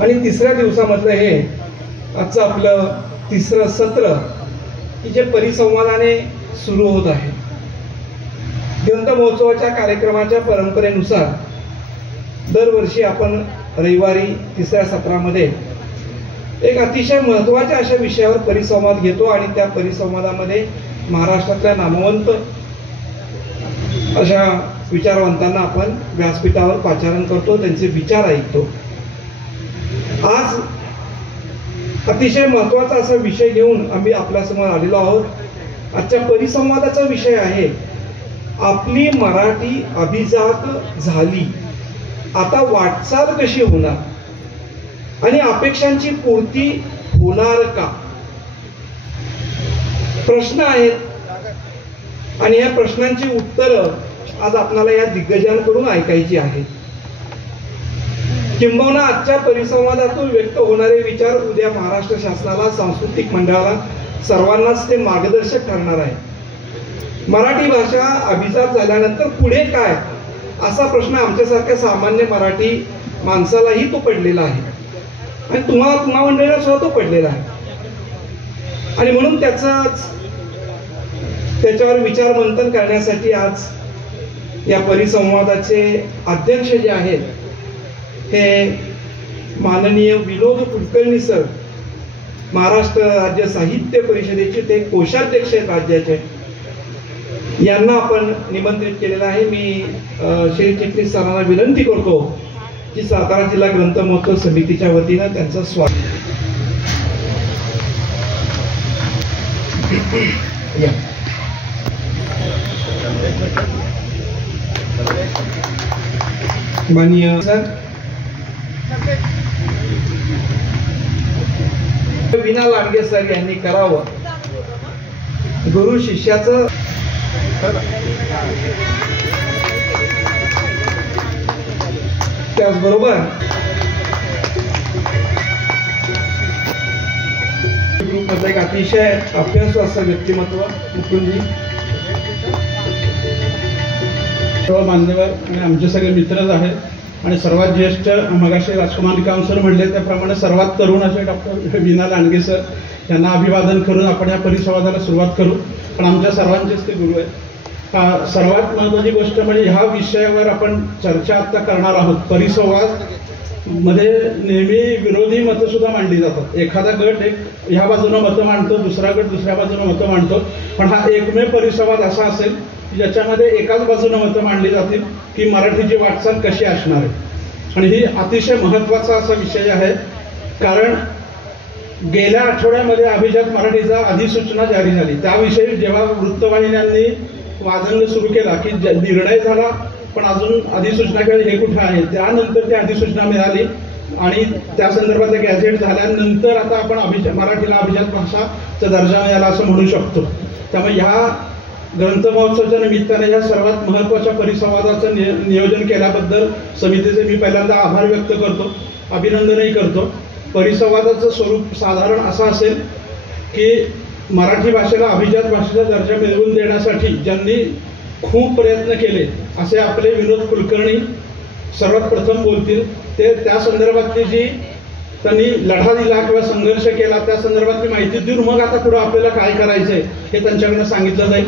आणि तिसऱ्या दिवसामधलं हे आजचं आपलं तिसरं सत्र की जे परिसंवादाने सुरू होत आहे। ग्रंथ महोत्सवाच्या कार्यक्रमाच्या परंपरेनुसार दरवर्षी आपण रविवारी तिसऱ्या सत्रामध्ये एक अतिशय महत्त्वाच्या अशा विषयावर परिसंवाद घेतो आणि त्या परिसंवादामध्ये महाराष्ट्रातल्या नामवंत अशा विचारवंतांना आपण व्यासपीठावर पाचारण करतो, त्यांचे विचार ऐकतो। आज अतिशय महत्त्वाचा असा विषय घेऊन आम्ही आपल्यासमोर आलेलो आहोत। आजच्या परिसंवादाचा विषय आहे आपली मराठी अभिजात झाली, आता वाटचाल कशी होणार आणि अपेक्षांची पूर्ती होणार का? प्रश्न आहेत आणि या प्रश्नांची उत्तरं आज आपल्याला या दिग्गजांकडून ऐकायची आहेत। किंबहुना आजच्या परिसंवादातून व्यक्त होणारे विचार उद्या महाराष्ट्र शासनाला, सांस्कृतिक मंडळाला, सर्वांनाच ते मार्गदर्शक ठरणार आहे। मराठी भाषा अभिजात झाल्यानंतर पुढे काय असा प्रश्न आमच्यासारख्या सामान्य मराठी माणसालाही तो पडलेला आहे आणि तुम्हा मंडळीला सुद्धा तो पडलेला आहे आणि म्हणून त्याच्यावर विचार मंथन करण्यासाठी आज या परिसंवादाचे अध्यक्ष जे आहेत हे माननीय विनोद कुलकर्णी सर, महाराष्ट्र राज्य साहित्य परिषदेचे ते कोषाध्यक्ष आहेत राज्याचे, यांना आपण निमंत्रित केलेलं आहे। मी श्री चिटणीस सरांना विनंती करतो की सातारा जिल्हा ग्रंथ महोत्सव समितीच्या वतीनं त्यांचं स्वागत। माननीय सर विना लांडगे सर यांनी करावं गुरु शिष्याचं त्याचबरोबर ग्रुपमधलं एक अतिशय अभ्यासू असं व्यक्तिमत्व मुकुंदजी, सर्व मान्यवर आणि आमचे सगळे मित्रच आहेत आणि सर्वात ज्येष्ठ मगाशी राजकुमार निकाम सर म्हणले त्याप्रमाणे सर्वात तरुण असे डॉक्टर विना लांडगे सर यांना अभिवादन करून आपण या परिसंवादाला सुरुवात करू। पण आमच्या सर्वांचेच ते गुरु आहेत। सर्वात महत्त्वाची गोष्ट म्हणजे ह्या विषयावर आपण चर्चा आता करणार आहोत। परिसंवाद मध्ये नेहमी विरोधी मतं सुद्धा मांडली जातात। एखादा गट एक ह्या बाजूनं मतं मांडतो, दुसरा गट दुसऱ्या बाजूनं मतं मांडतो, पण हा एकमेव परिसंवाद असा असेल ज्याच्यामध्ये एकाच बाजूनं मतं मांडली जातील की मराठीची वाटचाल कशी असणार आहे। आणि ही अतिशय महत्त्वाचा असा विषय आहे कारण गेल्या आठवड्यामध्ये अभिजात मराठीचा अधिसूचना जारी झाली। त्याविषयी जेव्हा वृत्तवाहिन्यांनी वादंग सुरू केला की निर्णय झाला पण अजून अधिसूचना हे कुठे आहे, त्यानंतर ती अधिसूचना मिळाली आणि त्या संदर्भात गॅझेट झाल्यानंतर आता आपण मराठीला अभिजात भाषाचा दर्जा मिळाला असं म्हणू शकतो। त्यामुळे ह्या ग्रंथ महोत्सवाच्या निमित्ताने या सर्वात महत्त्वाच्या परिसंवादाचं नियोजन केल्याबद्दल समितीचे मी पहिल्यांदा आभार व्यक्त करतो, अभिनंदनही करतो। परिसंवादाचं स्वरूप साधारण असं असेल की मराठी भाषेला अभिजात भाषेचा दर्जा मिळवून देण्यासाठी ज्यांनी खूप प्रयत्न केले असे आपले विनोद कुलकर्णी सर्वात प्रथम बोलतील। ते त्या संदर्भातली जी त्यांनी लढा दिला किंवा संघर्ष केला त्या संदर्भातली माहिती देऊन मग आता पुढे आपल्याला काय करायचंय हे त्यांच्याकडनं सांगितलं जाईल।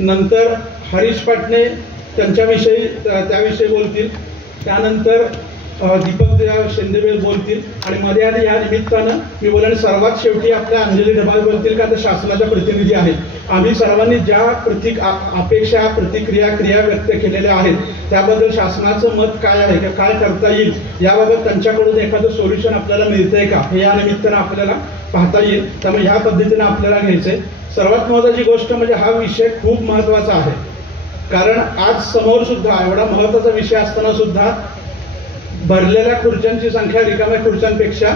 नंतर हरीश पाटणे त्यांच्याविषयी त्याविषयी बोलतील, त्यानंतर दीपक शिंदे बोलतील आणि मध्ये आधी या निमित्तानं मी बोलेन सर्वात शेवटी आपल्या अंजली ढबाळ बोलतील का तर शासनाच्या प्रतिनिधी आहेत। आम्ही सर्वांनी ज्या अपेक्षा क्रिया व्यक्त केलेल्या आहेत त्याबद्दल शासनाचं मत काय आहे किंवा काय करता येईल याबाबत त्यांच्याकडून एखादं सोल्युशन आपल्याला मिळतंय का हे या निमित्तानं आपल्याला पाहता येईल। त्यामुळे ह्या पद्धतीने आपल्याला घ्यायचंय। सर्वात महत्त्वाची गोष्ट म्हणजे हा विषय खूप महत्त्वाचा आहे कारण आज समोर सुद्धा एवढा महत्त्वाचा विषय असताना सुद्धा भरलेल्या खुर्च्यांची संख्या रिकाम्या खुर्च्यांपेक्षा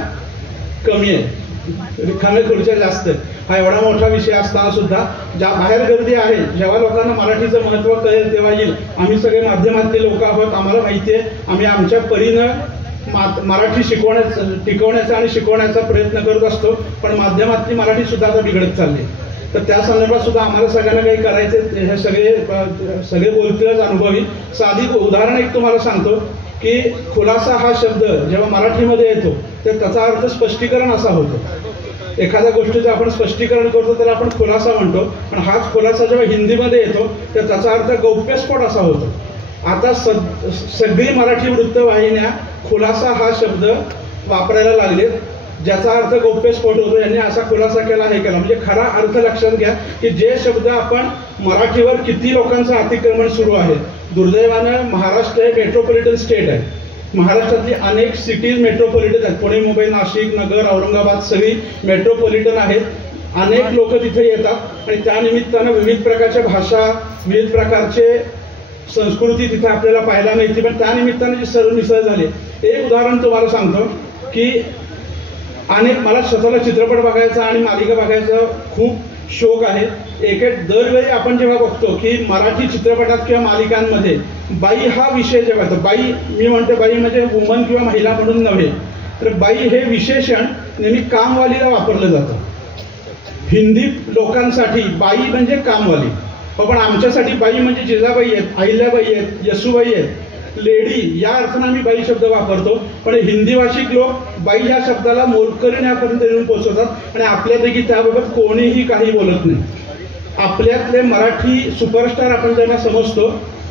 कमी आहे, रिकाम्या खुर्च्या जास्त आहेत। हा एवढा मोठा विषय असताना सुद्धा ज्या बाहेर गर्दी आहे, जेव्हा लोकांना मराठीचं महत्त्व कळेल तेव्हा येईल। आम्ही सगळे माध्यमातले लोक आहोत, आम्हाला माहिती आहे, आम्ही आमच्या परीनं मराठी टिकवण्याचा आणि शिकवण्याचा प्रयत्न करत असतो, पण माध्यमातली मराठी सुद्धा आता बिघडत चालली। तर त्या संदर्भात सुद्धा आम्हाला सगळ्यांना काही करायचे, हे सगळे बोलतीलच अनुभवी। साधी उदाहरण एक तुम्हाला सांगतो की खुलासा हा शब्द जेव्हा मराठीमध्ये येतो तर त्याचा अर्थ स्पष्टीकरण असा होतो. एखाद्या गोष्टीचं आपण स्पष्टीकरण करतो त्याला आपण खुलासा म्हणतो, पण हाच खुलासा जेव्हा हिंदीमध्ये येतो तर त्याचा अर्थ गौप्यस्फोट असा होतो. आता सगळी मराठी वृत्तवाहिन्या खुलासा हा शब्द वापरायला लागलेत, ज्याचा अर्थ गौप्यस्फोट होतो. यांनी असा खुलासा केला, हे केला. म्हणजे खरा अर्थ लक्षात घ्या की जे शब्द आपण मराठीवर किती लोकांचं अतिक्रमण सुरू आहे. दुर्दैवानं महाराष्ट्र हे मेट्रोपॉलिटन स्टेट आहे. महाराष्ट्रातली अनेक सिटीज मेट्रोपॉलिटन आहेत. पुणे, मुंबई, नाशिक, नगर, औरंगाबाद सगळी मेट्रोपॉलिटन आहेत. अनेक लोक तिथे येतात आणि त्यानिमित्तानं विविध प्रकारच्या भाषा, विविध प्रकारचे संस्कृती तिथे आपल्याला पाहायला मिळते. पण त्यानिमित्तानं जी सरमिसळ झाली. एक उदाहरण तुम्हाला सांगतो की मला स्वतःला चित्रपट बघायचा आणि मालिका बघायचा खूप शौक आहे. दरवेळी आपण जेव्हा बघतो की मराठी चित्रपटात किंवा मालिकांमध्ये बाई हा विषय जेव्हा येतो, बाई मी म्हणतो बाई म्हणजे वुमन किंवा महिला म्हणून नव्हे, तर बाई हे विशेषण नेहमी कामवालीला वापरलं जातं. हिंदी लोकांसाठी बाई म्हणजे कामवाली, पण आमच्यासाठी बाई म्हणजे जिजाबाई आहेत, अहिल्याबाई आहेत, येसूबाई आहेत, लेडी या अर्थानं आम्ही बाई शब्द वापरतो. पण हिंदी भाषिक लोक बाई ह्या शब्दाला मोलकरीण्यापर्यंत येऊन पोहोचवतात आणि आपल्यापैकी त्याबाबत कोणीही काही बोलत नाही. आपल्यातले मराठी सुपरस्टार आपण ज्यांना समजतो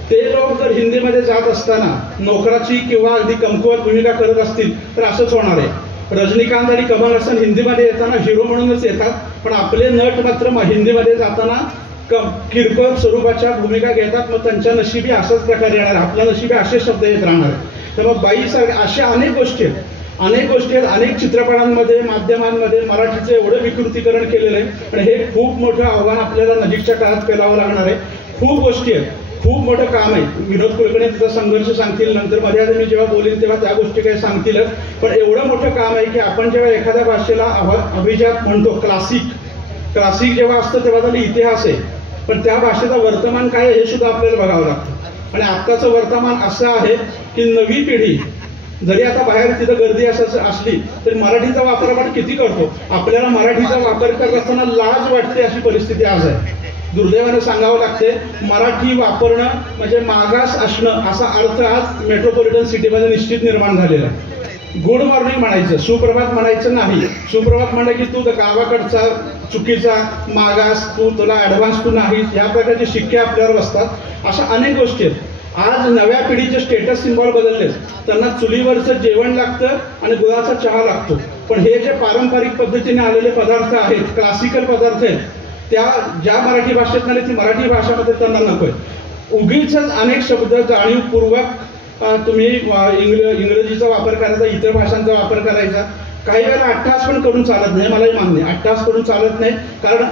ते लोक जर हिंदीमध्ये जात असताना नोकराची किंवा अगदी कमकुवत भूमिका करत असतील तर असंच होणार आहे. रजनीकांत आणि कमल हसन हिंदीमध्ये येताना हिरो म्हणूनच येतात, पण आपले नट मात्र हिंदीमध्ये जाताना किरकोळ स्वरूपाच्या भूमिका घेतात. मग त्यांच्या नशिबी असाच प्रकारे येणार, आपल्या नशिबी असे शब्द येत राहणार. तर मग बाई अशा अनेक गोष्टी आहेत. अनेक चित्रपटांमध्ये, माध्यमांमध्ये मराठीचं एवढं विकृतीकरण केलेलं आहे आणि हे खूप मोठं आव्हान आपल्याला नजीकच्या काळात पेलावं लागणार आहे. खूप गोष्टी आहेत, खूप मोठं काम आहे. विनोद कुलकर्णी तिचा संघर्ष सांगतील, नंतर मध्ये मी जेव्हा बोलेन तेव्हा त्या गोष्टी काही सांगतीलच. पण एवढं मोठं काम आहे की आपण जेव्हा एखाद्या भाषेला अभिजात म्हणतो, क्लासिक जेव्हा असतं तेव्हा त्याला इतिहास आहे, पण त्या भाषेचा वर्तमान काय हे सुद्धा आपल्याला बघावं लागतं. आणि आत्ताचं वर्तमान असं आहे की नवी पिढी जरी आता बाहेर तिथं गर्दी असली तरी मराठीचा वापर आपण किती करतो. आपल्याला मराठीचा वापर करत असताना लाज वाटते, अशी परिस्थिती आज आहे. दुर्दैवाने सांगावं लागते, मराठी वापरणं म्हणजे मागास असणं असा अर्थ आज मेट्रोपॉलिटन सिटीमध्ये निश्चित निर्माण झालेला आहे. गुड मॉर्निंग म्हणायचं, सुप्रभात म्हणायचं नाही. सुप्रभात म्हणलं की तू गावाकडचा, चुकीचा, मागास, तुला ॲडव्हान्स तू नाही, या प्रकारचे शिक्के आपल्यावर बसतात. अशा अनेक गोष्टी आहेत. आज नव्या पिढीचे स्टेटस सिम्बॉल बदलले. त्यांना चुलीवरचं जेवण लागतं आणि गुळाचा चहा लागतो. पण हे जे पारंपरिक पद्धतीने आलेले पदार्थ आहेत, क्लासिकल पदार्थ आहेत, त्या ज्या मराठी भाषेत नाही ती मराठी भाषामध्ये त्यांना नकोय. उगीच अनेक शब्द जाणीवपूर्वक तुम्ही इंग्रजीचा वापर करायचा, इतर भाषांचा वापर करायचा. काही वेळेला अट्टहास पण करून चालत नाही, मलाही मान्य. अट्टहास करून चालत नाही, कारण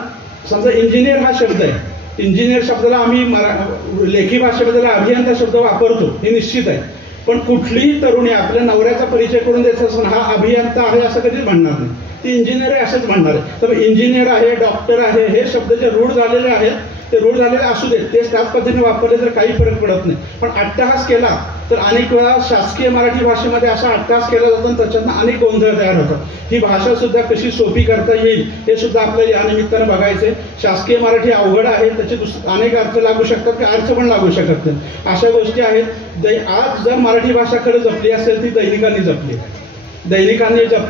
समजा इंजिनियर हा शब्द आहे, इंजिनियर शब्दाला आम्ही लेखी भाषेमध्ये अभियंता शब्द वापरतो, हे निश्चित आहे. पण कुठलीही तरुणी आपल्या नवऱ्याचा परिचय करून द्यायचा असं हा अभियंता आहे असं कधीच म्हणणार नाही, ती इंजिनियर आहे असंच म्हणणार आहे. तर इंजिनियर आहे, डॉक्टर आहे, हे शब्द जे रूढ झालेले आहेत ते रूढ झालेले असू देत, ते त्याच पद्धतीने वापरले तर काही फरक पडत नाही. पण अट्टहास केला तर अनेक वेळा शासकीय मराठी भाषेमध्ये असा अट्टहास केला जातो आणि त्याच्यातनं अनेक गोंधळ तयार होतात. ही भाषा सुद्धा कशी सोपी करता येईल हे सुद्धा आपल्याला या निमित्तानं बघायचंय. शासकीय मराठी अवघड आहे, त्याचे अनेक अर्थ लागू शकतात, की अर्थ पण लागू शकत नाही, अशा गोष्टी आहेत. आज जर मराठी भाषा खरं जपली असेल ती दैनिकांनी जपली.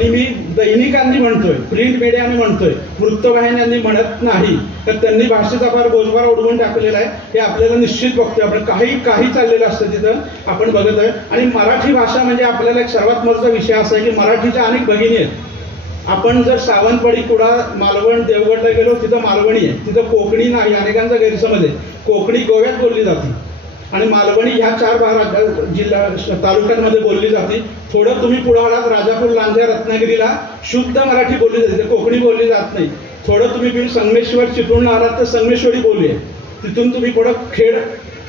मी दैनिकांनी म्हणतोय, प्रिंट मीडियाने म्हणतोय, वृत्तवाहिन्यांनी म्हणत नाही. तर त्यांनी भाषेचा फार बोजवारा उडवून टाकलेला आहे, हे आपल्याला निश्चित बघतोय आपण. काही चाललेलं असतं तिथं आपण बघत आहे. आणि मराठी भाषा म्हणजे आपल्याला एक सर्वात महत्त्वाचा विषय असा आहे की मराठीच्या अनेक भगिनी आहेत. आपण जर सावंतवाडी, कुडाळ, मालवण, देवगडला गेलो तिथं मालवणी आहे, तिथं कोकणी नाही. अनेकांचा गैरसमज आहे. कोकणी गोव्यात बोलली जाते आणि मालवणी ह्या 4 जिल्हा तालुक्यांमध्ये बोलली जाते. थोडं तुम्ही पुढे आलात, राजापूर, लांजा, रत्नागिरीला शुद्ध मराठी बोलली जाते, कोकणी बोलली जात नाही. थोडं तुम्ही संगमेश्वर, चिपळूणला आलात तर संगमेश्वरी बोलली आहे. तिथून तुम्ही पुढं खेड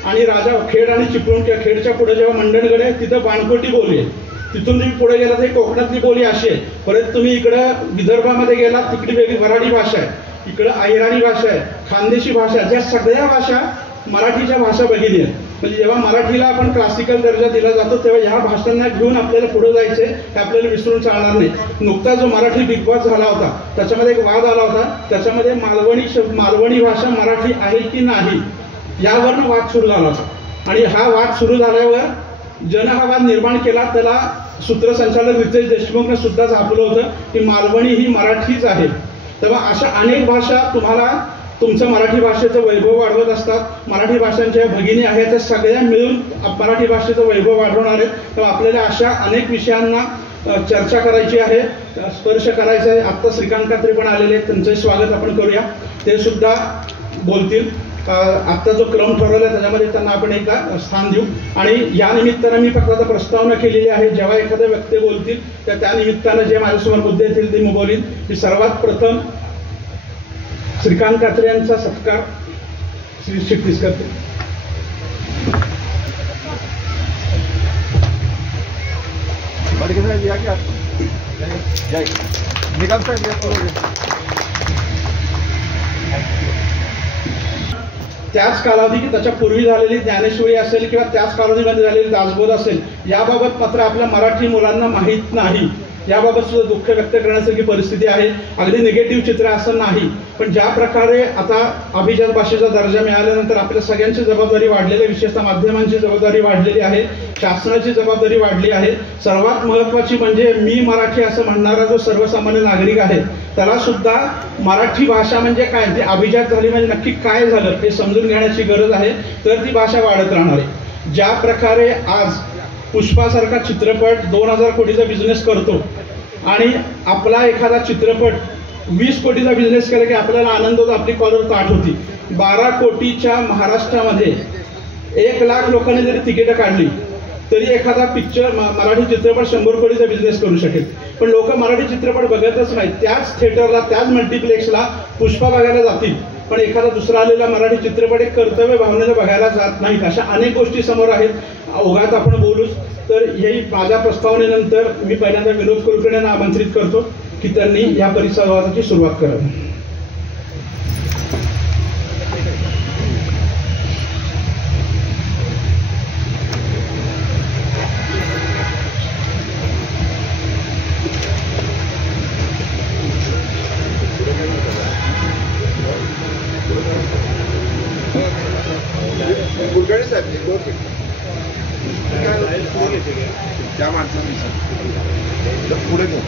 आणि चिपळूण, खेडच्या पुढे जेव्हा मंडणगड आहे तिथं बाणकोटी बोली आहे. तिथून तुम्ही पुढे गेला तर कोकणातली बोली अशी आहे. परत तुम्ही इकडं विदर्भामध्ये गेला तिकडे वेगळी वराडी भाषा आहे, इकडं अहिराणी भाषा आहे, खानदेशी भाषा, ज्या सगळ्या भाषा मराठीच्या भाषा भगिनी आहेत. म्हणजे जेव्हा मराठीला आपण क्लासिकल दर्जा दिला जातो तेव्हा ह्या भाषांना घेऊन आपल्याला पुढे जायचे, हे आपल्याला विसरून चालणार नाही. नुकता जो मराठी बिग बॉस झाला होता त्याच्यामध्ये एक वाद आला होता. त्याच्यामध्ये मालवणी भाषा मराठी आहे की नाही यावरनं वाद सुरू झाला होता. आणि हा वाद सुरू झाल्यावर जनआवाज निर्माण केला, त्याला सूत्रसंचालक रितेश देशमुखने सुद्धा झापलं होतं की मालवणी ही मराठीच आहे. तेव्हा अशा अनेक भाषा तुम्हाला तुमचं मराठी भाषेचं वैभव वाढवत असतात. मराठी भाषांच्या भगिनी आहेत त्या सगळ्या मिळून मराठी भाषेचं वैभव वाढवणार आहेत. तेव्हा आपल्याला अशा अनेक विषयांना चर्चा करायची आहे, स्पर्श करायचा आहे. आत्ता श्रीकांत कात्रे पण आलेले आहेत, त्यांचं स्वागत आपण करूया, ते सुद्धा बोलतील. आत्ता जो क्रम ठरवला त्याच्यामध्ये त्यांना आपण एक स्थान देऊ. आणि या निमित्तानं मी फक्त आता प्रस्तावना केलेली आहे, जेव्हा एखाद्या व्यक्ती बोलतील त्या निमित्तानं जे माझ्यासमोर मुद्दे येतील ते मी बोलीन. की सर्वात प्रथम श्रीकांत कात्रे यांचा सत्कार श्री शिट्टीस करते. त्याच कालावधी की त्याच्या पूर्वी झालेली ज्ञानेश्वरी असेल किंवा त्याच कालावधीमध्ये झालेली दासबोध असेल, याबाबत मात्र आपल्या मराठी मुलांना माहीत नाही. याबाबत सुद्धा दुःख व्यक्त करण्यासारखी परिस्थिती आहे. अगदी निगेटिव्ह चित्र असं नाही, पण ज्या प्रकारे आता अभिजात भाषेचा दर्जा मिळाल्यानंतर आपल्या सगळ्यांची जबाबदारी वाढलेली आहे, विशेषतः माध्यमांची जबाबदारी वाढलेली आहे, शासनाची जबाबदारी वाढली आहे. सर्वात महत्त्वाची म्हणजे मी मराठी असं म्हणणारा जो सर्वसामान्य नागरिक आहे त्याला सुद्धा मराठी भाषा म्हणजे काय, ती अभिजात झाली म्हणजे नक्की काय झालं हे समजून घेण्याची गरज आहे, तर ती भाषा वाढत राहणार आहे. ज्या प्रकारे आज पुष्पासारखा चित्रपट 2000 कोटीचा बिझनेस करतो आणि आपला एखादा चित्रपट 20 कोटीचा बिझनेस केला की आपल्याला आनंद होतो, आपली कॉलर ताट होती. 12 कोटीच्या महाराष्ट्रामध्ये 1 लाख लोकांनी जरी तिकीटं काढली तरी एखादा पिक्चर मराठी चित्रपट 100 कोटीचा बिझनेस करू शकेल. पण लोक मराठी चित्रपट बघतच नाहीत. त्याच थिएटरला, त्याच मल्टिप्लेक्सला पुष्पा बघायला जातील, पण एखादा दुसरा आलेला मराठी चित्रपट एक कर्तव्य भावनेने बघायला जात नाहीत. अशा अनेक गोष्टी समोर आहेत, ओघात आपण बोलूच. तर ही माझ्या प्रस्तावनेनंतर मी पहिल्यांदा विनोद कुलकर्णींना आमंत्रित करतो की त्यांनी या परिसंवादाची सुरुवात करावी. कुलकर्णी साहेब त्या माणसाने पुढे घेऊ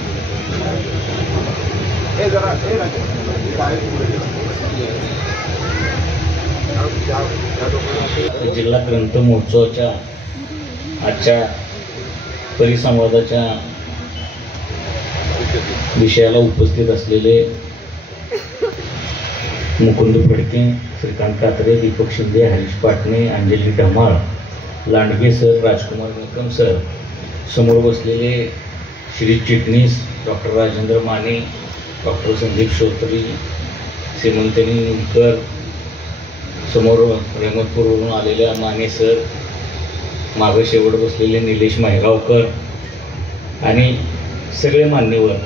जरा जिल्हा ग्रंथ महोत्सवाच्या आजच्या परिसंवादाच्या विषयाला उपस्थित असलेले मुकुंद फडके, श्रीकांत कात्रे, दीपक शिंदे, हरीश पाटणे, अंजली ढमाळ, लांडगे सर, राजकुमार निकम सर, समोर बसलेले श्री चिटणीस डॉक्टर राजेंद्र माने, डॉक्टर संदीप श्रोत्री, सीमंतनी निमकर, समोर रहमतपूरवरून आलेल्या माने सर, मागे शेवट बसलेले निलेश मायगावकर आणि सगळे मान्यवर.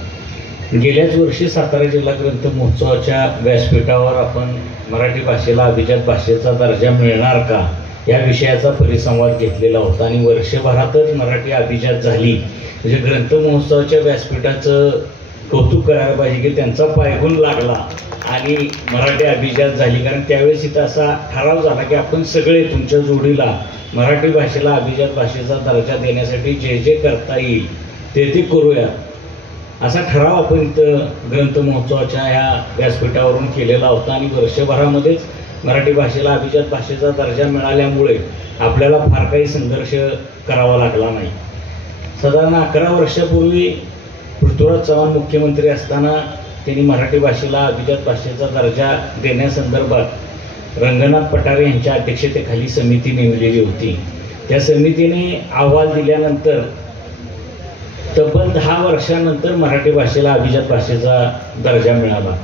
गेल्याच वर्षी सातारा जिल्हा ग्रंथ महोत्सवाच्या व्यासपीठावर आपण मराठी भाषेला अभिजात भाषेचा दर्जा मिळणार का या विषयाचा परिसंवाद घेतलेला होता आणि वर्षभरातच मराठी अभिजात झाली म्हणजे ग्रंथ महोत्सवाच्या व्यासपीठाचं कौतुक करायला पाहिजे की त्यांचा पायगुण लागला आणि मराठी अभिजात झाली. कारण त्यावेळेस इथं असा ठराव झाला की आपण सगळे तुमच्या जोडीला मराठी भाषेला अभिजात भाषेचा दर्जा देण्यासाठी जे जे करता येईल ते करूया असा ठराव आपण इथं ग्रंथ महोत्सवाच्या ह्या व्यासपीठावरून केलेला होता. आणि वर्षभरामध्येच मराठी भाषेला अभिजात भाषेचा दर्जा मिळाल्यामुळे आपल्याला फार काही संघर्ष करावा लागला नाही. साधारण 11 वर्षापूर्वी पृथ्वीराज चव्हाण मुख्यमंत्री असताना त्यांनी मराठी भाषेला अभिजात भाषेचा दर्जा देण्यासंदर्भात रंगनाथ पठारे यांच्या अध्यक्षतेखाली समिती नेमलेली होती. त्या समितीने अहवाल दिल्यानंतर तब्बल 10 वर्षांनंतर मराठी भाषेला अभिजात भाषेचा दर्जा मिळाला.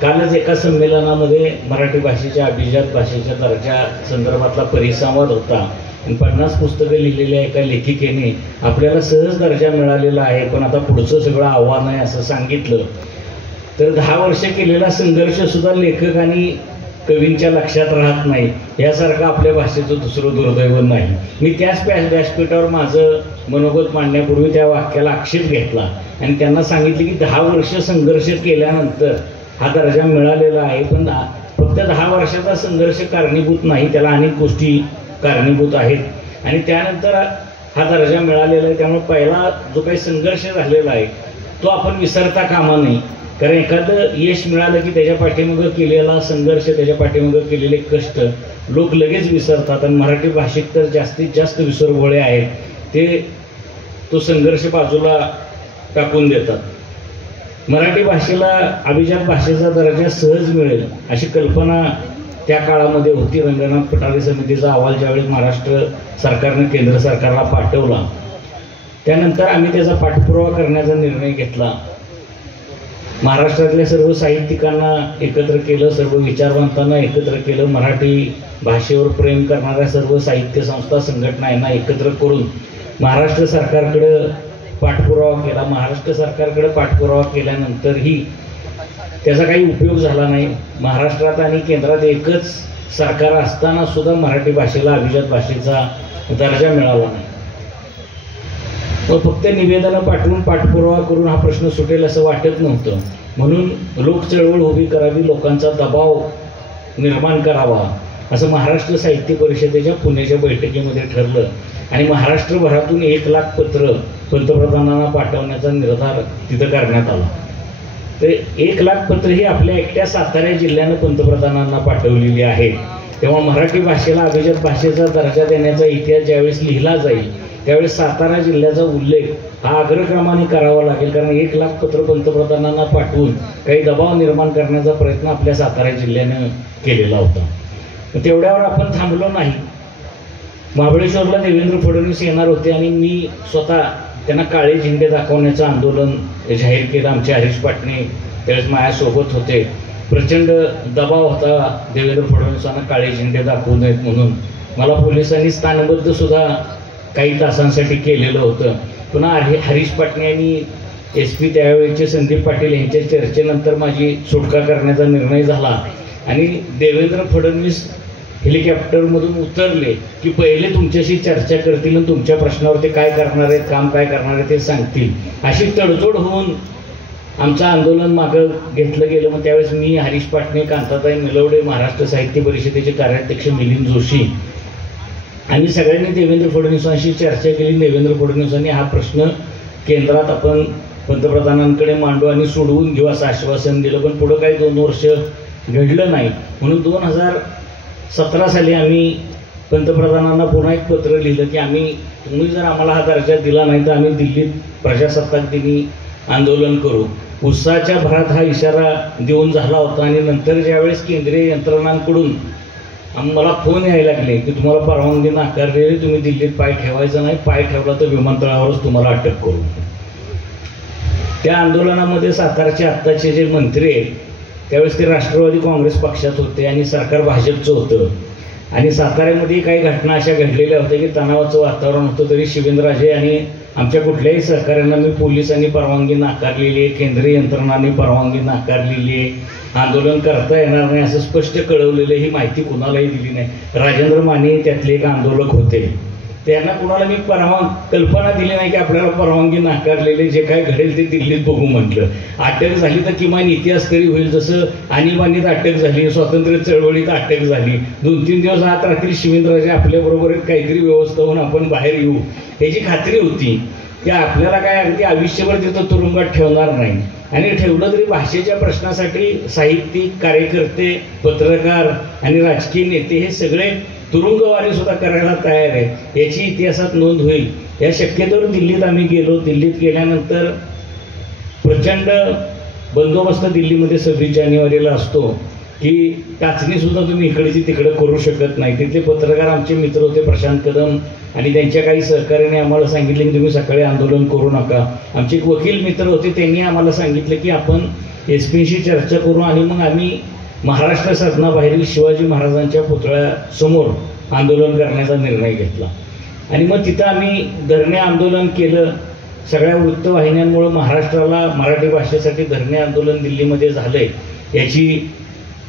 कालच एका संमेलनामध्ये मराठी भाषेच्या अभिजात भाषेच्या दर्जा संदर्भातला परिसंवाद होता आणि 50 पुस्तकं लिहिलेल्या एका लेखिकेने आपल्याला सहज दर्जा मिळालेला आहे पण आता पुढचं सगळं आव्हान आहे असं सांगितलं. तर 10 वर्ष केलेला संघर्ष सुद्धा लेखक आणि कवींच्या लक्षात राहत नाही यासारखं आपल्या भाषेचं दुसरं दुर्दैव नाही. मी त्याच व्यासपीठावर माझं मनोगत मांडण्यापूर्वी त्या वाक्याला आक्षेप घेतला आणि त्यांना सांगितले की 10 वर्ष संघर्ष केल्यानंतर हा दर्जा मिळालेला आहे पण फक्त 10 वर्षाचा संघर्ष कारणीभूत नाही, त्याला अनेक गोष्टी कारणीभूत आहेत. आणि त्यानंतर हा दर्जा मिळालेला आहे. त्यामुळे पहिला जो काही संघर्ष झालेला आहे तो आपण विसरता कामा नये. कारण एखादं यश मिळालं की त्याच्या पाठीमागं केलेला संघर्ष, त्याच्या पाठीमागं केलेले कष्ट लोक लगेच विसरतात. आणि मराठी भाषिक तर जास्तीत जास्त विसरभोळे आहेत, ते तो संघर्ष बाजूला टाकून देतात. मराठी भाषेला अभिजात भाषेचा दर्जा सहज मिळेल अशी कल्पना त्या काळामध्ये होती. रंगनाथ पठारे समितीचा अहवाल ज्यावेळी महाराष्ट्र सरकारने केंद्र सरकारला पाठवला, त्यानंतर आम्ही त्याचा पाठपुरावा करण्याचा निर्णय घेतला. महाराष्ट्रातल्या सर्व साहित्यिकांना एकत्र केलं, सर्व विचारवंतांना एकत्र केलं, मराठी भाषेवर प्रेम करणाऱ्या सर्व साहित्य संस्था संघटना यांना एकत्र करून महाराष्ट्र सरकारकडे पाठपुरावा केला. महाराष्ट्र सरकारकडे पाठपुरावा केल्यानंतरही त्याचा काही उपयोग झाला नाही. महाराष्ट्रात आणि केंद्रात एकच सरकार असताना सुद्धा मराठी भाषेला अभिजात भाषेचा दर्जा मिळाला नाही. व फक्त निवेदनं पाठवून पाठपुरावा करून हा प्रश्न सुटेल असं वाटत नव्हतं. म्हणून लोक चळवळ उभी करावी, लोकांचा दबाव निर्माण करावा असं महाराष्ट्र साहित्य परिषदेच्या पुण्याच्या बैठकीमध्ये ठरलं. आणि महाराष्ट्रभरातून 1,00,000 पत्र पंतप्रधानांना पाठवण्याचा निर्धार तिथं करण्यात आला. तर 1,00,000 पत्र ही आपल्या एकट्या सातारा जिल्ह्यानं पंतप्रधानांना पाठवलेली आहेत. तेव्हा मराठी भाषेला अभिजात भाषेचा दर्जा देण्याचा इतिहास ज्यावेळेस लिहिला जाईल त्यावेळेस सातारा जिल्ह्याचा उल्लेख हा अग्रक्रमाने करावा लागेल. कारण 1,00,000 पत्र पंतप्रधानांना पाठवून काही दबाव निर्माण करण्याचा प्रयत्न आपल्या सातारा जिल्ह्यानं केलेला होता. तेवढ्यावर आपण थांबलो नाही. महाबळेश्वरला देवेंद्र फडणवीस येणार होते आणि मी स्वतः त्यांना काळे झेंडे दाखवण्याचं आंदोलन जाहीर केलं. आमचे हरीश पाटणे त्यावेळेस माझ्यासोबत होते. प्रचंड दबाव होता देवेंद्र फडणवीसांना काळे झेंडे दाखवू नयेत म्हणून. मला पोलिसांनी स्थानबद्ध सुद्धा काही तासांसाठी केलेलं होतं. पुन्हा हरीश पाटणे आणि SP त्यावेळेचे संदीप पाटील यांच्या चर्चेनंतर माझी सुटका करण्याचा निर्णय झाला. आणि देवेंद्र फडणवीस हेलिकॉप्टरमधून उतरले की पहिले तुमच्याशी चर्चा करतील आणि तुमच्या प्रश्नावर ते काय करणार आहेत, काम काय करणार आहेत ते सांगतील. अशी तडजोड होऊन आमचं आंदोलन मागं घेतलं गेलं. मग त्यावेळेस मी, हरीश पाटणे, कांताताई मिलवडे, महाराष्ट्र साहित्य परिषदेचे कार्याध्यक्ष मिलिंद जोशी आणि सगळ्यांनी देवेंद्र फडणवीसांशी चर्चा केली. देवेंद्र फडणवीसांनी हा प्रश्न केंद्रात आपण पंतप्रधानांकडे मांडू आणि सोडवून घेऊ असं आश्वासन दिलं. पण पुढं काही 2 वर्ष घडलं नाही. म्हणून 2017 साली आम्ही पंतप्रधानांना पुन्हा एक पत्र लिहिलं की तुम्ही जर आम्हाला हा दर्जा दिला नाही तर आम्ही दिल्लीत प्रजासत्ताक दिनी आंदोलन करू. उत्साहाच्या भरात हा इशारा देऊन झाला होता. आणि नंतर ज्यावेळेस केंद्रीय यंत्रणांकडून मला फोन यायला लागले की तुम्हाला परवानगी नाकारलेली, तुम्ही दिल्लीत पाय ठेवायचा नाही, पाय ठेवला तर विमानतळावरच तुम्हाला अटक करू. त्या आंदोलनामध्ये सातारचे आत्ताचे जे मंत्री आहेत त्यावेळेस ते राष्ट्रवादी काँग्रेस पक्षात होते आणि सरकार भाजपचं होतं. आणि साताऱ्यामध्ये काही घटना अशा घडलेल्या होत्या की तणावाचं वातावरण होतं. तरी शिवेंद्रराजे आणि आमच्या कुठल्याही सहकाऱ्यांना मी पोलिसांनी परवानगी नाकारलेली आहे, केंद्रीय यंत्रणांनी परवानगी नाकारलेली आहे, आंदोलन करता येणार नाही असं स्पष्ट कळवलेलं. ही माहिती कुणालाही दिली नाही. राजेंद्र माने त्यातले एक आंदोलक होते, त्यांना कुणाला मी कल्पना दिली नाही की आपल्याला परवानगी नाकारलेले, जे काय घडेल ते दिल्लीत बघू म्हटलं. अटक झाली तर किमान इतिहासकरी होईल. जसं आणीबाणीत अटक झाली, स्वातंत्र्य चळवळीत अटक झाली, 2-3 दिवस आत रात्री शिवेंद्रराजे आपल्याबरोबर काहीतरी व्यवस्था होऊन आपण बाहेर येऊ ह्याची खात्री होती की आपल्याला काय अगदी आयुष्यभर तिथं तुरुंगात ठेवणार नाही. आणि ठेवलं तरी भाषेच्या प्रश्नासाठी साहित्यिक, कार्यकर्ते, पत्रकार आणि राजकीय नेते हे सगळे तुरुंगवारी सुद्धा करायला तयार आहे याची इतिहासात नोंद होईल. या शक्यतेवर दिल्लीत आम्ही गेलो. दिल्लीत गेल्यानंतर प्रचंड बंदोबस्त दिल्लीमध्ये 26 जानेवारीला असतो की टाचणी सुद्धा तुम्ही इकडची तिकडे करू शकत नाही. तिथले पत्रकार आमचे मित्र होते प्रशांत कदम आणि त्यांच्या काही सहकार्याने आम्हाला सांगितले की तुम्ही सकाळी आंदोलन करू नका. आमचे एक वकील मित्र होते, त्यांनी आम्हाला सांगितलं की आपण SP-शी चर्चा करू आणि मग आम्ही महाराष्ट्र सदनाबाहेरील शिवाजी महाराजांच्या पुतळ्यासमोर आंदोलन करण्याचा निर्णय घेतला. आणि मग तिथं आम्ही धरणे आंदोलन केलं. सगळ्या वृत्तवाहिन्यांमुळे महाराष्ट्राला मराठी भाषेसाठी धरणे आंदोलन दिल्लीमध्ये झालंय याची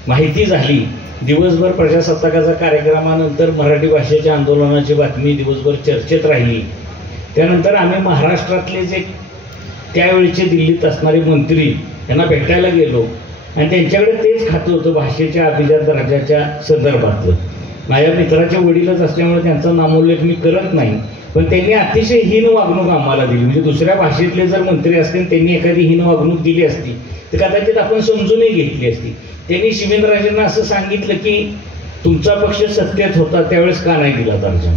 माहिती झाली. दिवसभर प्रजासत्ताकाच्या कार्यक्रमानंतर मराठी भाषेच्या आंदोलनाची बातमी दिवसभर चर्चेत राहिली. त्यानंतर आम्ही महाराष्ट्रातले जे त्यावेळचे दिल्लीत असणारे मंत्री यांना भेटायला गेलो आणि त्यांच्याकडे तेच खातं होतं भाषेच्या अभिजात दर्जाच्या संदर्भातलं. माझ्या मित्राचे वडीलच असल्यामुळे त्यांचा नामोल्लेख मी करत नाही. पण त्यांनी अतिशय हीन वागणूक आम्हाला दिली. म्हणजे दुसऱ्या भाषेतले जर मंत्री असतील त्यांनी एखादी हीन वागणूक दिली असती तर कदाचित आपण समजूनही घेतली असती. त्यांनी शिवेंद्रराजेंना असं सांगितलं की तुमचा पक्ष सत्तेत होता त्यावेळेस का नाही दिला दर्जा,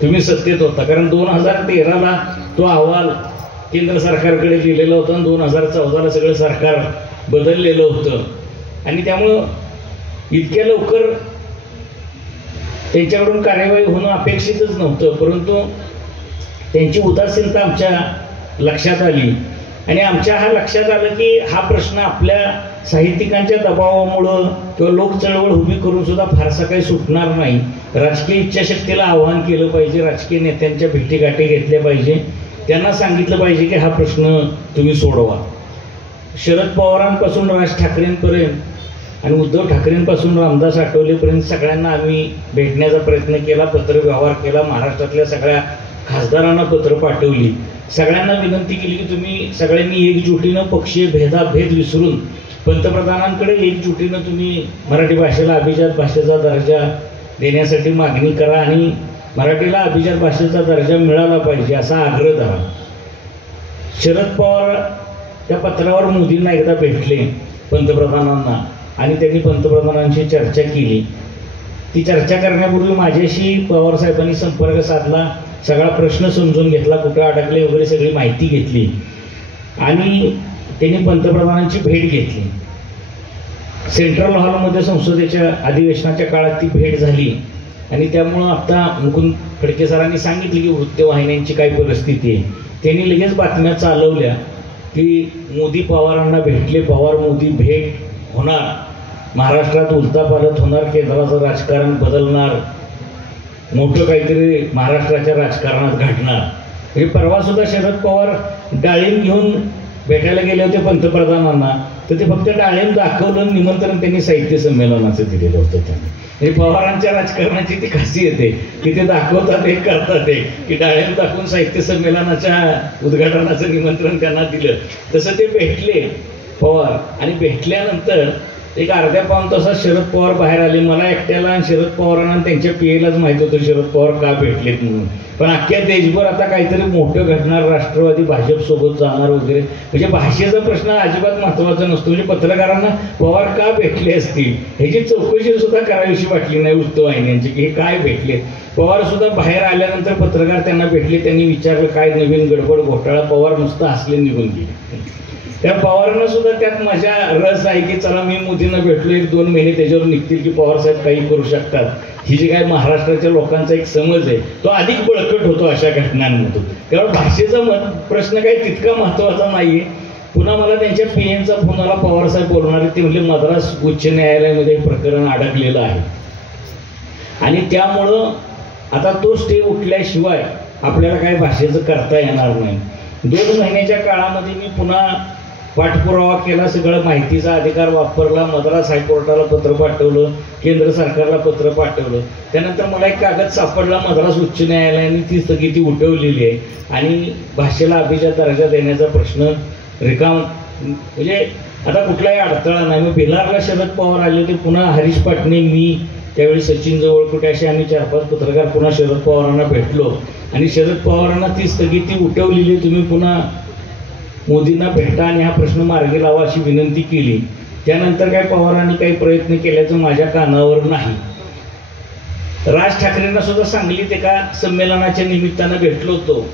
तुम्ही सत्तेत होता. कारण 2013ला तो अहवाल केंद्र सरकारकडे दिलेला होता आणि 2014ला सगळं सरकार बदललेलं होतं आणि त्यामुळं इतक्या लवकर त्यांच्याकडून कार्यवाही होणं अपेक्षितच नव्हतं. परंतु त्यांची उदासीनता आमच्या लक्षात आली आणि आमच्या लक्षात आलं की हा प्रश्न आपल्या साहित्यिकांच्या दबावामुळं किंवा लोक चळवळ उभी करून सुद्धा फारसा काही सुटणार नाही. राजकीय इच्छाशक्तीला आवाहन केलं पाहिजे, राजकीय नेत्यांच्या भेटीगाठी घेतल्या पाहिजे, त्यांना सांगितलं पाहिजे की हा प्रश्न तुम्ही सोडवा. शरद पवारांपासून राज ठाकरेंपर्यंत आणि उद्धव ठाकरेंपासून रामदास आठवलेपर्यंत सगळ्यांना आम्ही भेटण्याचा प्रयत्न केला, पत्रव्यवहार केला, महाराष्ट्रातल्या सगळ्या खासदारांना पत्र पाठवली, सगळ्यांना विनंती केली की तुम्ही सगळ्यांनी एकजुटीनं पक्षीय भेदाभेद विसरून पंतप्रधानांकडे एकजुटीनं तुम्ही मराठी भाषेला अभिजात भाषेचा दर्जा देण्यासाठी मागणी करा आणि मराठीला अभिजात भाषेचा दर्जा मिळाला पाहिजे असा आग्रह धरा. शरद पवार त्या पत्रावर मोदींना एकदा भेटले पंतप्रधानांना आणि त्यांनी पंतप्रधानांशी चर्चा केली. ती चर्चा करण्यापूर्वी माझ्याशी पवार साहेबांनी संपर्क साधला, सगळा प्रश्न समजून घेतला, कुठं अडकले वगैरे सगळी माहिती घेतली आणि त्यांनी पंतप्रधानांची भेट घेतली. सेंट्रल हॉलमध्ये संसदेच्या अधिवेशनाच्या काळात ती भेट झाली आणि त्यामुळं आता मुकुंद खडके सरांनी सांगितले की वृत्तवाहिन्यांची काय परिस्थिती आहे. त्यांनी लगेच बातम्या चालवल्या की मोदी पवारांना भेटले, पवार मोदी भेट होणार, महाराष्ट्रात उलथापालथ होणार, केंद्राचं राजकारण बदलणार, मोठं काहीतरी महाराष्ट्राच्या राजकारणात घडणार. म्हणजे परवा सुद्धा शरद पवार डाळिंब घेऊन भेटायला गेले होते पंतप्रधानांना, तर ते फक्त डाळिंब दाखवलं, निमंत्रण त्यांनी साहित्य संमेलनाचं दिलेलं होतं त्यांनी. म्हणजे पवारांच्या राजकारणाची ती खासियत आहे की ते दाखवतात एक करतात एक, की डाळिंब दाखवून साहित्य संमेलनाच्या उद्घाटनाचं निमंत्रण त्यांना दिलं. तसं ते भेटले पवार आणि भेटल्यानंतर एक अर्ध्या पाऊण तासात शरद पवार बाहेर आले. मला एकट्याला आणि शरद पवारांना त्यांच्या पीएलाच माहित होतं शरद पवार का भेटलेत म्हणून, पण अख्ख्या देशभर आता काहीतरी मोठं घडणार, राष्ट्रवादी भाजप सोबत जाणार वगैरे. म्हणजे भाषेचा प्रश्न अजिबात महत्वाचा नसतो. म्हणजे पत्रकारांना पवार का भेटले असतील ह्याची चौकशी सुद्धा करावीशी वाटली नाही वृत्तवाहिन्यांची की हे काय भेटले. पवार सुद्धा बाहेर आल्यानंतर पत्रकार त्यांना भेटले, त्यांनी विचारलं काय नवीन गडबड घोटाळा, पवार नुसतं हसले निघून गेले. त्या पवारांना सुद्धा त्यात माझ्या रस आहे की चला मी मोदींना भेटलो, 1-2 महिने त्याच्यावर निघतील की पवार साहेब काही करू शकतात. ही जी काय महाराष्ट्राच्या लोकांचा एक समज आहे तो अधिक बळकट होतो अशा घटनांमधून. कारण भाषेचा प्रश्न काही तितका महत्वाचा नाहीये. पुन्हा मला त्यांच्या पीएनचा फोन आला, पवार साहेब बोलणारे, ते म्हणले मद्रास उच्च न्यायालयामध्ये प्रकरण अडकलेलं आहे आणि त्यामुळं आता तो स्टे उठल्याशिवाय आपल्याला काही भाषेचं करता येणार नाही. 2 महिन्याच्या काळामध्ये मी पुन्हा पाठपुरावा केला, सगळं माहितीचा अधिकार वापरला, मद्रास हायकोर्टाला पत्र पाठवलं, केंद्र सरकारला पत्र पाठवलं. त्यानंतर मला एक कागद सापडला, मद्रास उच्च न्यायालयाने ती स्थगिती उठवलेली आहे आणि भाषेला अभिजात दर्जा देण्याचा प्रश्न रिकाम, म्हणजे आता कुठलाही अडथळा नाही. मग भिलारला शरद पवार आले होते, पुन्हा हरीश पाटणे, मी, त्यावेळी सचिन जवळकुटे असे आम्ही 4-5 पत्रकार पुन्हा शरद पवारांना भेटलो आणि शरद पवारांना ती स्थगिती उठवलेली, तुम्ही पुन्हा मोदींना भेटा आणि हा प्रश्न मार्गी लावा अशी विनंती केली. त्यानंतर काय पवारांनी काही प्रयत्न केल्याचं माझ्या कानावर नाही. राज ठाकरेंना सुद्धा सांगलीत एका संमेलनाच्या निमित्तानं भेटलो होतो.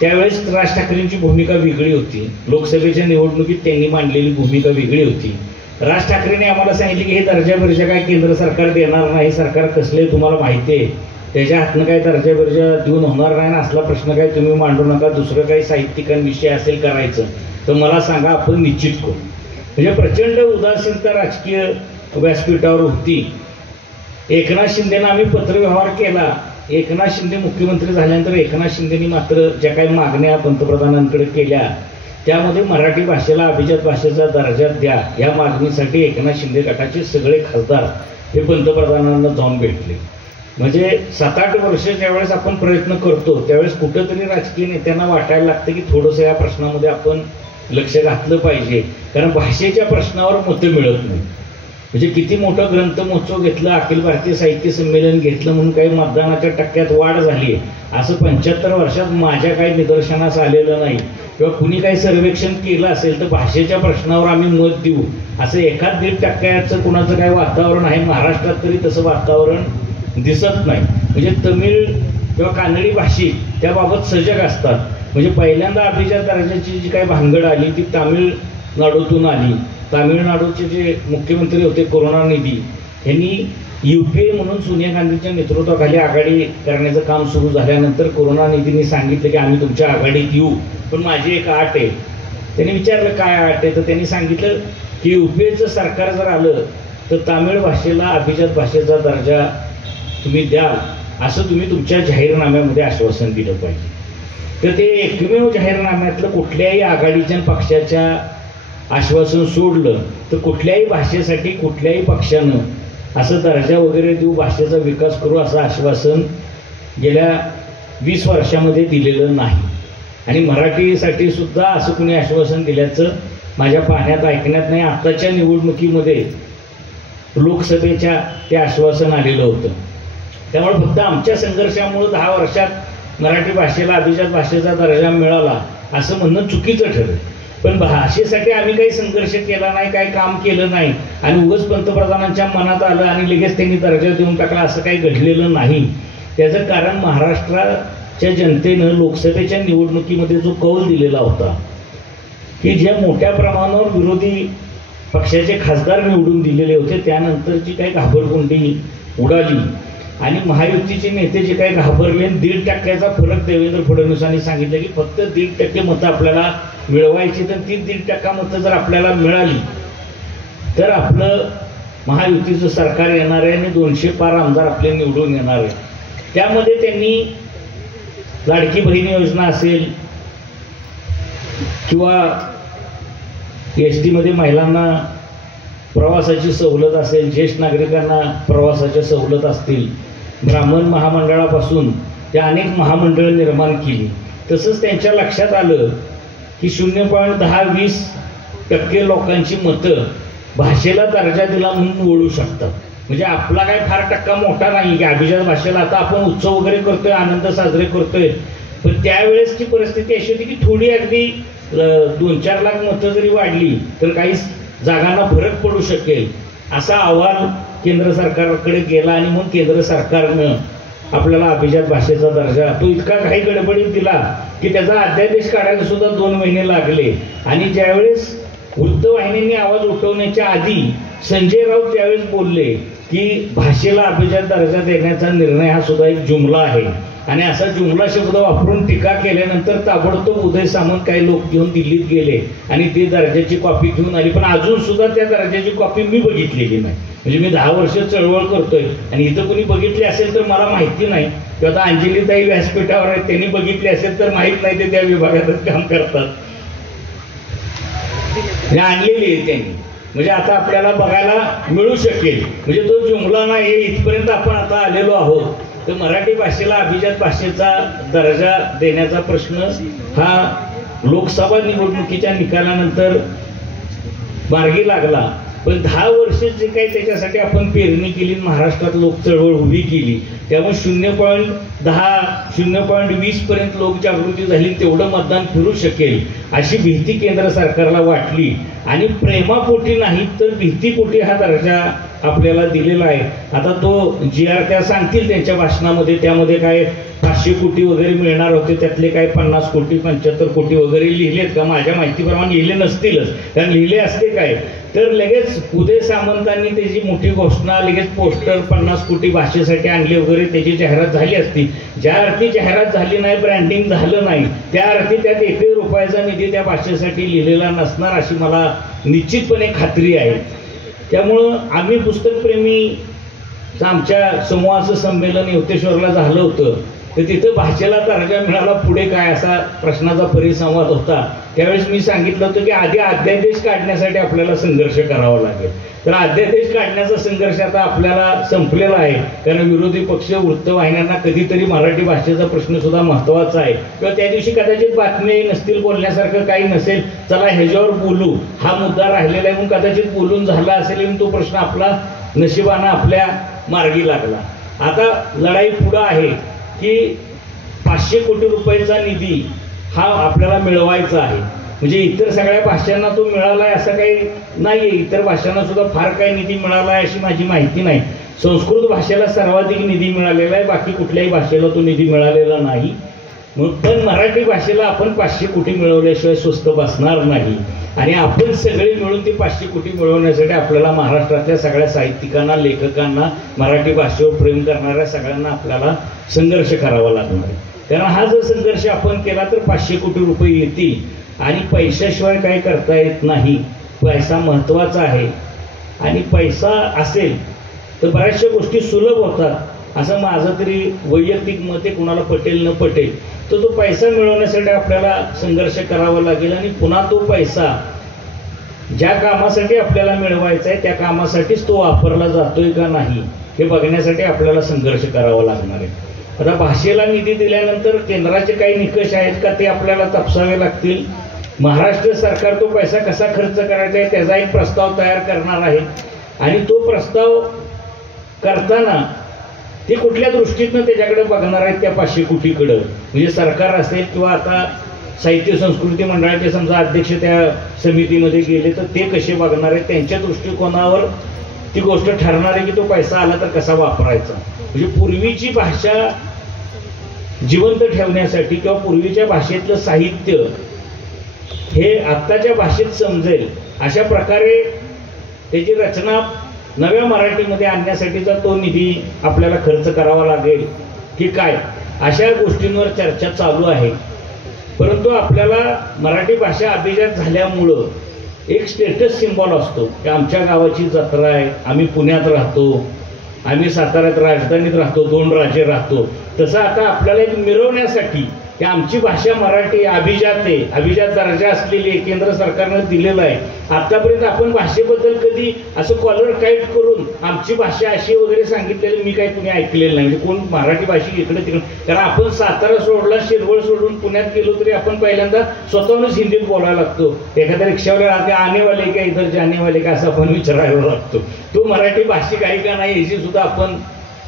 त्यावेळेस राज ठाकरेंची भूमिका वेगळी होती, लोकसभेच्या निवडणुकीत त्यांनी मांडलेली भूमिका वेगळी होती. राज ठाकरेंनी आम्हाला सांगितले की हे दर्जा काय केंद्र सरकार देणार नाही, सरकार कसले तुम्हाला माहिती आहे, त्याच्या हातनं काही दर्जा देऊन होणार नाही ना, असला प्रश्न काही तुम्ही मांडू नका, दुसरं काही साहित्यिकांविषयी असेल करायचं तर मला सांगा, आपण निश्चित करू. म्हणजे प्रचंड उदासीनता राजकीय व्यासपीठावर होती. एकनाथ शिंदेना आम्ही पत्रव्यवहार केला. एकनाथ शिंदे मुख्यमंत्री झाल्यानंतर एकनाथ शिंदेनी मात्र ज्या काही मागण्या पंतप्रधानांकडे केल्या त्यामध्ये मराठी भाषेला अभिजात भाषेचा दर्जा द्या या मागणीसाठी एकनाथ शिंदे गटाचे सगळे खासदार हे पंतप्रधानांना जाऊन भेटले. म्हणजे 7-8 वर्ष ज्यावेळेस आपण प्रयत्न करतो त्यावेळेस कुठंतरी राजकीय नेत्यांना वाटायला लागतं की थोडंसं या प्रश्नामध्ये आपण लक्ष घातलं पाहिजे, कारण भाषेच्या प्रश्नावर मतं मिळत नाही. म्हणजे किती मोठं ग्रंथ महोत्सव घेतलं, अखिल भारतीय साहित्य संमेलन घेतलं म्हणून काही मतदानाच्या टक्क्यात वाढ झाली आहे असं 75 वर्षात माझ्या काही निदर्शनास आलेलं नाही, किंवा कुणी काही सर्वेक्षण केलं असेल तर भाषेच्या प्रश्नावर आम्ही मत देऊ असं 1-1.5% कुणाचं काही वातावरण आहे महाराष्ट्रात तरी तसं वातावरण दिसत नाही. म्हणजे तमिळ किंवा कानडी भाषिक त्याबाबत सजग असतात. म्हणजे पहिल्यांदा अभिजात दर्जाची जी काही भानगड आली ती तामिळनाडूतून आली. तामिळनाडूचे जे मुख्यमंत्री होते करुणानिधी यांनी UPA म्हणून सोनिया गांधीच्या नेतृत्वाखाली आघाडी करण्याचं काम सुरू झाल्यानंतर करुणानिधींनी सांगितलं की आम्ही तुमच्या आघाडीत येऊ, पण माझी एक अट आहे. त्यांनी विचारलं काय अट आहे, तर त्यांनी सांगितलं की UPAचं सरकार जर आलं तर तामिळ भाषेला अभिजात भाषेचा दर्जा तुम्ही द्याल असं तुम्ही तुमच्या जाहीरनाम्यामध्ये आश्वासन दिलं पाहिजे. तर ते एकमेव जाहीरनाम्यातलं कुठल्याही आघाडीच्या पक्षाच्या आश्वासन सोडलं तर कुठल्याही भाषेसाठी कुठल्याही पक्षानं असं दर्जा वगैरे देऊ, भाषेचा विकास करू असं आश्वासन गेल्या 20 वर्षामध्ये दिलेलं नाही. आणि मराठीसाठी सुद्धा असं कुणी आश्वासन दिल्याचं माझ्या पाहण्यात ऐकण्यात नाही. आत्ताच्या निवडणुकीमध्ये लोकसभेच्या ते आश्वासन आलेलं होतं. त्यामुळे फक्त आमच्या संघर्षामुळे 10 वर्षात मराठी भाषेला अभिजात भाषेचा दर्जा मिळाला असं म्हणणं चुकीचं ठरेल. पण भाषेसाठी आम्ही काही संघर्ष केला नाही, काही काम केलं नाही आणि उगाच पंतप्रधानांच्या मनात आलं आणि लगेच त्यांनी दर्जा देऊन टाकला असं काही घडलेलं नाही. त्याचं कारण महाराष्ट्राच्या जनतेनं लोकसभेच्या निवडणुकीमध्ये जो कौल दिलेला होता की ज्या मोठ्या प्रमाणावर विरोधी पक्षाचे खासदार निवडून दिलेले होते त्यानंतरची काही घाबरगुंडी उडाली आणि महायुतीचे नेते जे काही घाबरले 1.5% फरक देवेंद्र फडणवीसांनी सांगितलं की फक्त 1.5% मतं आपल्याला मिळवायची, तर ती 1.5% मतं जर आपल्याला मिळाली तर आपलं महायुतीचं सरकार येणार आहे आणि 200 पार आमदार आपले निवडून येणार आहे. त्यामध्ये त्यांनी लाडकी बहीण योजना असेल किंवा ST मध्ये महिलांना प्रवासाची सवलत असेल, ज्येष्ठ नागरिकांना प्रवासाच्या सवलत असतील, ब्राह्मण महामंडळापासून त्या अनेक महामंडळ निर्माण केली. तसंच त्यांच्या लक्षात आलं की 0.10-20% लोकांची मतं भाषेला दर्जा दिला म्हणून ओढू शकतात. म्हणजे आपला काय फार टक्का मोठा नाही की अभिजात भाषेला आता आपण उत्सव वगैरे करतोय, आनंद साजरे करतोय, पण त्यावेळेसची परिस्थिती अशी होती की थोडी अगदी 2-4 लाख मतं जरी वाढली तर काही जागांना फरक पडू शकेल असा अहवाल केंद्र सरकारकडे गेला आणि मग केंद्र सरकारनं आपल्याला अभिजात भाषेचा दर्जा तो इतका काही गडबडीत दिला की त्याचा अध्यादेश काढायला सुद्धा 2 महिने लागले. आणि ज्यावेळेस वृत्तवाहिन्यांनी आवाज उठवण्याच्या आधी संजय राऊत त्यावेळेस बोलले की भाषेला अभिजात दर्जा देण्याचा निर्णय हा सुद्धा एक जुमला आहे आणि असा जुमला शब्द वापरून टीका केल्यानंतर ताबडतोब उदय सामंत काही लोक घेऊन दिल्लीत गेले आणि ते दर्जाची कॉपी घेऊन आली. पण अजून सुद्धा त्या दर्जाची कॉपी मी बघितलेली नाही. म्हणजे मी 10 वर्ष चळवळ करतोय आणि इथं कोणी बघितली असेल तर मला माहिती नाही, किंवा आता अंजलीताई व्यासपीठावर आहेत त्यांनी बघितली असेल तर माहीत नाही, ते त्या विभागातच काम करतात. आणलेली आहे त्यांनी, म्हणजे आता आपल्याला बघायला मिळू शकेल. म्हणजे तो जुमला नाही, इथपर्यंत आपण आता आलेलो आहोत. तर मराठी भाषेला अभिजात भाषेचा दर्जा देण्याचा प्रश्न हा लोकसभा निवडणुकीच्या निकालानंतर मार्गी लागला. पण 10 वर्ष जे काही त्याच्यासाठी आपण पेरणी केली, महाराष्ट्रात लोक चळवळ उभी केली, त्यामुळे 0.10-0.20 पर्यंत लोक जागृती झाली, तेवढं मतदान फिरू शकेल अशी भीती केंद्र सरकारला वाटली आणि प्रेमापोटी नाही तर भीतीपोटी हा दर्जा आपल्याला दिलेला आहे. आता तो GR त्या सांगतील त्यांच्या भाषणामध्ये, त्यामध्ये काय 500 कोटी वगैरे मिळणार होते, त्यातले काय 50 कोटी 75 कोटी वगैरे लिहिलेत का? माझ्या माहितीप्रमाणे लिहिले नसतीलच, कारण लिहिले असते काय तर लगेच उदय सामंतांनी त्याची मोठी घोषणा लगेच पोस्टर 50 कोटी भाषेसाठी आणले वगैरे त्याची जाहिरात झाली असती. ज्या अर्थी जाहिरात झाली नाही, ब्रँडिंग झालं नाही, त्या अर्थी त्यात 1 रुपयाचा निधी त्या भाषेसाठी लिहिलेला नसणार अशी मला निश्चितपणे खात्री आहे. त्यामुळं आम्ही पुस्तकप्रेमी आमच्या समूहाचं संमेलन युक्तेश्वरला झालं होतं तर तिथं भाषेला दर्जा मिळाला पुढे काय असा प्रश्नाचा परिसंवाद होता. त्यावेळेस मी सांगितलं होतं की आधी अध्यादेश काढण्यासाठी आपल्याला संघर्ष करावा लागेल. तर अध्यादेश काढण्याचा संघर्ष आता आपल्याला संपलेला आहे, कारण विरोधी पक्ष वृत्तवाहिन्यांना कधीतरी मराठी भाषेचा प्रश्न सुद्धा महत्त्वाचा आहे, किंवा त्या दिवशी कदाचित बातमी नसतील, बोलण्यासारखं काही नसेल, चला ह्याच्यावर बोलू, हा मुद्दा राहिलेला आहे म्हणून कदाचित बोलून झाला असेल म्हणून तो प्रश्न आपला नशिबानं आपल्या मार्गी लागला. आता लढाई पुढं आहे की 500 कोटी रुपयाचा निधी हा आपल्याला मिळवायचा आहे. म्हणजे इतर सगळ्या भाषांना तो मिळालाय असं काही नाहीये, इतर भाषांना सुद्धा फार काही निधी मिळालाय अशी माझी माहिती नाही. संस्कृत भाषेला सर्वाधिक निधी मिळालेला आहे, बाकी कुठल्याही भाषेला तो निधी मिळालेला नाही. पण मराठी भाषेला आपण 500 कोटी मिळवल्याशिवाय स्वस्त बसणार नाही. आणि आपण सगळे मिळून ते 500 कोटी मिळवण्यासाठी आपल्याला महाराष्ट्रातल्या सगळ्या साहित्यिकांना, लेखकांना, मराठी भाषेवर प्रेम करणाऱ्या सगळ्यांना आपल्याला संघर्ष करावा लागणार आहे. कारण हा जर संघर्ष आपण केला तर 500 कोटी रुपये येतील. आणि पैशाशिवाय काही करता येत नाही. पैसा महत्त्वाचा आहे, आणि पैसा असेल तर बऱ्याचशा गोष्टी सुलभ होतात असं माझं तरी वैयक्तिक मत आहे. कुणाला पटेल न पटेल तर तो पैसा मिळवण्यासाठी आपल्याला संघर्ष करावा लागेल. आणि पुन्हा तो पैसा ज्या कामासाठी आपल्याला मिळवायचा आहे त्या कामासाठीच तो वापरला जातोय का नाही हे बघण्यासाठी आपल्याला संघर्ष करावा लागणार आहे. आता भाषेला निधी दिल्यानंतर केंद्राचे काही निकष आहेत का ते आपल्याला तपासावे लागतील. महाराष्ट्र सरकार तो पैसा कसा खर्च करायचा आहे त्याचा एक प्रस्ताव तयार करणार आहे. आणि तो प्रस्ताव करताना ते कुठल्या दृष्टीतनं त्याच्याकडे बघणार आहेत त्या 500 कोटीकडं. म्हणजे सरकार असेल किंवा आता साहित्य संस्कृती मंडळाचे समजा अध्यक्ष त्या समितीमध्ये गेले तर ते कसे बघणार आहेत, त्यांच्या दृष्टिकोनावर ती गोष्ट ठरणार आहे की तो पैसा आला तर कसा वापरायचा. म्हणजे पूर्वीची भाषा जिवंत ठेवण्यासाठी किंवा पूर्वीच्या भाषेतलं साहित्य हे आत्ताच्या भाषेत समजेल अशा प्रकारे त्याची रचना नव्या मराठीमध्ये आणण्यासाठीचा तो निधी आपल्याला खर्च करावा लागेल की काय, अशा गोष्टींवर चर्चा चालू आहे. परंतु आपल्याला मराठी भाषा अभिजात झाल्यामुळं एक स्टेटस सिम्बॉल असतो की आमच्या गावाची जत्रा आहे, आम्ही पुण्यात राहतो, आम्ही साताऱ्यात राजधानीत राहतो, 2 राज्य राहतो. तसं आता आपल्याला एक मिरवण्यासाठी की आमची भाषा मराठी अभिजात आहे, अभिजात दर्जा असलेली आहे, केंद्र सरकारनं दिलेला आहे. आतापर्यंत आपण भाषेबद्दल कधी असं कॉलर टाईट करून आमची भाषा अशी वगैरे सांगितलेलं मी काही कुणी ऐकलेलं नाही. म्हणजे कोण मराठी भाषिक इकडे तिकडे, कारण आपण सातारा सोडला, शिरवळ सोडून पुण्यात गेलो तरी आपण पहिल्यांदा स्वतःहूनच हिंदीत बोलायला लागतो. एखाद्या रिक्षावाला आनेवाले का इधर जानेवाले का असं आपण विचारायला लागतो. तो मराठी भाषिक आहे का नाही याची सुद्धा आपण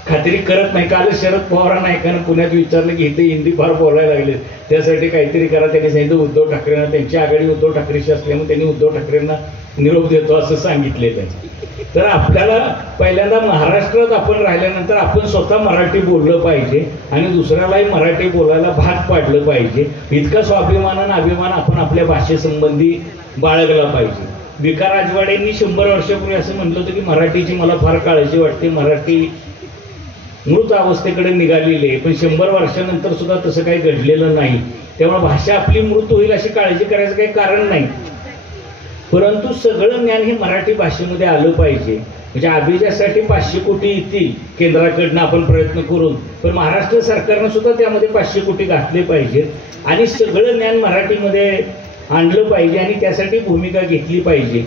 खात्री करत नाही. काल शरद पवारांना एकानं पुण्यात विचारलं की इथे हिंदी फार बोलायला लागले, त्यासाठी काहीतरी करा. त्यांनी सांगितलं उद्धव ठाकरेंना, त्यांची आघाडी उद्धव ठाकरेशी असल्यामुळे त्यांनी उद्धव ठाकरेंना निरोप देतो असं सांगितलेलं आहे. तर आपल्याला पहिल्यांदा महाराष्ट्रात आपण राहिल्यानंतर आपण स्वतः मराठी बोललं पाहिजे आणि दुसऱ्यालाही मराठी बोलायला भाग पाडलं पाहिजे. इतका स्वाभिमान आणि अभिमान आपण आपल्या भाषेसंबंधी बाळगला पाहिजे. विका राजवाडेंनी 100 वर्षापूर्वी असं म्हटलं होतं की मराठीची मला फार काळजी वाटते, मराठी मृत अवस्थेकडे निघालेली आहे. पण 100 वर्षानंतर सुद्धा तसं काही घडलेलं नाही. त्यामुळे भाषा आपली मृत होईल अशी काळजी करायचं काही कारण नाही. परंतु सगळं ज्ञान हे मराठी भाषेमध्ये आलं पाहिजे. म्हणजे अभिजातसाठी 500 कोटी येतील केंद्राकडनं आपण प्रयत्न करून, पण महाराष्ट्र सरकारनं सुद्धा त्यामध्ये 500 कोटी घातले पाहिजेत आणि सगळं ज्ञान मराठीमध्ये आणलं पाहिजे आणि त्यासाठी भूमिका घेतली पाहिजे.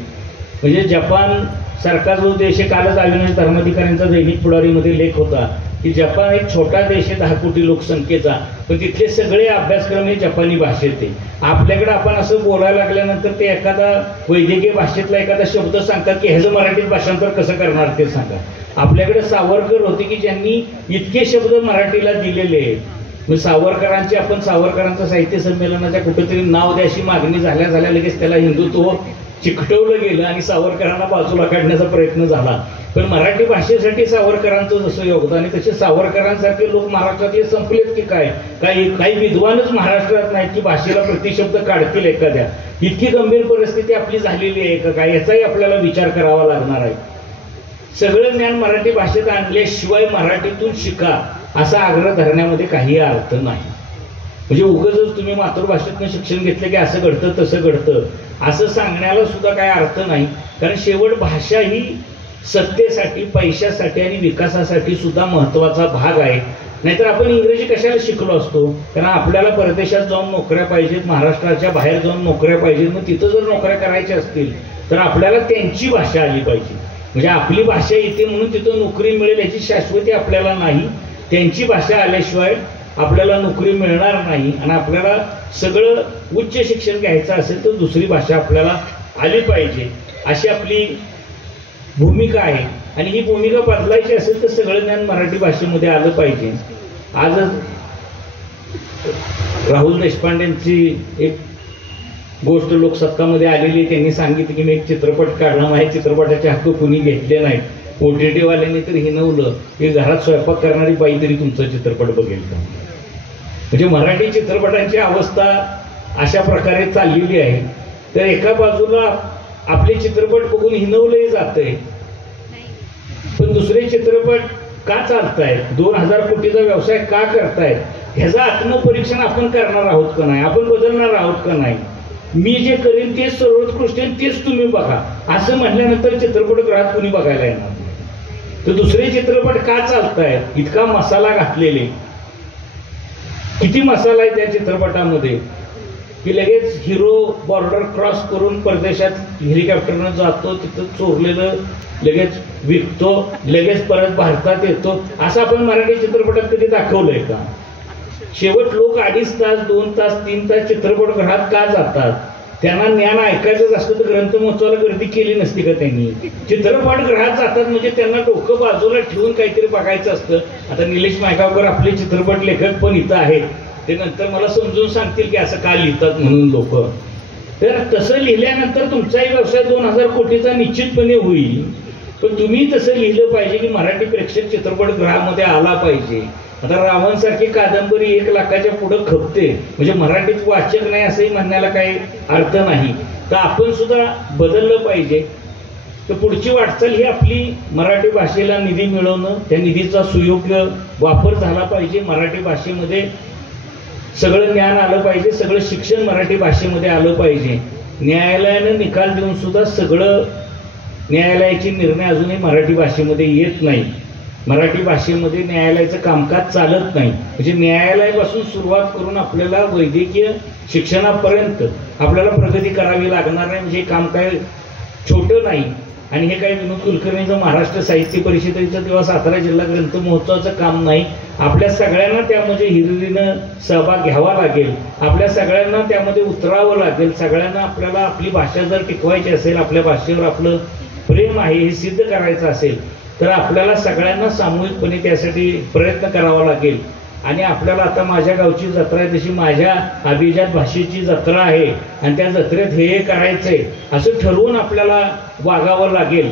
म्हणजे जपान सारखा जो देश आहे, कालच अविनाश धर्माधिकाऱ्यांचा दैनिक पुढारीमध्ये लेख होता की जपान एक छोटा देश आहे 10 कोटी लोकसंख्येचा, पण तिथले सगळे अभ्यासक्रम हे जपानी भाषेत आहे. आपल्याकडे आपण असं बोलायला लागल्यानंतर ते एखादा वैद्यकीय भाषेतला एखादा शब्द सांगतात की ह्याचं मराठीत भाषांतर कसं करणार ते सांगा. आपल्याकडे सावरकर होते की ज्यांनी इतके शब्द मराठीला दिलेले आहेत. मग सावरकरांची आपण सावरकरांचं साहित्य संमेलनाच्या कुठेतरी नाव द्यायची मागणी झाल्या लगेच त्याला हिंदुत्व चिकटवलं गेलं आणि सावरकरांना बाजूला काढण्याचा प्रयत्न झाला. पण मराठी भाषेसाठी सावरकरांचं जसं योगदान आहे तसे सावरकरांसारखे लोक महाराष्ट्रातले संपलेत की काय? काही विद्वानच महाराष्ट्रात नाहीत की भाषेला प्रतिशब्द काढतील एखाद्या. इतकी गंभीर परिस्थिती आपली झालेली आहे का काय, याचाही आपल्याला विचार करावा लागणार आहे. सगळं ज्ञान मराठी भाषेत आणल्याशिवाय मराठीतून शिका असा आग्रह धरण्यामध्ये काही अर्थ नाही. म्हणजे उगाच तुम्ही मातृभाषेतनं शिक्षण घेतलं की असं घडतं तसं घडतं असं सांगण्याला सुद्धा काही अर्थ नाही. कारण शेवट भाषा ही सत्तेसाठी, पैशासाठी आणि विकासासाठी सुद्धा महत्त्वाचा भाग आहे. नाहीतर आपण इंग्रजी कशाला शिकलो असतो? कारण आपल्याला परदेशात जाऊन नोकऱ्या पाहिजेत, महाराष्ट्राच्या बाहेर जाऊन नोकऱ्या पाहिजेत. मग तिथं जर नोकऱ्या करायच्या असतील तर आपल्याला त्यांची भाषा आली पाहिजे. म्हणजे आपली भाषा येते म्हणून तिथं नोकरी मिळेल याची शाश्वती आपल्याला नाही. त्यांची भाषा आल्याशिवाय आपल्याला नोकरी मिळणार नाही. आणि आपल्याला सगळं उच्च शिक्षण घ्यायचं असेल तर दुसरी भाषा आपल्याला आली पाहिजे, अशी आपली भूमिका आहे. आणि ही भूमिका बदलायची असेल तर सगळं ज्ञान मराठी भाषेमध्ये आलं पाहिजे. आज राहुल देशपांडेंची एक गोष्ट लोकसत्तामध्ये आलेली, त्यांनी सांगितलं की मी एक चित्रपट काढला, माझ्या चित्रपटाचे हक्क कुणी घेतले नाहीत. OTT वाल्यांनी तर हिनवलं की घरात स्वयंपाक करणारी बाई तरी तुमचा चित्रपट बघेल का? म्हणजे मराठी चित्रपटांची अवस्था अशा प्रकारे चाललेली आहे. तर एका बाजूला आपले चित्रपट बघून हिनवलंही जातंय, पण दुसरे चित्रपट का चालतायत, 2000 कोटीचा व्यवसाय का करतायत, ह्याचं आत्मपरीक्षण आपण करणार आहोत का नाही, आपण बदलणार आहोत का नाही. मी जे करेन तेच सर्वोत्कृष्ट तेच तुम्ही बघा असं म्हटल्यानंतर चित्रपटगृहात कुणी बघायला येणार नाही. तर दुसरे चित्रपट का चालतायत? इतका मसाला घातलेले, किती मसाला आहे त्या चित्रपटामध्ये की लगेच हिरो बॉर्डर क्रॉस करून परदेशात हेलिकॉप्टरनं जातो, तिथं चोरलेलं लगेच विकतो, लगेच परत भारतात येतो. असं आपण मराठी चित्रपटात कधी दाखवलंय का? शेवट लोक 2.5 तास 2 तास 3 तास चित्रपटगृहात का जातात? त्यांना ज्ञान ऐकायचं असतं तर ग्रंथ महोत्सवाला गर्दी केली नसती का त्यांनी? चित्रपटगृहात जातात म्हणजे त्यांना डोकं बाजूला ठेवून काहीतरी बघायचं असतं. आता निलेश मायगावकर आपले चित्रपट लेखक पण इथं आहेत, ते नंतर मला समजून सांगतील की असं का लिहितात म्हणून लोक. तर तसं लिहिल्यानंतर तुमचाही व्यवसाय 2000 कोटीचा निश्चितपणे होईल. पण तुम्ही तसं लिहिलं पाहिजे की मराठी प्रेक्षक चित्रपटगृहामध्ये आला पाहिजे. आता रावणसारखी कादंबरी 1 लाखाच्या पुढं खपते म्हणजे मराठीत वाचक नाही असंही म्हणण्याला काही अर्थ नाही. तर आपण सुद्धा बदललं पाहिजे. तर पुढची वाटचाल ही आपली मराठी भाषेला निधी मिळवणं, त्या निधीचा सुयोग्य वापर झाला पाहिजे. मराठी भाषेमध्ये सगळं ज्ञान आलं पाहिजे, सगळं शिक्षण मराठी भाषेमध्ये आलं पाहिजे. न्यायालयानं निकाल देऊन सुद्धा सगळं न्यायालयाचे निर्णय अजूनही मराठी भाषेमध्ये येत नाही. मराठी भाषेमध्ये न्यायालयाचं कामकाज चालत नाही. म्हणजे न्यायालयापासून सुरुवात करून आपल्याला वैद्यकीय शिक्षणापर्यंत आपल्याला प्रगती करावी लागणार नाही. म्हणजे काम काय छोटं नाही. आणि हे काही विनोद कुलकर्णीचं महाराष्ट्र साहित्य परिषदेचं किंवा सातारा जिल्हा ग्रंथ महोत्सवाचं काम नाही. आपल्या सगळ्यांना त्यामध्ये हिरिरीनं सहभाग घ्यावा लागेल, आपल्या सगळ्यांना त्यामध्ये उतरावं लागेल. सगळ्यांना आपल्याला आपली भाषा जर टिकवायची असेल, आपल्या भाषेवर आपलं प्रेम आहे हे सिद्ध करायचं असेल तर आपल्याला सगळ्यांना सामूहिकपणे त्यासाठी प्रयत्न करावा लागेल. आणि आपल्याला आता माझ्या गावची जत्रा आहे तशी माझ्या अभिजात भाषेची जत्रा आहे आणि त्या जत्रेत हे करायचंय असं ठरवून आपल्याला वागावं लागेल.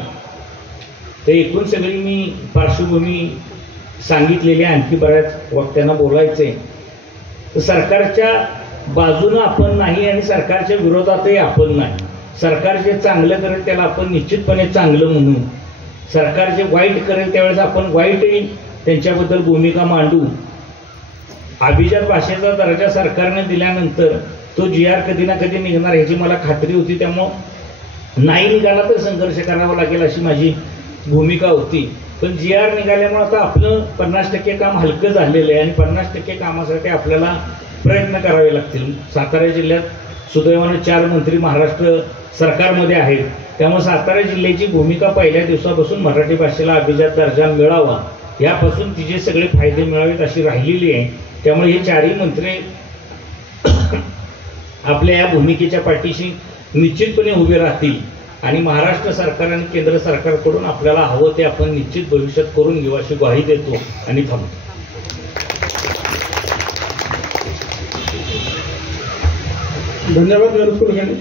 तर एकूण सगळी मी पार्श्वभूमी सांगितलेली, आणखी बऱ्याच वक्त्यांना बोलायचंय. तर सरकारच्या बाजूनं आपण नाही आणि सरकारच्या विरोधातही आपण नाही. सरकार जे चांगलं करेल त्याला आपण निश्चितपणे चांगलं म्हणू, सरकार जे वाईट करेल त्यावेळेस आपण वाईटही त्यांच्याबद्दल भूमिका मांडू. अभिजात भाषेचा दर्जा सरकारने दिल्यानंतर तो GR कधी ना कधी निघणार ह्याची मला खात्री होती. त्यामुळं नाही निघाला तर संघर्ष करावा लागेल अशी माझी भूमिका होती. पण GR निघाल्यामुळे आता आपलं 50% काम हलकं झालेलं आहे आणि 50% कामासाठी आपल्याला प्रयत्न करावे लागतील. सातारा जिल्ह्यात सुदैवाने 4 मंत्री महाराष्ट्र सरकारमध्ये आहेत. त्यामुळे सातारा जिल्ह्याची भूमिका पहिल्या दिवसापासून मराठी भाषेला अभिजात दर्जा मिळावा यापासून तिचे सगळे फायदे मिळावेत अशी राहिलेली आहे. त्यामुळे हे 4ही मंत्री आपल्या या भूमिकेच्या पाठीशी निश्चितपणे उभे राहतील आणि महाराष्ट्र सरकार आणि केंद्र सरकारकडून आपल्याला हवं ते आपण निश्चित भविष्यात करून घेऊ अशी ग्वाही देतो आणि थांबतो. धन्यवाद विनोद कुलकर्णी.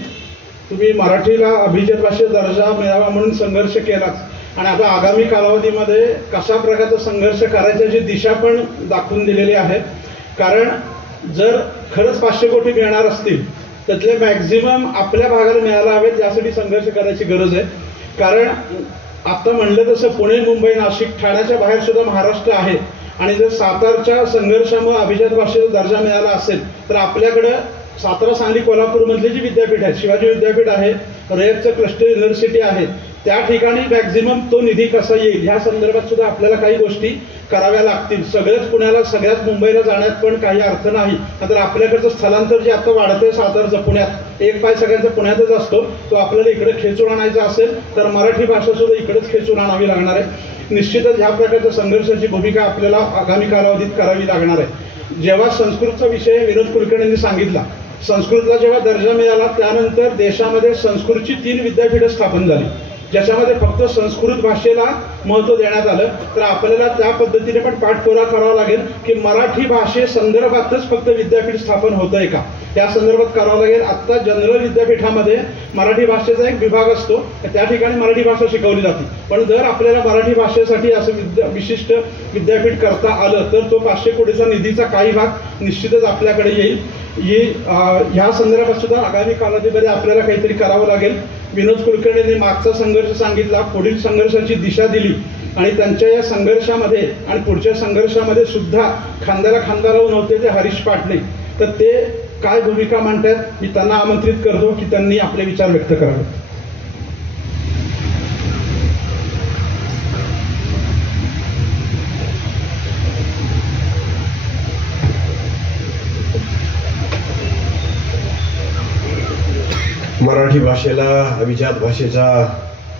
तुम्ही मराठीला अभिजात भाषेचा दर्जा मिळावा म्हणून संघर्ष केलाच आणि आता आगामी कालावधीमध्ये कशा प्रकारचा संघर्ष करायची दिशा पण दाखवून दिलेली आहे. कारण जर खरंच 500 कोटी मिळणार असतील त्यातले मॅक्झिमम आपल्या भागाला मिळायला हवेत यासाठी संघर्ष करायची गरज आहे. कारण आता म्हणलं तसं पुणे, मुंबई, नाशिक, ठाण्याच्या बाहेर सुद्धा महाराष्ट्र आहे आणि जर सातारच्या संघर्षामुळे अभिजात भाषेचा दर्जा मिळाला असेल तर आपल्याकडं सातारा, सांगली, कोल्हापूरमधले जी विद्यापीठ आहेत, शिवाजी विद्यापीठ आहे, रयतचं क्लस्टर युनिव्हर्सिटी आहे, त्या ठिकाणी मॅक्झिमम तो निधी कसा येईल ह्या संदर्भात सुद्धा आपल्याला काही गोष्टी कराव्या लागतील. सगळ्याच पुण्याला सगळ्याच मुंबईला जाण्यात पण काही अर्थ नाही. तर आपल्याकडचं स्थलांतर जे आता वाढतंय सातारचं पुण्यात, एक पाय सगळ्यांचा पुण्यातच असतो, तो आपल्याला इकडे खेचून आणायचा असेल तर मराठी भाषा सुद्धा इकडेच खेचून आणावी लागणार आहे. निश्चितच ह्या प्रकारच्या संघर्षाची भूमिका आपल्याला आगामी कालावधीत करावी लागणार आहे. जेव्हा संस्कृतचा विषय विनोद कुलकर्णींनी सांगितला, संस्कृतला जेव्हा दर्जा मिळाला त्यानंतर देशामध्ये संस्कृतची 3 विद्यापीठं स्थापन झाली, ज्याच्यामध्ये फक्त संस्कृत भाषेला महत्त्व देण्यात आलं. तर आपल्याला त्या पद्धतीने पण पाठपुरावा करावा लागेल की मराठी भाषेसंदर्भातच फक्त विद्यापीठ स्थापन होतंय का, या संदर्भात करावं लागेल. आत्ता जनरल विद्यापीठामध्ये मराठी भाषेचा एक विभाग असतो, त्या ठिकाणी मराठी भाषा शिकवली जाते. पण जर आपल्याला मराठी भाषेसाठी असं विशिष्ट विद्यापीठ करता आलं तर तो 500 कोटीचा निधीचा काही भाग निश्चितच आपल्याकडे येईल. ह्या संदर्भात सुद्धा आगामी कालावधीमध्ये आपल्याला काहीतरी करावं लागेल. विनोद कुलकर्णींनी मागचा संघर्ष सांगितला, पुढील संघर्षाची दिशा दिली आणि त्यांच्या या संघर्षामध्ये आणि पुढच्या संघर्षामध्ये सुद्धा खांद्याला खांदा लावून होते ते हरीश पाटणे. तर ते काय भूमिका मांडतात मी त्यांना आमंत्रित करतो की त्यांनी आपले विचार व्यक्त करावे. मराठी भाषेला अभिजात भाषेचा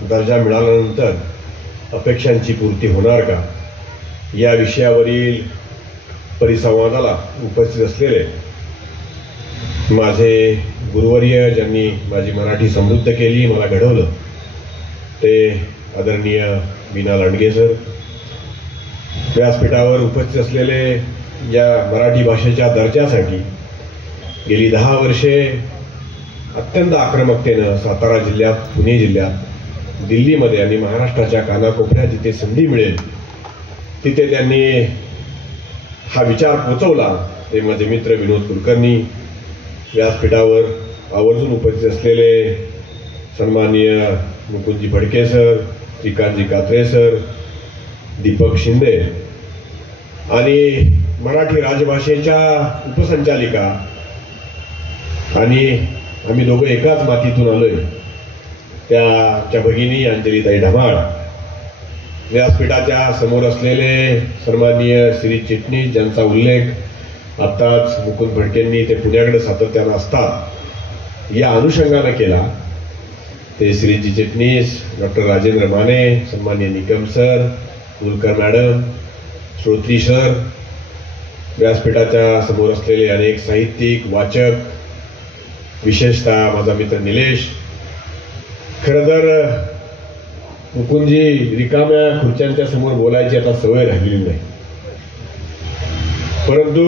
दर्जा मिळाल्यानंतर अपेक्षांची पूर्ती होणार का, या विषयावरील परिसंवादाला उपस्थित असलेले माझे गुरुवर्य, ज्यांनी माझी मराठी समृद्ध केली, मला घडवलं, ते आदरणीय वीणा लांडगे सर, व्यासपीठावर उपस्थित असलेले या मराठी भाषेच्या दर्जासाठी गेली 10 वर्षे अत्यंत आक्रमकतेनं सातारा जिल्ह्यात, पुणे जिल्ह्यात, दिल्लीमध्ये आणि महाराष्ट्राच्या कानाकोपऱ्यात जिथे संधी मिळेल तिथे त्यांनी हा विचार पोचवला. ते माझे मित्र विनोद कुलकर्णी, व्यासपीठावर आवर्जून उपस्थित असलेले सन्माननीय मुकुंदजी फडके सर, श्रीकांतजी कात्रे सर, दीपक शिंदे आणि मराठी राजभाषेच्या उपसंचालिका आणि आम्ही दोघं एकाच मातीतून आलोय त्याच्या भगिनी अंजलीताई ढमाळ, व्यासपीठाच्या समोर असलेले सन्माननीय श्री चिटणीस, ज्यांचा उल्लेख आत्ताच मुकुंद फडकेंनी ते पुण्याकडे सातत्यानं असतात या अनुषंगानं केला, ते श्रीजी चिटणीस, डॉक्टर राजेंद्र माने, सन्माननीय निकम सर, कुलकर मॅडम, श्रोत्री सर, व्यासपीठाच्या समोर असलेले अनेक साहित्यिक, वाचक, विशेषतः माझा मित्र निलेश. खरं तर मुकुंदजी रिकाम्या खुर्च्यांच्या समोर बोलायची आता सवय राहिलेली नाही, परंतु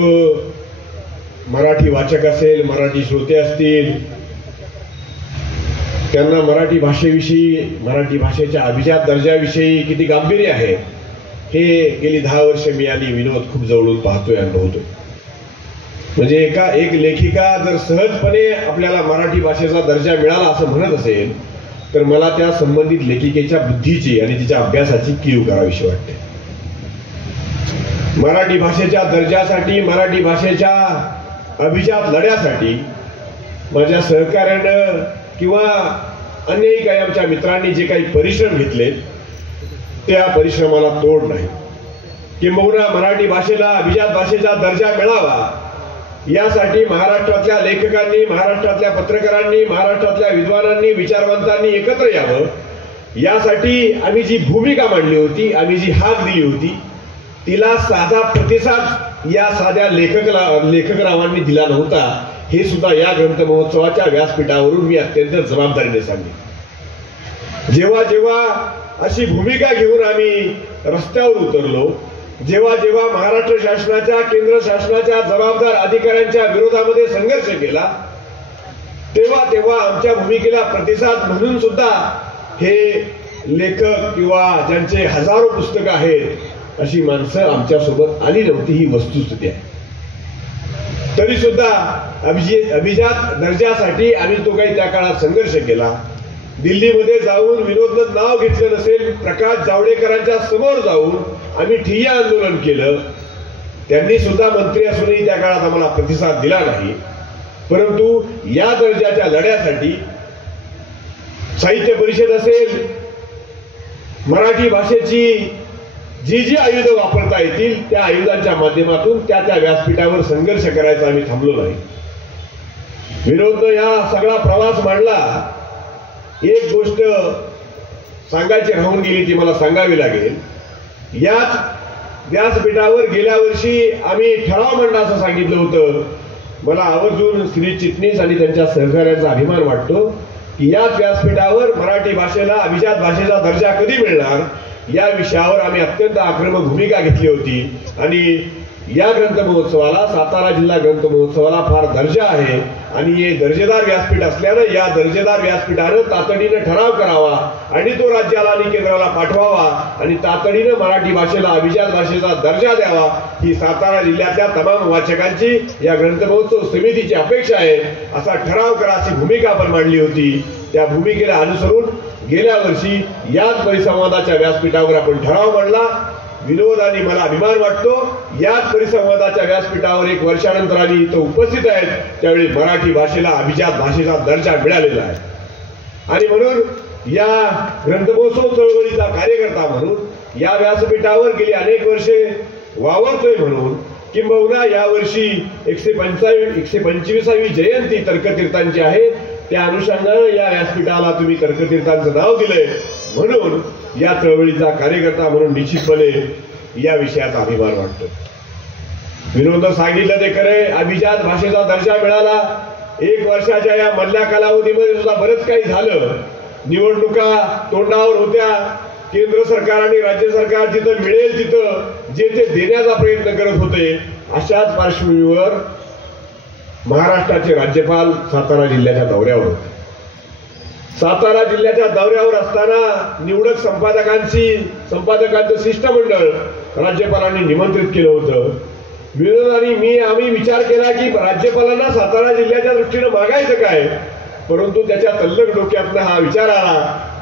मराठी वाचक असेल, मराठी श्रोते असतील, त्यांना मराठी भाषेविषयी, मराठी भाषेच्या अभिजात दर्जाविषयी किती गांभीर्य आहे हे गेली 10 वर्ष मी आणि विनोद खूप जवळून पाहतोय, अनुभवतोय. म्हणजे एक लेखिका जर सहजपणे आपल्याला मराठी भाषेचा दर्जा मिळाला असं म्हणत असेल तर मला त्या संबंधित लेखिकेच्या बुद्धीची आणि तिच्या अभ्यासाची कीव करावीशी वाटते. मराठी भाषेच्या दर्जासाठी, मराठी भाषेच्या अभिजात लढ्यासाठी माझ्या सहकार्यानं किंवा अन्यही काही आमच्या मित्रांनी जे काही परिश्रम घेतले त्या परिश्रमाला तोड नाही. किंबहुना मराठी भाषेला अभिजात भाषेचा दर्जा मिळावा यासाठी महाराष्ट्रातल्या लेखकांनी, महाराष्ट्रातल्या पत्रकारांनी, महाराष्ट्रातल्या विद्वानांनी, विचारवंतांनी एकत्र यावं, यासाठी आम्ही जी भूमिका मांडली होती, आम्ही जी हाक दिली होती, तिला साधा प्रतिसाद या साध्या लेखकरावांनी दिला नव्हता. हे सुद्धा या ग्रंथ महोत्सवाच्या व्यासपीठावरून मी अत्यंत जबाबदारीने सांगितले. जेव्हा जेव्हा अशी भूमिका घेऊन आम्ही रस्त्यावर उतरलो, जेव्हा जेव्हा महाराष्ट्र शासनाच्या, केंद्र शासनाच्या जबाबदार अधिकाऱ्यांच्या विरोधामध्ये संघर्ष केला, तेव्हा तेव्हा आमच्या भूमिकेला प्रतिसाद म्हणून सुद्धा हे लेखक किंवा ज्यांचे हजारो पुस्तकं आहेत अशी माणसं आमच्यासोबत आली नव्हती, ही वस्तुस्थिती आहे. तरी सुद्धा अभिजात दर्जासाठी आम्ही तो काही त्या काळात संघर्ष केला. दिल्लीमध्ये जाऊन विनोदनं नाव घेतलं नसेल, प्रकाश जावडेकरांच्या समोर जाऊन आम्ही ठिय्या आंदोलन केलं. त्यांनी सुद्धा मंत्री असूनही त्या काळात आम्हाला प्रतिसाद दिला नाही. परंतु या दर्जाच्या लढ्यासाठी साहित्य परिषद असेल, मराठी भाषेची जी आयुधं वापरता येतील त्या आयुधांच्या माध्यमातून त्या व्यासपीठावर संघर्ष करायचा आम्ही थांबलो नाही. विनोदनं या सगळा प्रवास मांडला. एक गोष्ट सांगायची राहून गेली ती मला सांगावी लागेल. याच व्यासपीठावर गेल्या वर्षी आम्ही ठराव मांडला असं सांगितलं होतं. मला आवर्जून श्री चिटणीस आणि त्यांच्या सहकार्याचा अभिमान वाटतो की याच व्यासपीठावर मराठी भाषेला अभिजात भाषेचा दर्जा कधी मिळणार या विषयावर आम्ही अत्यंत आक्रमक भूमिका घेतली होती. आणि या ग्रंथ महोत्सवाला, सातारा जिल्हा ग्रंथ महोत्सवाला फार दर्जा आहे आणि हे दर्जेदार व्यासपीठ असल्यानं या दर्जेदार व्यासपीठानं तातडीनं ठराव करावा आणि तो राज्याला आणि केंद्राला पाठवावा आणि तातडीनं मराठी भाषेला अभिजात भाषेचा दर्जा द्यावा ही सातारा जिल्ह्यातल्या तमाम वाचकांची या ग्रंथ महोत्सव समितीची अपेक्षा आहे. असा ठराव करा अशी भूमिका आपण मांडली होती. त्या भूमिकेला अनुसरून गेल्या वर्षी याच परिसंवादाच्या व्यासपीठावर आपण ठराव मांडला. विनोद आणि मला अभिमान वाटतो याच परिसंवादाच्या व्यासपीठावर 1 वर्षानंतर आम्ही इथं उपस्थित आहेत त्यावेळी मराठी भाषेला अभिजात भाषेचा दर्जा मिळालेला आहे. आणि म्हणून या ग्रंथमहोत्सव चळवळीचा कार्यकर्ता म्हणून या व्यासपीठावर गेली अनेक वर्षे वावरतोय म्हणून किंबहुना यावर्षी 125वी जयंती तर्कतीर्थांची आहे. त्या अनुषंगानं या व्यासपीठाला तुम्ही तर्कतीर्थांचं नाव दिलंय म्हणून या चळवळीचा कार्यकर्ता म्हणून निश्चितपणे या विषयाचा अभिमान वाटतो. विनोद सांगितलं ते खरे. अभिजात भाषेचा दर्जा मिळाला. 1 वर्षाच्या या मधल्या कालावधीमध्ये सुद्धा बरंच काही झालं. निवडणुका तोंडावर होत्या. केंद्र सरकार आणि राज्य सरकार जिथं मिळेल तिथं जे ते देण्याचा प्रयत्न करत होते. अशाच पार्श्वभूमीवर महाराष्ट्राचे राज्यपाल सातारा जिल्ह्याच्या दौऱ्यावर होते. सातारा जिल्ह्याच्या दौऱ्यावर असताना निवडक संपादकांचं शिष्टमंडळ राज्यपालांनी निमंत्रित केलं होतं. विनोद आणि आम्ही विचार केला की राज्यपालांना सातारा जिल्ह्याच्या दृष्टीनं मागायचं काय. परंतु त्याच्या तल्लक डोक्यातनं हा विचार आला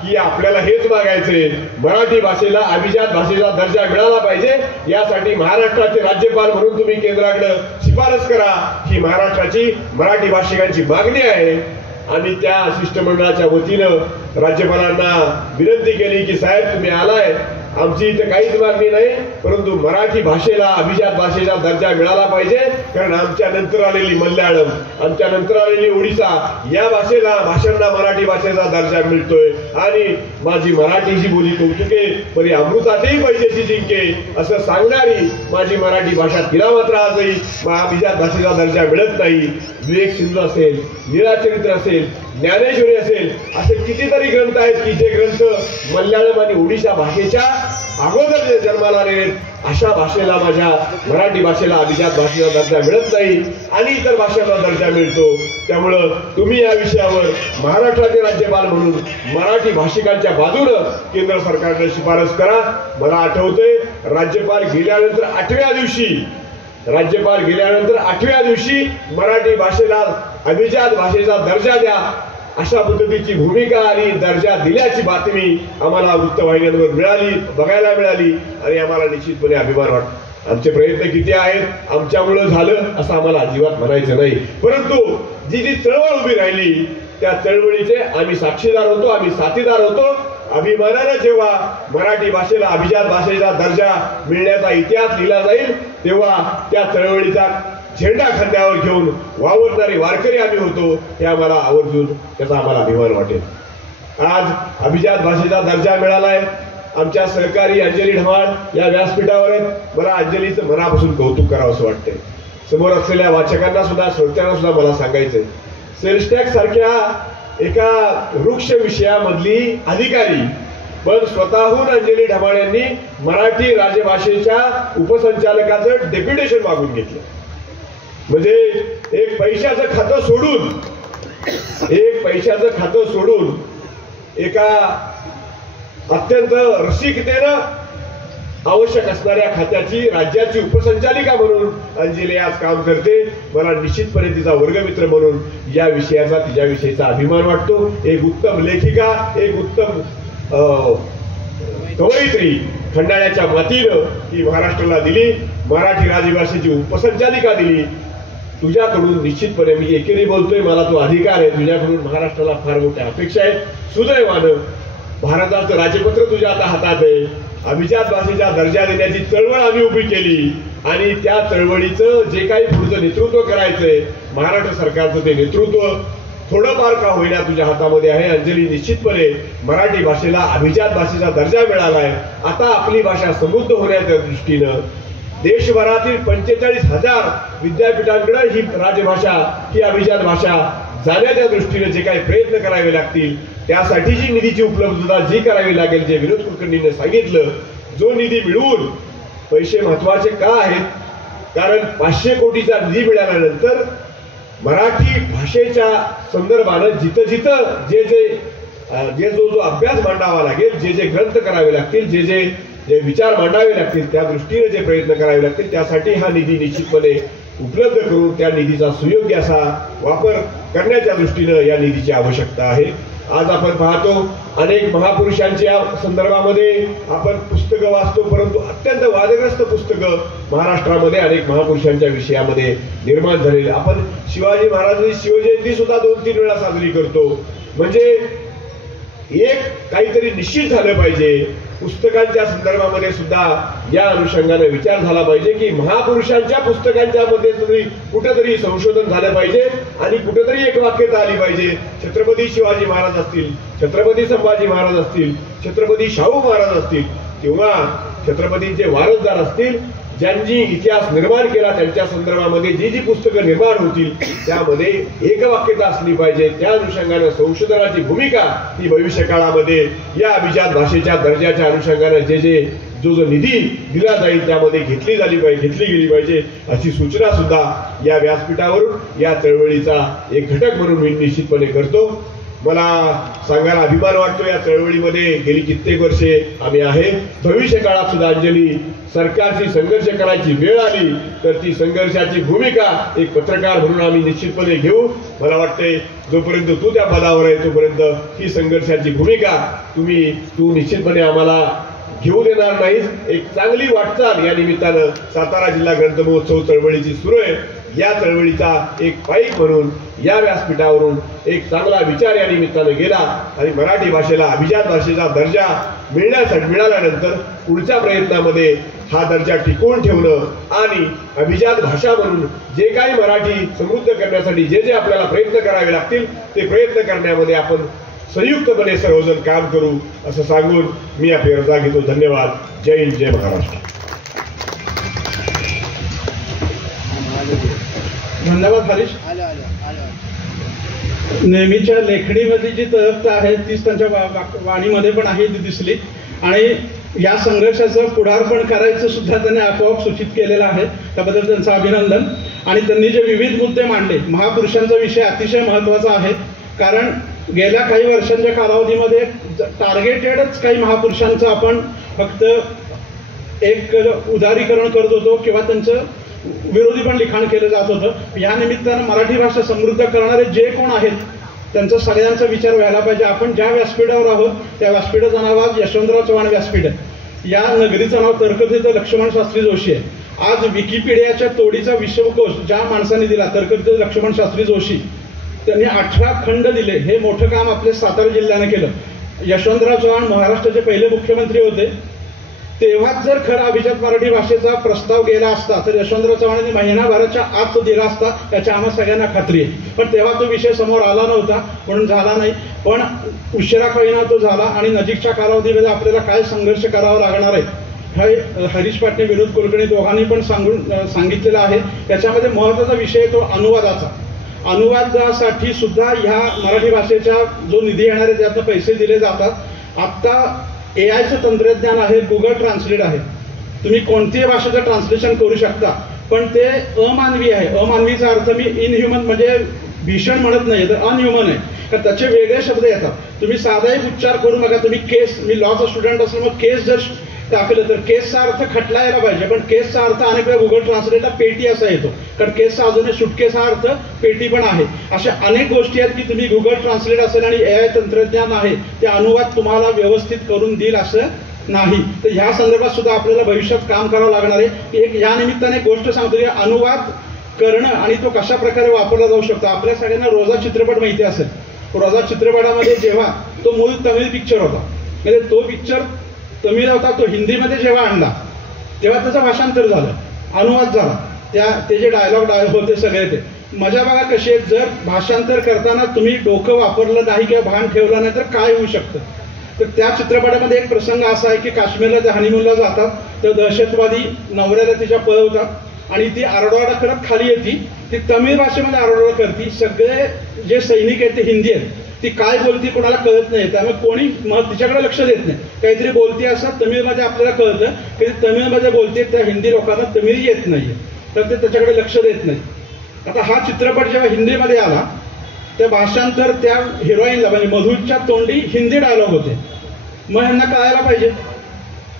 की आपल्याला हेच मागायचंय, मराठी भाषेला अभिजात भाषेचा दर्जा मिळाला पाहिजे. यासाठी महाराष्ट्राचे राज्यपाल म्हणून तुम्ही केंद्राकडे शिफारस करा ही महाराष्ट्राची मराठी भाषिकांची मागणी आहे. आम्ही त्या शिष्टमंडळाच्या वतीनं राज्यपालांना विनंती केली की साहेब तुम्ही आलाय, आमची इथं काहीच मागणी नाही परंतु मराठी भाषेला अभिजात भाषेचा दर्जा मिळाला पाहिजे. कारण आमच्या नंतर आलेली मल्याळम, आमच्या नंतर आलेली ओडिसा या भाषांना मराठी भाषेचा दर्जा मिळतोय आणि माझी मराठीची बोली कौतुके परी अमृतातही पैजेशी जिंके असं सांगणारी माझी मराठी भाषा तिला मात्र आजही अभिजात भाषेचा दर्जा मिळत नाही. विवेक सिंधू असेल, लीळाचरित्र असेल, ज्ञानेश्वरी असेल असे कितीतरी ग्रंथ आहेत की जे ग्रंथ मल्याळम आणि ओडिशा भाषेच्या अगोदर जन्माला आलेले. अशा भाषेला माझ्या मराठी भाषेला अभिजात भाषेचा दर्जा मिळत नाही आणि इतर भाषांना दर्जा मिळतो. त्यामुळं तुम्ही या विषयावर महाराष्ट्राचे राज्यपाल म्हणून मराठी भाषिकांच्या बाजूनं केंद्र सरकारने शिफारस करा. मला आठवतंय राज्यपाल गेल्यानंतर 8व्या दिवशी मराठी भाषेला अभिजात भाषेचा दर्जा द्या अशा पद्धतीची भूमिका आणि दर्जा दिल्याची बातमी आम्हाला वृत्तवाहिन्यांवर बघायला मिळाली आणि आम्हाला निश्चितपणे अभिमान वाटतो. आमचे प्रयत्न किती आहेत, आमच्यामुळं झालं असं आम्हाला अजिबात म्हणायचं नाही. परंतु जी चळवळ उभी राहिली त्या चळवळीचे आम्ही साक्षीदार होतो, आम्ही साथीदार होतो. अभिमानानं जेव्हा मराठी भाषेला अभिजात भाषेचा दर्जा मिळण्याचा इतिहास लिहिला जाईल तेव्हा त्या चळवळीचा झेंडा खांद्यावर घेऊन वावरणारे वारकरी आम्ही होतो हे आम्हाला आवर्जून त्याचा आम्हाला अभिमान वाटेल. आज अभिजात भाषेचा दर्जा मिळालाय. आमच्या सहकारी अंजली ढमाळ या व्यासपीठावर आहेत. मला अंजलीचं मनापासून कौतुक करावं असं वाटतंय. समोर असलेल्या वाचकांना सुद्धा श्रोत्यांना सुद्धा मला सांगायचंय सेल्स टॅक्स सारख्या एका वृक्ष विषयामधली अधिकारी पण स्वतःहून अंजली ढमाळ यांनी मराठी राजभाषेच्या उपसंचालकाचं डेप्युटेशन मागून घेतलं. म्हणजे एक पैशाचं खातं सोडून एका अत्यंत रसिकतेनं आवश्यक असणाऱ्या खात्याची राज्याची उपसंचालिका म्हणून अंजली आज काम करते. मला निश्चितपणे तिचा वर्गमित्र म्हणून या विषयाचा तिच्याविषयीचा अभिमान वाटतो. एक उत्तम लेखिका, एक उत्तम कवयित्री खंडाळ्याच्या मातीनं ती महाराष्ट्राला दिली. मराठी राजभाषेची उपसंचालिका दिली. तुझ्याकडून निश्चितपणे मी एकेरी बोलतोय, मला तो अधिकार आहे. तुझ्याकडून महाराष्ट्राला फार मोठ्या अपेक्षा आहेत. सुदैवानं भारताचं राजपत्र तुझ्या आता हातात आहे. अभिजात भाषेचा दर्जा देण्याची चळवळ आम्ही उभी केली आणि त्या चळवळीचं जे काही पुढचं नेतृत्व करायचंय महाराष्ट्र सरकारचं ते नेतृत्व थोडंफार का होईना तुझ्या हातामध्ये आहे. अंजली, निश्चितपणे मराठी भाषेला अभिजात भाषेचा दर्जा मिळालाय. आता आपली भाषा समृद्ध होण्याच्या दृष्टीनं देशभरातील 45,000 विद्यापीठांकडे ही राजभाषा, ही अभिजात भाषा जाण्याच्या दृष्टीने जे काही प्रयत्न करावे लागतील त्यासाठी जी निधीची उपलब्धता जी करावी लागेल, जे विनोद कुलकर्णींनी सांगितलं, जो निधी मिळवून पैसे महत्वाचे का आहेत? कारण 500 कोटीचा निधी मिळाल्यानंतर मराठी भाषेच्या संदर्भानं जिथं जिथं जो अभ्यास मांडावा लागेल, जे ग्रंथ करावे लागतील, जे विचार मांडावे लागतील, त्या दृष्टीने जे प्रयत्न करावे लागतील त्यासाठी हा निधी निश्चितपणे उपलब्ध करून त्या निधीचा सुयोग्य असा वापर करण्याच्या दृष्टीनं या निधीची आवश्यकता आहे. आज आपण पाहतो अनेक महापुरुषांच्या संदर्भामध्ये आपण पुस्तकं वाचतो, परंतु अत्यंत वादग्रस्त पुस्तकं महाराष्ट्रामध्ये अनेक महापुरुषांच्या विषयामध्ये निर्माण झालेली. आपण शिवाजी महाराजांची शिवजयंती सुद्धा 2-3 वेळा साजरी करतो. म्हणजे एक काहीतरी निश्चित झालं पाहिजे. पुस्तकांच्या संदर्भामध्ये सुद्धा या अनुषंगाने विचार झाला पाहिजे की महापुरुषांच्या पुस्तकांच्या मध्ये तरी कुठेतरी संशोधन झालं पाहिजे आणि कुठेतरी एक वाक्यता आली पाहिजे. छत्रपती शिवाजी महाराज असतील, छत्रपती संभाजी महाराज असतील, छत्रपती शाहू महाराज असतील किंवा छत्रपतींचे वारसदार असतील, ज्यांनी इतिहास निर्माण केला त्यांच्या संदर्भामध्ये जी पुस्तकं निर्माण होतील त्यामध्ये एकवाक्यता असली पाहिजे. त्या अनुषंगाने संशोधनाची भूमिका ही भविष्य काळामध्ये या अभिजात भाषेच्या दर्जाच्या अनुषंगाने जो निधी दिला जाईल त्यामध्ये घेतली गेली पाहिजे अशी सूचना सुद्धा या व्यासपीठावरून या चळवळीचा एक घटक म्हणून मी निश्चितपणे करतो. मला सांगायला अभिमान वाटतो या चळवळीमध्ये गेली कित्येक वर्षे आम्ही आहे. भविष्य काळात सुद्धा अंजली सरकारची संघर्ष करायची वेळ आली तर ती संघर्षाची भूमिका एक पत्रकार म्हणून आम्ही निश्चितपणे घेऊ. मला वाटते जोपर्यंत तू त्या पदावर आहे तोपर्यंत ही संघर्षाची भूमिका तू निश्चितपणे आम्हाला घेऊ देणार नाहीस. एक चांगली वाटचाल या निमित्तानं सातारा जिल्हा ग्रंथ महोत्सव चळवळीची सुरू आहे. या चळवळीचा एक पाईक म्हणून या व्यासपीठावरून एक चांगला विचार या निमित्तानं गेला आणि मराठी भाषेला अभिजात भाषेचा दर्जा मिळाल्यानंतर पुढच्या प्रयत्नामध्ये हा दर्जा टिकवून ठेवणं आणि अभिजात भाषा म्हणून जे काही मराठी समृद्ध करण्यासाठी जे आपल्याला प्रयत्न करावे लागतील ते प्रयत्न करण्यामध्ये आपण संयुक्तपणे सर्वजण काम करू असं सांगून मी आपली रजा घेतो. धन्यवाद. जय हिंद, जय महाराष्ट्र. धन्यवाद हरीश. नेहमीच्या लेखणीमध्ये जी तळपता आहे तीच त्यांच्या वाणीमध्ये पण आहे ती दिसली आणि या संघर्षाचं पुढारपण करायचं सुद्धा त्यांनी आपोआप सूचित केलेलं आहे. त्याबद्दल त्यांचं अभिनंदन. आणि त्यांनी जे विविध मुद्दे मांडले, महापुरुषांचा विषय अतिशय महत्त्वाचा आहे. कारण गेल्या काही वर्षांच्या कालावधीमध्ये टार्गेटेडच काही महापुरुषांचं आपण फक्त एक उदारीकरण करत होतो किंवा त्यांचं विरोधी पण लिखाण केलं जात होतं. या निमित्तानं मराठी भाषा समृद्ध करणारे जे कोण आहेत त्यांचा सगळ्यांचा विचार व्हायला पाहिजे. आपण ज्या व्यासपीठावर आहोत त्या व्यासपीठाचं नाव आज यशवंतराव चव्हाण व्यासपीठ आहे. या नगरीचं नाव तर्कतीर्थ लक्ष्मण शास्त्री जोशी आहे. आज विकिपीडियाच्या तोडीचा विश्वकोश ज्या माणसाने दिला तर्कतीर्थ लक्ष्मण शास्त्री जोशी, त्यांनी 18 खंड दिले. हे मोठं काम आपल्या सातारा जिल्ह्याने केलं. यशवंतराव चव्हाण महाराष्ट्राचे पहिले मुख्यमंत्री होते. तेव्हाच जर खरा अभिजात मराठी भाषेचा प्रस्ताव गेला असता तर यशवंतराव चव्हाणांनी महिनाभराच्या आत तो दिला असता याची आम्हा सगळ्यांना खात्री आहे. पण तेव्हा तो विषय समोर आला नव्हता म्हणून झाला नाही. पण उशिरा कळीना तो झाला आणि नजीकच्या कालावधीमध्ये आपल्याला काय संघर्ष करावा लागणार आहे हे हरीश पाटणे, विनोद कुलकर्णी दोघांनी पण सांगितलेलं आहे. त्याच्यामध्ये महत्त्वाचा विषय तो अनुवादाचा. अनुवादासाठी सुद्धा ह्या मराठी भाषेच्या जो निधी येणार आहे त्यातनं पैसे दिले जातात. आत्ता AI चं तंत्रज्ञान आहे, गुगल ट्रान्सलेट आहे. तुम्ही कोणत्याही भाषेचं ट्रान्सलेशन करू शकता. पण ते अमानवी आहे. अमानवीचा अर्थ मी इनह्युमन म्हणजे भीषण म्हणत नाही तर अनह्युमन आहे. कारण त्याचे वेगळे शब्द येतात. तुम्ही साधा एक उच्चार करून बघा. तुम्ही केस, मी लॉचा स्टुडंट असल्यामुळे केस जर टाकलं तर केसचा अर्थ खटला यायला पाहिजे. पण केसचा अर्थ अनेक वेळा गुगल ट्रान्सलेटला पेटी असा येतो. कारण केसचा अजूनही सुटकेस हा अर्थ पेटी पण आहे. अशा अनेक गोष्टी आहेत की तुम्ही गुगल ट्रान्सलेट असेल आणि AI तंत्रज्ञान आहे ते अनुवाद तुम्हाला व्यवस्थित करून देईल असं नाही. तर ह्या संदर्भात सुद्धा आपल्याला भविष्यात काम करावं लागणार आहे. एक या निमित्ताने एक गोष्ट सांगतो की अनुवाद करणं आणि तो कशा प्रकारे वापरला जाऊ शकतो. आपल्या सगळ्यांना रोजा चित्रपट माहिती असेल. रोजा चित्रपटामध्ये जेव्हा तो मूळ तमिळ पिक्चर होता म्हणजे तो पिक्चर तमिळ होता, तो हिंदीमध्ये जेव्हा आणला तेव्हा त्याचं भाषांतर झालं, अनुवाद झाला, ते जे डायलॉग होते सगळे ते मजा बघा कशी आहे. जर भाषांतर करताना तुम्ही डोकं वापरलं नाही किंवा भान ठेवलं नाही तर काय होऊ शकतं. तर त्या चित्रपटामध्ये एक प्रसंग असा आहे की काश्मीरला ते हनीमूनला जातात, तर दहशतवादी नवऱ्याला तिच्या पळवतात आणि ती आरडाओरडा करत खाली येते, ती तमिळ भाषेमध्ये आरडाओरडा करते. सगळे जे सैनिक आहेत ते हिंदी आहेत, ती काय बोलती कोणाला कळत नाही, त्यामुळे कोणी तिच्याकडे लक्ष देत नाही. काहीतरी बोलती असं तमिळमध्ये आपल्याला कळतं की तमिळमध्ये बोलते, त्या हिंदी लोकांना तमिळ येत नाहीये, तर ते त्याच्याकडे लक्ष देत नाही. आता हा चित्रपट जेव्हा हिंदीमध्ये आला त्या भाषांतर त्या हिरोईनला म्हणजे मधुच्या तोंडी हिंदी डायलॉग होते, मग यांना कळायला पाहिजे,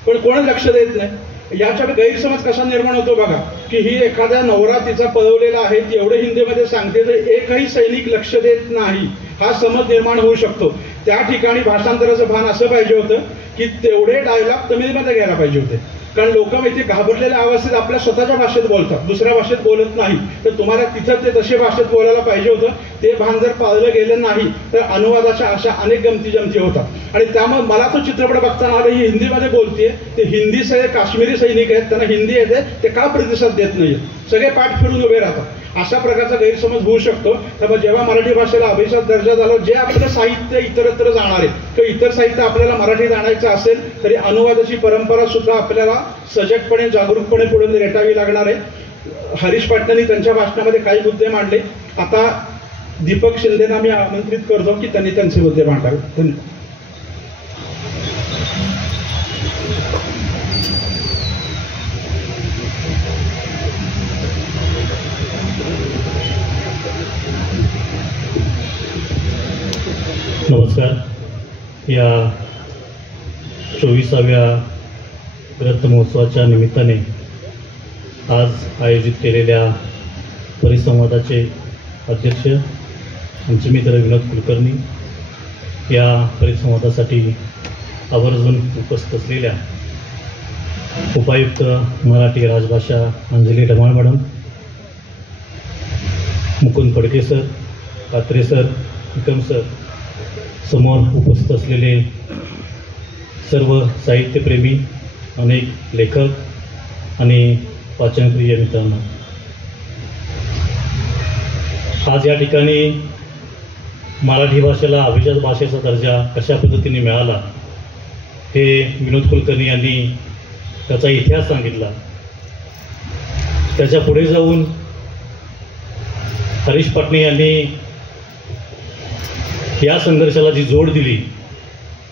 पण कोणच लक्ष देत नाही. याच्याकडे गैरसमज कसा निर्माण होतो बघा, की ही एखाद्या नवरा तिचा पळवलेला आहे, ती एवढे हिंदीमध्ये सांगते तर एकही सैनिक लक्ष देत नाही, हा समज निर्माण होऊ शकतो. त्या ठिकाणी भाषांतराचं भान असं पाहिजे होतं की तेवढे डायलॉग तमिळमध्ये घ्यायला पाहिजे होते, कारण लोक माहिती घाबरलेल्या अवस्थेत आपल्या स्वतःच्या भाषेत बोलतात, दुसऱ्या भाषेत बोलत नाही. तर तुम्हाला तिथं ते तसे भाषेत बोलायला पाहिजे होतं. ते भान जर पाळलं गेलं नाही तर अनुवादाच्या अशा अनेक गमती जमती होतात. आणि त्यामुळे मला तो चित्रपट बघताना आला, ही हिंदीमध्ये बोलतेय, ते हिंदी काश्मीरी सैनिक आहेत, त्यांना हिंदी येते, ते का प्रतिसाद देत नाहीये, सगळे पाठ फिरून उभे राहतात, अशा प्रकारचा गैरसमज होऊ शकतो. त्यामुळे जेव्हा मराठी भाषेला अभिजात दर्जा झाला, जे आपलं साहित्य इतरत्र जाणार आहे किंवा इतर साहित्य आपल्याला मराठीत आणायचं असेल तरी अनुवादाची परंपरा सुद्धा आपल्याला सजगपणे जागरूकपणे पुढे रेटावी लागणार आहे. हरीश पाटलांनी त्यांच्या भाषणामध्ये काही मुद्दे मांडले. आता दीपक शिंदेना मी आमंत्रित करतो की त्यांनी त्यांचे मुद्दे मांडावे. धन्यवाद. नमस्कार. या 24व्या रत्न महोत्सवाच्या निमित्ताने आज आयोजित केलेल्या परिसंवादाचे अध्यक्ष आमचे मित्र विनोद कुलकर्णी, या परिसंवादासाठी आवर्जून उपस्थित असलेल्या उपायुक्त मराठी राजभाषा Anjali Dhamal madam, Mukund Phadke sir, Katre sir, Nikam sir, समोर उपस्थित असलेले सर्व साहित्यप्रेमी, अनेक लेखक आणि वाचनप्रिय मित्रांनो, आज या ठिकाणी मराठी भाषेला अभिजात भाषेचा दर्जा कशा पद्धतीने मिळाला हे विनोद कुलकर्णी यांनी त्याचा इतिहास सांगितला. त्याच्या पुढे जाऊन हरीश पाटणे यांनी या संघर्षाला जी जोड दिली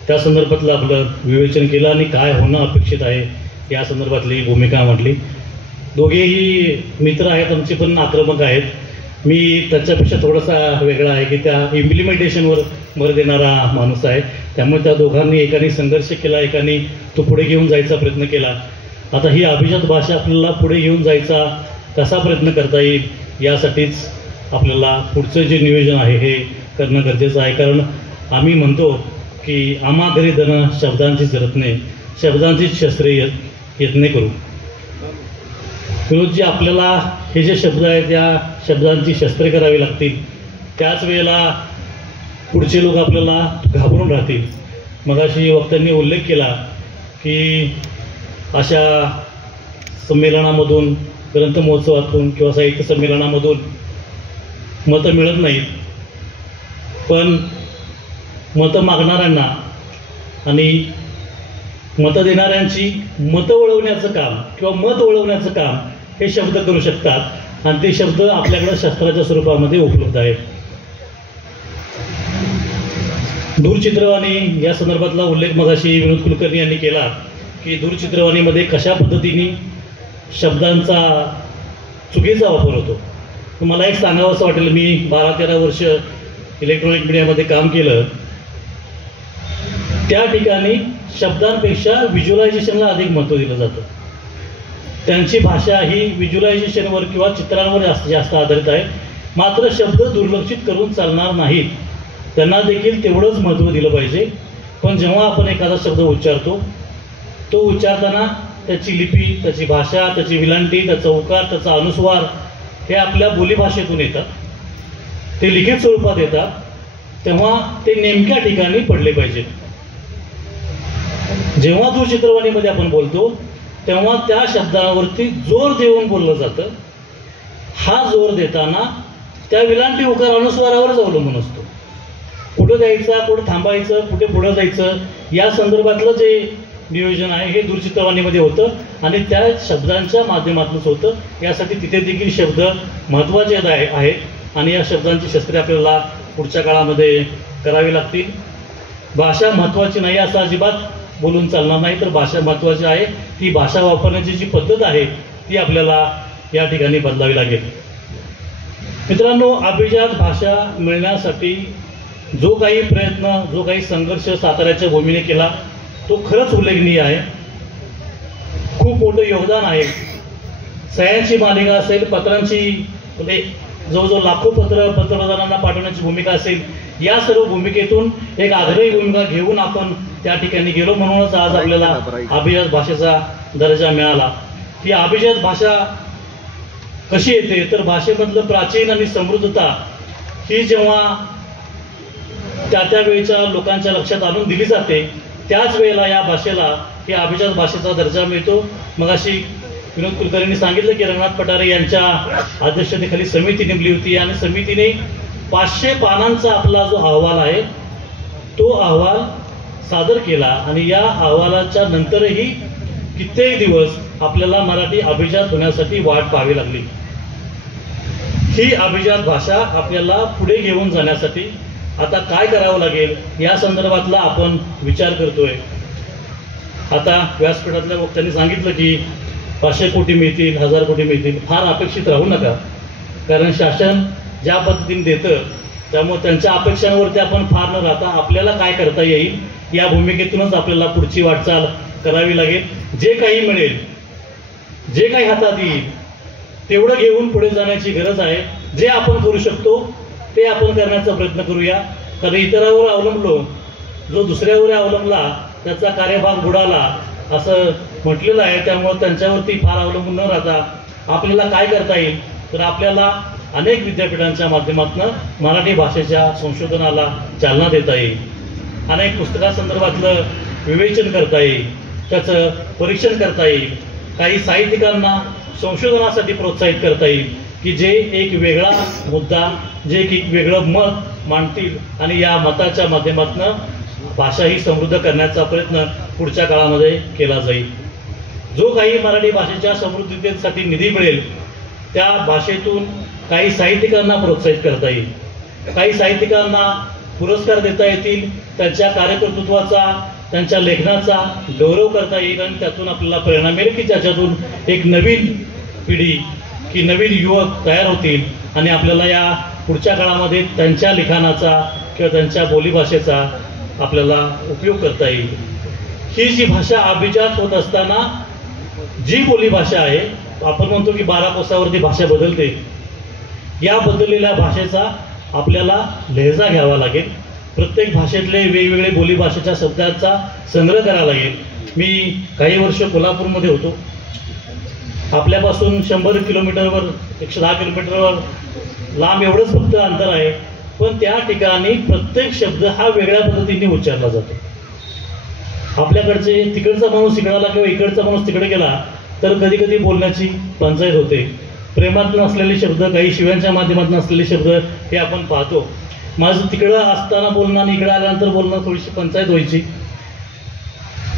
त्या संदर्भातलं आपलं विवेचन केलं आणि काय होणं अपेक्षित आहे या संदर्भातली भूमिका मांडली. दोघेही मित्र आहेत आमचे, पण आक्रमक आहेत. मी त्याच्यापेक्षा थोडासा वेगळा आहे की त्या इम्प्लिमेंटेशनवर भर देणारा माणूस आहे. त्यामुळे त्या दोघांनी एकाने संघर्ष केला, एकाने तो पुढे घेऊन जायचा प्रयत्न केला. आता ही अभिजात भाषा आपल्याला पुढे घेऊन जायचा कसा प्रयत्न करता येईल यासाठीच आपल्याला पुढचं जे नियोजन आहे हे करणं गरजेचं आहे. कारण आम्ही म्हणतो की आम्हा घरी धन शब्दांचीच रत्ने, शब्दांचीच शस्त्रे यत्ने करू. विनोदजी, आपल्याला हे जे शब्द आहेत त्या शब्दांची शस्त्रे करावी लागतील, त्याच वेळेला पुढचे लोक आपल्याला घाबरून राहतील. मगाशी वक्त्यांनी उल्लेख केला की अशा संमेलनामधून, ग्रंथ महोत्सवातून किंवा साहित्य संमेलनामधून मतं मिळत नाहीत, पण मतं मागणाऱ्यांना आणि मतं देणाऱ्यांची मतं वळवण्याचं काम किंवा मत वळवण्याचं काम हे शब्द करू शकतात आणि ते शब्द आपल्याकडे शस्त्राच्या स्वरूपामध्ये उपलब्ध आहेत. दूरचित्रवाणी या संदर्भातला उल्लेख मगाशी विनोद कुलकर्णी यांनी केला की दूरचित्रवाणीमध्ये कशा पद्धतीने शब्दांचा चुकीचा वापर होतो. मला एक सांगावं असं वाटेल, मी 12-13 वर्ष इलेक्ट्रॉनिक मीडियामध्ये काम केलं. त्या ठिकाणी शब्दांपेक्षा व्हिज्युअलायझेशनला अधिक महत्त्व दिलं जातं. त्यांची भाषा ही व्हिज्युअलायझेशनवर किंवा चित्रांवर जास्त आधारित आहे. मात्र शब्द दुर्लक्षित करून चालणार नाहीत, त्यांना देखील तेवढंच महत्त्व दिलं पाहिजे. पण जेव्हा आपण एखादा शब्द उच्चारतो, तो उच्चारताना त्याची लिपी, त्याची भाषा, त्याची विलांटी, त्याचा उकार, त्याचा अनुस्वार हे आपल्या बोलीभाषेतून येतात, ते लिखित स्वरूपात येतात, तेव्हा ते नेमक्या ठिकाणी पडले पाहिजेत. जेव्हा दूरचित्रवाणीमध्ये आपण बोलतो तेव्हा त्या शब्दावरती जोर देऊन बोललं जातं. हा जोर देताना त्या विलांटी उकार अनुस्वारावरच अवलंबून असतो. कुठं द्यायचा, कुठं थांबायचं, कुठे पुढं जायचं या संदर्भातलं जे नियोजन आहे हे दूरचित्रवाणीमध्ये होतं आणि त्या शब्दांच्या माध्यमातूनच होतं. यासाठी तिथे देखील शब्द महत्त्वाचे आहेत आणि या शब्दांची शस्त्रे आपल्याला पुढच्या काळामध्ये करावी लागतील. भाषा महत्त्वाची नाही असं अजिबात बोलून चालणार नाही, तर भाषा महत्त्वाची आहे. ती भाषा वापरण्याची जी पद्धत आहे ती आपल्याला या ठिकाणी बदलावी लागेल. मित्रांनो, अभिजात भाषा मिळण्यासाठी जो काही प्रयत्न, जो काही संघर्ष साताऱ्याच्या भूमीने केला तो खरंच उल्लेखनीय आहे. खूप मोठं योगदान आहे. सह्यांची मालिका असेल, पत्रांची म्हणजे जवळजवळ लाखो पंतप्रधानांना पाठवण्याची भूमिका असेल, या सर्व भूमिकेतून एक आग्रही भूमिका घेऊन आपण त्या ठिकाणी गेलो. म्हणूनच आज आपल्याला अभिजात भाषेचा दर्जा मिळाला. ही अभिजात भाषा कशी येते तर भाषेमधलं प्राचीन आणि समृद्धता ही जेव्हा त्या वेळच्या लोकांच्या लक्षात आणून दिली जाते त्याच वेळेला या भाषेला ही अभिजात भाषेचा दर्जा मिळतो. मगाशी विनोद कुलकर्णींनी सांगितलं की रंगनाथ पठारे यांच्या अध्यक्षतेखाली समिती नेमली होती आणि समितीने 500 पानांचा आपला जो अहवाल आहे तो अहवाल सादर केला आणि या अहवालाच्या नंतरही कित्येक दिवस आपल्याला मराठी अभिजात होण्यासाठी वाट पाहावी लागली. ही अभिजात भाषा आपल्याला पुढे घेऊन जाण्यासाठी आता काय करावं लागेल या संदर्भातला आपण विचार करतोय. आता व्यासपीठातल्या वक्त्यांनी सांगितलं की 500 कोटी मिळतील, 1000 कोटी मिळतील. फार अपेक्षित राहू नका, कारण शासन ज्या पद्धतीने देतं त्यामुळे त्यांच्या अपेक्षांवरती आपण फार न राहता आपल्याला काय करता येईल या भूमिकेतूनच आपल्याला पुढची वाटचाल करावी लागेल. जे काही मिळेल, जे काही हातात येईल तेवढं घेऊन पुढे जाण्याची गरज आहे. जे आपण करू शकतो ते आपण करण्याचा प्रयत्न करूया. कारण इतरांवर अवलंबलो, जो दुसऱ्यावर अवलंबला त्याचा कार्यभाग बुडाला असं म्हटलेलं आहे. त्यामुळे त्यांच्यावरती फार अवलंबून न राहता आपल्याला काय करता येईल तर आपल्याला अनेक विद्यापीठांच्या माध्यमातून मराठी भाषेच्या संशोधनाला चालना देता येईल. अनेक पुस्तकासंदर्भातलं विवेचन करता येईल, त्याचं परीक्षण करता येईल. काही साहित्यिकांना संशोधनासाठी प्रोत्साहित करता येईल की जे एक वेगळा मुद्दा, जे एक वेगळं मत मांडतील आणि या मताच्या माध्यमातून भाषा ही समृद्ध करण्याचा प्रयत्न पुढच्या काळामध्ये केला जाईल. जो काही मराठी भाषेच्या समृद्धतेसाठी निधी मिळेल त्या भाषेतून काही साहित्यिकांना प्रोत्साहित करता येईल, काही साहित्यिकांना पुरस्कार देता येतील, त्यांच्या कार्यकर्तृत्वाचा, त्यांच्या लेखनाचा गौरव करता येईल आणि त्यातून आपल्याला प्रेरणा मिळेल की ज्याच्यातून एक नवीन पिढी की नवीन युवक तयार होतील आणि आपल्याला या पुढच्या काळामध्ये त्यांच्या लिखाणाचा किंवा त्यांच्या बोलीभाषेचा आपल्याला उपयोग करता येईल. ही जी भाषा अभिजात होत असताना जी बोलीभाषा आहे, आपण म्हणतो की 12 कोसावरती भाषा बदलते, या बदललेल्या भाषेचा आपल्याला लहेजा घ्यावा लागेल. प्रत्येक भाषेतले वेगवेगळे बोलीभाषेच्या शब्दांचा संग्रह करावा लागेल. मी काही वर्ष कोल्हापूरमध्ये होतो. आपल्यापासून 100 किलोमीटरवर 110 किलोमीटरवर लांब एवढंच फक्त अंतर आहे, पण त्या ठिकाणी प्रत्येक शब्द हा वेगळ्या पद्धतीने उच्चारला जातो. आपल्याकडचे तिकडचा माणूस इकडाला किंवा इकडचा माणूस तिकडे गेला तर कधी कधी बोलण्याची पंचायत होते. प्रेमातून असलेले शब्द, काही शिव्यांच्या माध्यमातून असलेले शब्द हे आपण पाहतो. माझं तिकडं असताना बोलणं आणि इकडं आल्यानंतर बोलणं थोडीशी पंचायत व्हायची.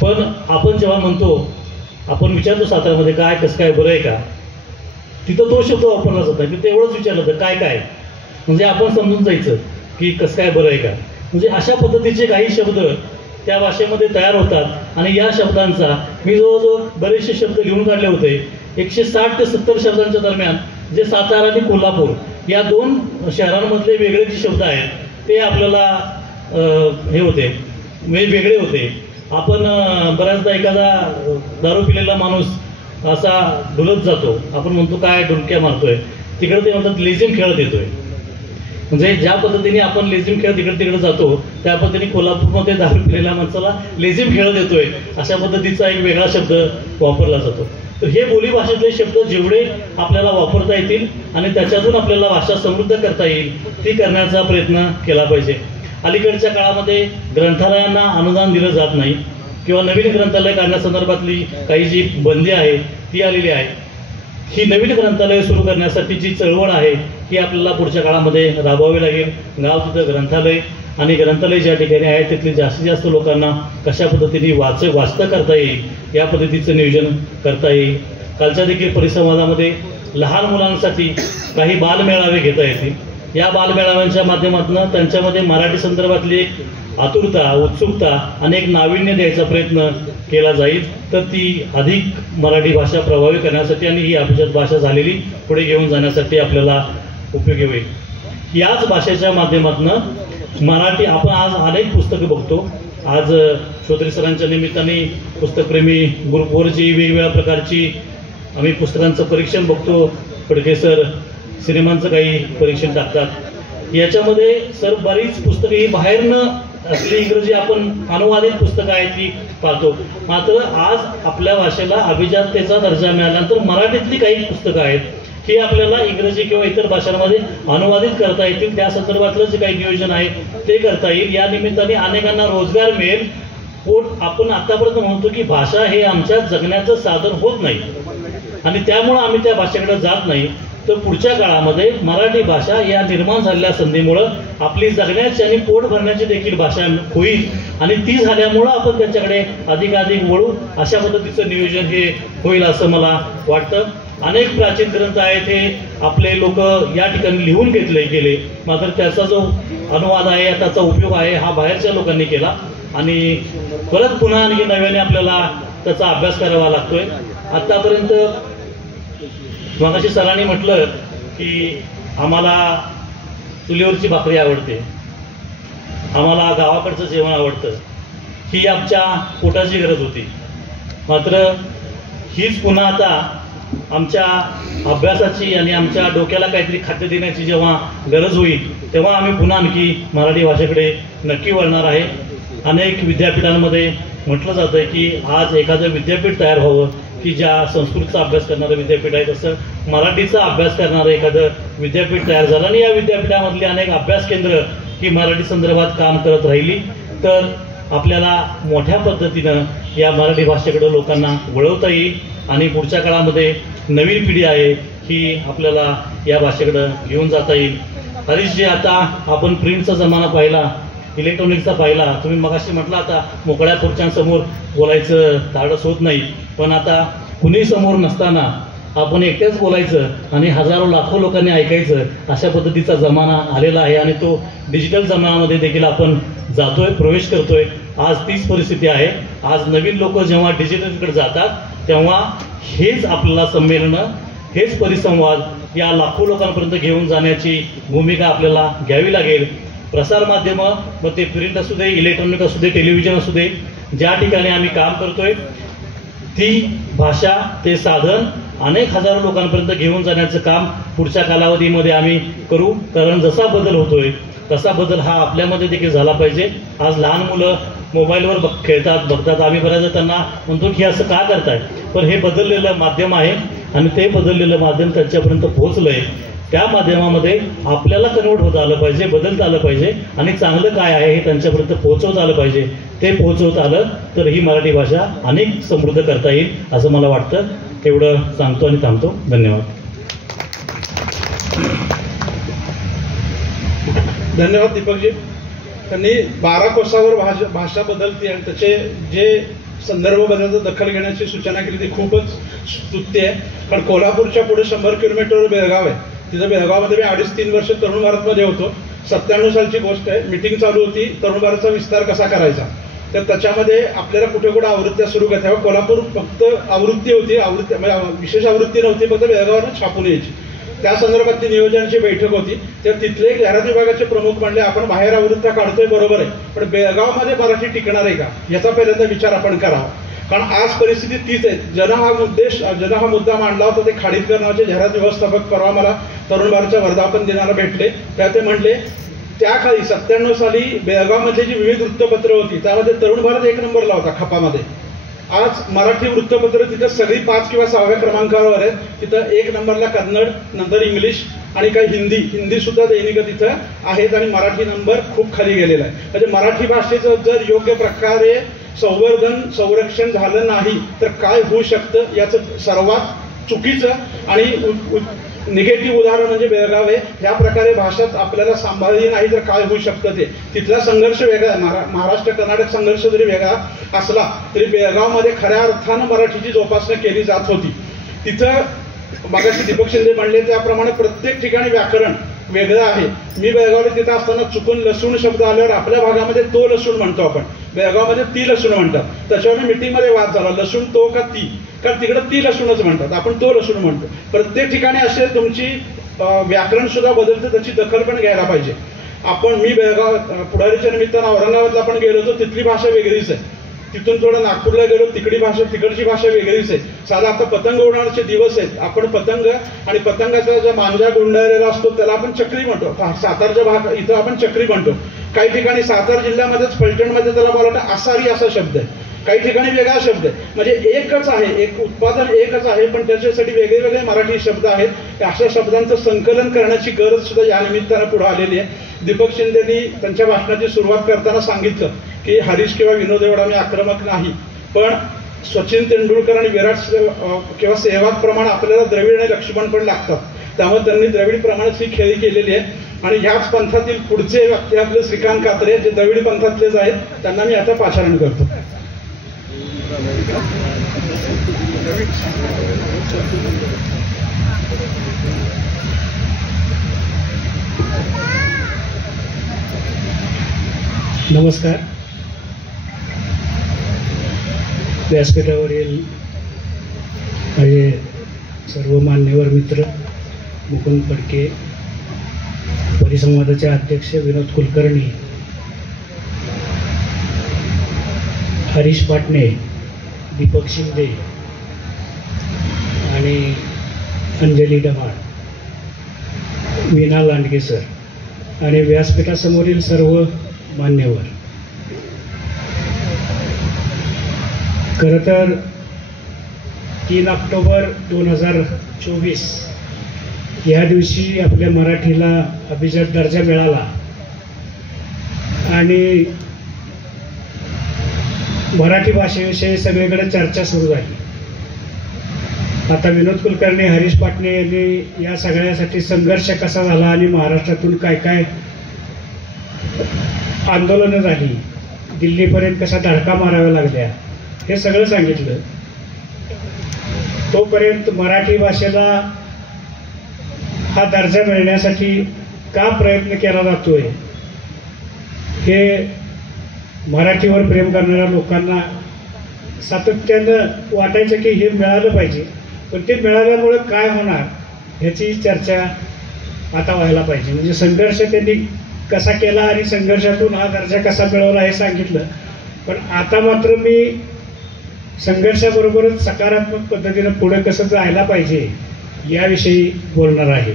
पण आपण जेव्हा म्हणतो, आपण विचारतो साताऱ्यामध्ये काय कसं काय बरं आहे का, तिथं तो शब्द वापरला जात नाही. ते एवढंच विचारलं तर काय काय, म्हणजे आपण समजून जायचं की कसं काय बरं आहे का. म्हणजे अशा पद्धतीचे काही शब्द त्या भाषेमध्ये तयार होतात आणि या शब्दांचा मी जवळजवळ बरेचसे शब्द लिहून काढले होते. 160 ते 70 शब्दांच्या दरम्यान जे सातारा आणि कोल्हापूर या 2 शहरांमधले वेगळे जे शब्द आहेत ते आपल्याला हे होते, वेगळे होते. आपण बऱ्याचदा एखादा दारू पिलेला माणूस असा डुलत जातो, आपण म्हणतो काय डुलक्या मारतोय, तिकडे ते म्हणतात लेझिम खेळत येतोय. म्हणजे ज्या पद्धतीने आपण लेझिम खेळत इकडे तिकडे जातो त्या पद्धतीने कोल्हापूरमध्ये दारू पिलेल्या माणसाला लेझिम खेळत येतोय अशा पद्धतीचा एक वेगळा शब्द वापरला जातो. तर हे बोलीभाषेतले शब्द जेवढे आपल्याला वापरता येतील आणि त्याच्यातून आपल्याला भाषा समृद्ध करता येईल ती करण्याचा प्रयत्न केला पाहिजे. अलीकडच्या काळामध्ये ग्रंथालयांना अनुदान दिलं जात नाही किंवा नवीन ग्रंथालय काढण्यासंदर्भातली काही जी बंदी आहे ती आलेली आहे. ही नवीन ग्रंथालय सुरू करण्यासाठी जी चळवळ आहे ही आपल्याला पुढच्या काळामध्ये राबवावी लागेल. गाव तिथं ग्रंथालय आणि ग्रंथालय ज्या ठिकाणी आहे तिथले जास्तीत जास्त लोकांना कशा पद्धतीने वाचता करता येईल या पद्धतीचं नियोजन करता येईल. कालच्या देखील परिसंवादामध्ये लहान मुलांसाठी काही बालमेळावे घेता येतील. या बालमेळाव्यांच्या माध्यमातून त्यांच्यामध्ये मराठी संदर्भातली एक आतुरता उत्सुकता आणि एक नाविन्य द्यायचा प्रयत्न केला जाईल. तर ती अधिक मराठी भाषा प्रभावी करण्यासाठी आणि ही अभिजात भाषा झालेली पुढे घेऊन जाण्यासाठी आपल्याला उपयोगी होईल. याच भाषेच्या माध्यमातून मराठी आपण आज अनेक पुस्तकं बघतो. आज चौधरी सरांच्या निमित्ताने पुस्तकप्रेमी ग्रुपवरची वेगवेगळ्या प्रकारची आम्ही पुस्तकांचं परीक्षण बघतो. फडके सर सिनेमांचं काही परीक्षण टाकतात. याच्यामध्ये सर बरीच पुस्तकं ही बाहेरनं असली इंग्रजी आपण अनुवादित पुस्तकं आहेत ती पाहतो. मात्र आज आपल्या भाषेला अभिजाततेचा दर्जा मिळाल्यानंतर मराठीतली काही पुस्तकं आहेत ही आपल्याला इंग्रजी किंवा इतर भाषांमध्ये अनुवादित करता येतील. त्या संदर्भातलं जे काही नियोजन आहे ते करता येईल. या निमित्ताने अनेकांना रोजगार मिळेल. आपण आतापर्यंत म्हणतो की भाषा हे आमच्या जगण्याचं साधन होत नाही आणि त्यामुळं आम्ही त्या भाषेकडे जात नाही. तर पुढच्या काळामध्ये मराठी भाषा या निर्माण झालेल्या संधीमुळं आपली जगण्याची आणि पोट भरण्याची देखील भाषा होईल आणि ती झाल्यामुळं आपण त्यांच्याकडे अधिकाधिक वळू अशा पद्धतीचं नियोजन हे होईल असं मला वाटतं. अनेक प्राचीन ग्रंथ आहेत हे आपले लोक या ठिकाणी लिहून गेले. मात्र त्याचा जो अनुवाद आहे त्याचा उपयोग आहे हा बाहेरच्या लोकांनी केला आणि परत पुन्हा आणखी नव्याने आपल्याला त्याचा अभ्यास करावा लागतोय. आतापर्यंत मगाशी सरांनी म्हटलं की आम्हाला चुलीवरची भाकरी आवडते, आम्हाला गावाकडचं जेवण आवडतं. ही आमच्या पोटाची गरज होती. मात्र हीच पुन्हा आता आमच्या अभ्यासाची आणि आमच्या डोक्याला काहीतरी खाद्य देण्याची जेव्हा गरज होईल तेव्हा आम्ही पुन्हा आणखी मराठी भाषेकडे नक्की वळणार आहे. अनेक विद्यापीठांमध्ये म्हटलं जातं की आज एखादं विद्यापीठ तयार व्हावं की ज्या संस्कृतचा अभ्यास करणारं विद्यापीठ आहे तसं मराठीचा अभ्यास करणारं एखादं विद्यापीठ तयार झालं आणि या विद्यापीठामधली अनेक अभ्यास केंद्र ही मराठी संदर्भात काम करत राहिली तर आपल्याला मोठ्या पद्धतीनं या मराठी भाषेकडे लोकांना वळवता येईल आणि पुढच्या काळामध्ये नवीन पिढी आहे ही आपल्याला या भाषेकडं घेऊन जाता येईल. हरीशजी, आता आपण प्रिंटचा जमाना पाहिला, इलेक्ट्रॉनिकचा पाहिला. तुम्ही मगाशी म्हटलं आता मोकळ्या खुर्च्यांसमोर बोलायचं धाडस होत नाही, पण आता कुणी समोर नसताना आपण एकटेच बोलायचं आणि हजारो लाखो लोकांनी ऐकायचं अशा पद्धतीचा जमाना आलेला आहे आणि तो डिजिटल जमान्यामध्ये देखील आपण जातोय, प्रवेश करतोय. आज तीच परिस्थिती आहे. आज नवीन लोक जेव्हा डिजिटलकडे जातात तेव्हा हेच आपल्याला संमेलनं, हेच परिसंवाद या लाखो लोकांपर्यंत घेऊन जाण्याची भूमिका आपल्याला घ्यावी लागेल. प्रसारमाध्यमं, मग ते प्रिंट असू दे, इलेक्ट्रॉनिक असू दे, टेलिव्हिजन असू दे, ज्या ठिकाणी आम्ही काम करतोय ती भाषा, ते साधन अनेक हजारो लोकांपर्यंत घेऊन जाण्याचं काम पुढच्या कालावधीमध्ये आम्ही करू. कारण जसा बदल होतोय तसा बदल हा आपल्यामध्ये देखील झाला पाहिजे. आज लहान मुलं मोबाईलवर खेळतात, बघतात. आम्ही बऱ्याचदा त्यांना म्हणतो की असं का करताय, पण हे बदललेलं माध्यम आहे आणि ते बदललेलं माध्यम त्यांच्यापर्यंत पोहोचलंय. त्या माध्यमामध्ये आपल्याला कन्वर्ट होत आलं पाहिजे, बदलता आलं पाहिजे आणि चांगलं काय आहे हे त्यांच्यापर्यंत पोहोचवता आलं पाहिजे. ते पोहोचवता आलं तर ही मराठी भाषा अनेक समृद्ध करता येईल असं मला वाटतं. एवढं सांगतो आणि थांबतो. धन्यवाद. धन्यवाद दीपकजी. त्यांनी 12 कोसावर भाषा बदलते आणि त्याचे जे संदर्भ बदलतात दखल घेण्याची सूचना केली ती खूपच स्तुत्य आहे. कारण कोल्हापूरच्या पुढे 100 किलोमीटरवर बेळगाव आहे. तिथं बेळगावमध्ये मी 2.5-3 वर्ष तरुण भारतमध्ये होतो. 97 सालची गोष्ट आहे. मीटिंग चालू होती तरुण भारतचा विस्तार कसा करायचा. तर त्याच्यामध्ये आपल्याला कुठे कुठे आवृत्त्या सुरू करत. तेव्हा कोल्हापूर फक्त आवृत्ती होती, विशेष आवृत्ती नव्हती, फक्त बेळगावनं छापून यायची. त्या संदर्भातली नियोजनाची बैठक होती. तर तिथले जाहिरात विभागाचे प्रमुख म्हणले आपण बाहेर आवृत्त्या काढतोय बरोबर आहे, पण बेळगावमध्ये मराठी टिकणार आहे का याचा पहिल्यांदा विचार आपण करावा. कारण आज परिस्थिती तीच आहे. जन हा मुद्दा मांडला होता ते खाडीलकर नावाचे जाहिरात व्यवस्थापक परवा मला तरुण भारतच्या वर्धापन दिनाला भेटले. त्या ते म्हणले त्याखाली 97 साली बेळगावमधली जी विविध वृत्तपत्र होती त्यामध्ये तरुण भारत 1 नंबरला होता खपामध्ये. आज मराठी वृत्तपत्र तिथं सगळी 5 किंवा 6व्या क्रमांकावर आहेत. तिथं 1 नंबरला कन्नड, नंतर इंग्लिश आणि काही हिंदी सुद्धा दैनिक तिथं आहेत आणि मराठी नंबर खूप खाली गेलेला आहे. म्हणजे मराठी भाषेचं जर योग्य प्रकारे संवर्धन संरक्षण झालं नाही तर काय होऊ शकतं याचं सर्वात चुकीचं आणि निगेटिव्ह उदाहरण म्हणजे बेळगाव आहे. या प्रकारे भाषा आपल्याला सांभाळली नाही तर काय होऊ शकतं ते. तिथला संघर्ष वेगळा, महाराष्ट्र कर्नाटक संघर्ष जरी वेगळा असला तरी बेळगावमध्ये खऱ्या अर्थानं मराठीची जोपासना केली जात होती. तिथं मगाशी दीपक शिंदे म्हणले त्याप्रमाणे प्रत्येक ठिकाणी व्याकरण वेगळं आहे. मी बेळगावला तिथं असताना चुकून लसूण शब्द आल्यावर आपल्या भागामध्ये तो लसूण म्हणतो आपण, बेळगावमध्ये ती लसूण म्हणतात. त्याच्यावर मीटिंगमध्ये वाद झाला, लसूण तो का ती, कारण तिकडं ती लसूणच म्हणतात, आपण तो लसूण म्हणतो. प्रत्येक ठिकाणी असे तुमची व्याकरण सुद्धा बदलतं, त्याची दखल पण घ्यायला पाहिजे. मी बेळगाव पुढारीच्या निमित्तानं औरंगाबादला आपण गेलो होतो, तिथली भाषा वेगळीच आहे. तिथून थोडं नागपूरला गेलो, तिकडची भाषा वेगळीच आहे. साधा आता पतंग उडवण्याचे दिवस आहेत, आपण पतंग आणि पतंगाचा जो मांजा गुंडाळलेला असतो त्याला आपण चक्री म्हणतो. सातारच्या भाग इथं आपण चक्री म्हणतो. काही ठिकाणी सातारा जिल्ह्यामध्येच फलटणमध्ये त्याला मला वाटतं आसारी असा शब्द आहे, काही ठिकाणी वेगळा शब्द आहे. म्हणजे एकच आहे, एक उत्पादन एकच आहे, पण त्याच्यासाठी वेगळे वेगळे मराठी शब्द आहेत. अशा शब्दांचं संकलन करण्याची गरज सुद्धा या निमित्तानं पुढे आलेली आहे. दीपक शिंदेनी त्यांच्या भाषणाची सुरुवात करताना सांगितलं की हरीश किंवा विनोद एवढा मी आक्रमक नाही, पण सचिन तेंडुलकर आणि विराट किंवा सेहवाग प्रमाणे आपल्याला द्रविड आणि लक्ष्मण पण लागतात. त्यामुळे त्यांनी द्रविड प्रमाणेच ही खेळी केलेली आहे. आणि ह्याच पंथातील पुढचे व्यक्ती आपले श्रीकांत कात्रे जे द्रविड पंथातलेच आहेत, त्यांना मी आता पाचारण करतो. नमस्कार. व्यासपीठावरील माझे सर्व मान्यवर मित्र, मुकुंद फडके, परिसंवादाचे अध्यक्ष विनोद कुलकर्णी, हरीश पाटणे, दीपक शिंदे आणि अंजली डमाळ, वीणा लांडगे सर आणि व्यासपीठासमोरील सर्व मान्यवर. खरं तर 3 ऑक्टोबर 2024 या दिवशी आपल्या मराठीला अभिजात दर्जा मिळाला आणि मराठी भाषेविषयी सगळीकडे चर्चा सुरू झाली. आता विनोद कुलकर्णी, हरीश पाटणे यांनी या सगळ्यासाठी संघर्ष कसा झाला आणि महाराष्ट्रातून काय काय आंदोलनं झाली, दिल्लीपर्यंत कशा धडका माराव्या लागल्या, हे सगळं सांगितलं. तोपर्यंत मराठी भाषेला हा दर्जा मिळण्यासाठी का प्रयत्न केला जातोय हे मराठीवर प्रेम करणाऱ्या लोकांना सातत्यानं वाटायचं की हे मिळालं पाहिजे, पण ते मिळाल्यामुळं काय होणार ह्याची चर्चा आता व्हायला पाहिजे. म्हणजे संघर्ष त्यांनी कसा केला आणि संघर्षातून हा दर्जा कसा मिळवला हे सांगितलं. पण आता मात्र मी संघर्षाबरोबरच सकारात्मक पद्धतीनं पुढे कसं जायला पाहिजे याविषयी बोलणार आहे.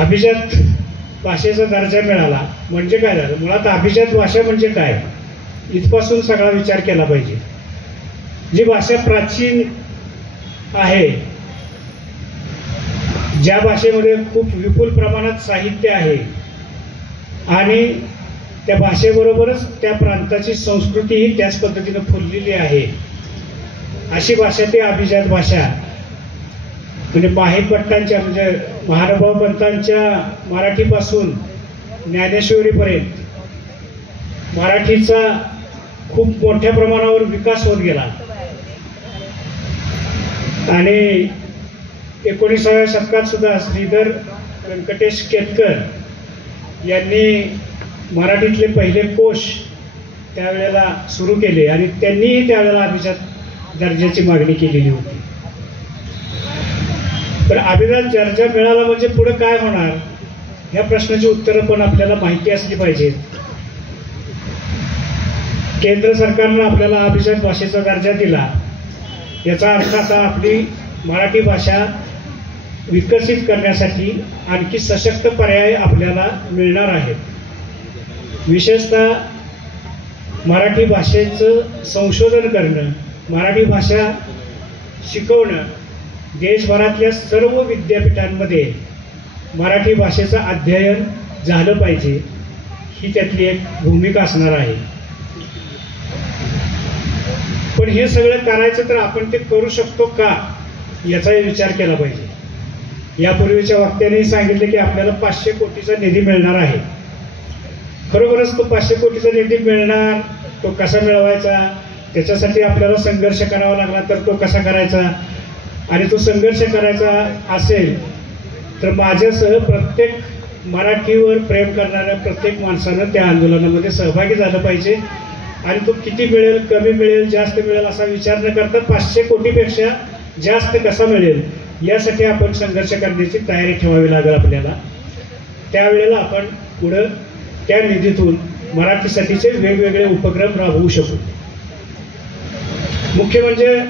अभिजात भाषेचा दर्जा मिळाला म्हणजे काय झालं, मुळात अभिजात भाषा म्हणजे काय इथपासून सगळा विचार केला पाहिजे. जी भाषा प्राचीन आहे, ज्या भाषेमध्ये खूप विपुल प्रमाणात साहित्य आहे आणि त्या भाषेबरोबरच त्या प्रांताची संस्कृतीही त्याच पद्धतीनं फुललेली आहे, अशी भाषा ती अभिजात भाषा. म्हणजे माहीत भट्टांच्या म्हणजे महानुभाव पंतांच्या मराठीपासून ज्ञानेश्वरीपर्यंत मराठीचा खूप मोठ्या प्रमाणावर विकास होत गेला आणि 19व्या शतकात सुद्धा श्रीधर व्यंकटेश केतकर यांनी मराठीतले पहिले कोश त्यावेळेला सुरू केले आणि त्यांनीही त्यावेळेला अभिजात दर्जाची मागणी केलेली होती. पण अभिजात दर्जा मिळाला म्हणजे पुढे काय होणार ह्या प्रश्नाची उत्तरं पण आपल्याला माहिती असली पाहिजेत. केंद्र सरकारनं आपल्याला अभिजात भाषेचा दर्जा दिला, याचा अर्थ आता आपली मराठी भाषा विकसित करण्यासाठी आणखी सशक्त पर्याय आपल्याला मिळणार आहेत. विशेषतः मराठी भाषेचं संशोधन करणं, मराठी भाषा शिकवणं, देशभरातल्या सर्व विद्यापीठांमध्ये मराठी भाषेचं अध्ययन झालं पाहिजे, ही त्यातली एक भूमिका असणार आहे. पण हे सगळं करायचं तर आपण ते करू शकतो का याचाही विचार केला पाहिजे. यापूर्वीच्या वक्त्याने सांगितले की आपल्याला 500 कोटीचा निधी मिळणार आहे. खरोखरच तो 500 कोटीचा निधी मिळणार, तो कसा मिळवायचा, त्याच्यासाठी आपल्याला संघर्ष करावा लागला तर तो कसा करायचा, आणि तो संघर्ष करायचा असेल तर माझ्यासह प्रत्येक मराठीवर प्रेम करणाऱ्या प्रत्येक माणसानं त्या आंदोलनामध्ये सहभागी झालं पाहिजे. आणि तो किती मिळेल, कमी मिळेल, जास्त मिळेल असा विचार न करता 500 कोटीपेक्षा जास्त कसा मिळेल यासाठी आपण संघर्ष करण्याची तयारी ठेवावी लागेल आपल्याला. त्यावेळेला आपण पुढं त्या निधीतून मराठीसाठीचे वेगवेगळे उपक्रम राबवू शकू. मुख्य म्हणजे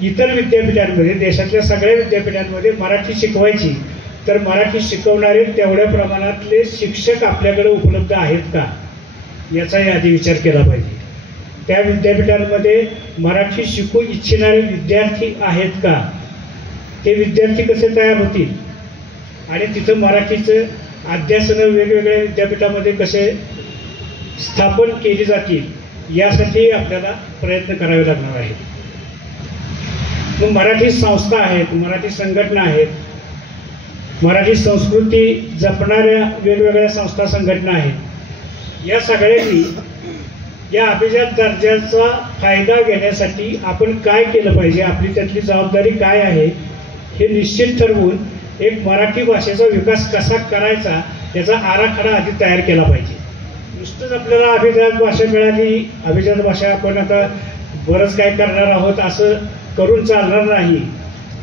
इतर विद्यापीठांमध्ये, देशातल्या सगळ्या विद्यापीठांमध्ये मराठी शिकवायची, तर मराठी शिकवणारे तेवढ्या प्रमाणातले शिक्षक आपल्याकडे उपलब्ध आहेत का याचाही आधी विचार केला पाहिजे. त्या विद्यापीठांमध्ये मराठी शिकू इच्छिणारे विद्यार्थी आहेत का, ते विद्यार्थी कसे तयार होतील आणि तिथं मराठीचं अध्यासनं वेगवेगळ्या विद्यापीठामध्ये कसे स्थापन केली जातील यासाठी आपल्याला प्रयत्न करावे लागणार आहेत. मग मराठी संस्था आहेत, मराठी संघटना आहेत, मराठी संस्कृती जपणाऱ्या वेगवेगळ्या संस्था संघटना आहेत. या सगळ्यांनी या अभिजात दर्जाचा फायदा घेण्यासाठी आपण काय केलं पाहिजे, आपली त्यातली जबाबदारी काय आहे हे निश्चित ठरवून एक मराठी भाषेचा विकास कसा करायचा याचा आराखडा आधी तयार केला पाहिजे. नुसतंच आपल्याला अभिजात भाषा मिळाली, अभिजात भाषा आपण आता बरंच काय करणार आहोत असं करून चालणार नाही.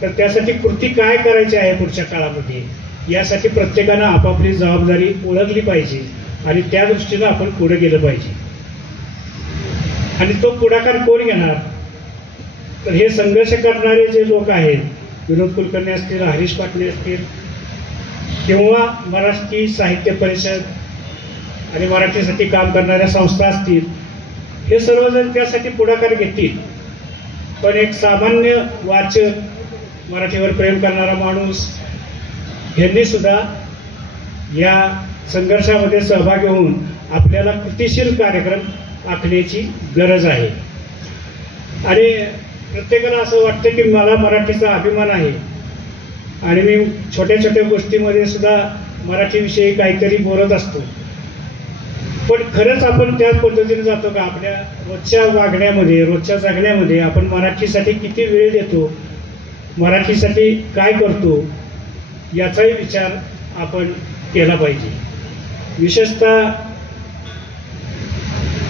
तर त्यासाठी कृती काय करायची आहे पुढच्या काळामध्ये यासाठी प्रत्येकानं आपापली जबाबदारी ओळखली पाहिजे आणि त्या दृष्टीनं आपण पुढे गेलं पाहिजे. आणि तो पुढाकार कोण घेणार, तर हे संघर्ष करणारे जे लोक आहेत, विनोद कुलकर्णी असतील, हरीश पाटणे असतील किंवा मराठी साहित्य परिषद आणि मराठीसाठी काम करणाऱ्या संस्था असतील, हे सर्वजण त्यासाठी पुढाकार घेतील. पण एक सामान्य वाचक, मराठीवर प्रेम करणारा माणूस यांनी सुद्धा या संघर्षामध्ये सहभागी होऊन आपल्याला कृतिशील कार्यक्रम आखण्याची गरज आहे. आणि प्रत्येकाला असं वाटतं की मला मराठीचा अभिमान आहे आणि मी छोट्या छोट्या गोष्टीमध्ये सुद्धा मराठीविषयी काहीतरी बोलत असतो. पण खरंच आपण त्याच पद्धतीने जातो का, आपल्या रोजच्या वागण्यामध्ये, रोजच्या जगण्यामध्ये आपण मराठीसाठी किती वेळ देतो, मराठीसाठी काय करतो याचाही विचार आपण केला पाहिजे. विशेषतः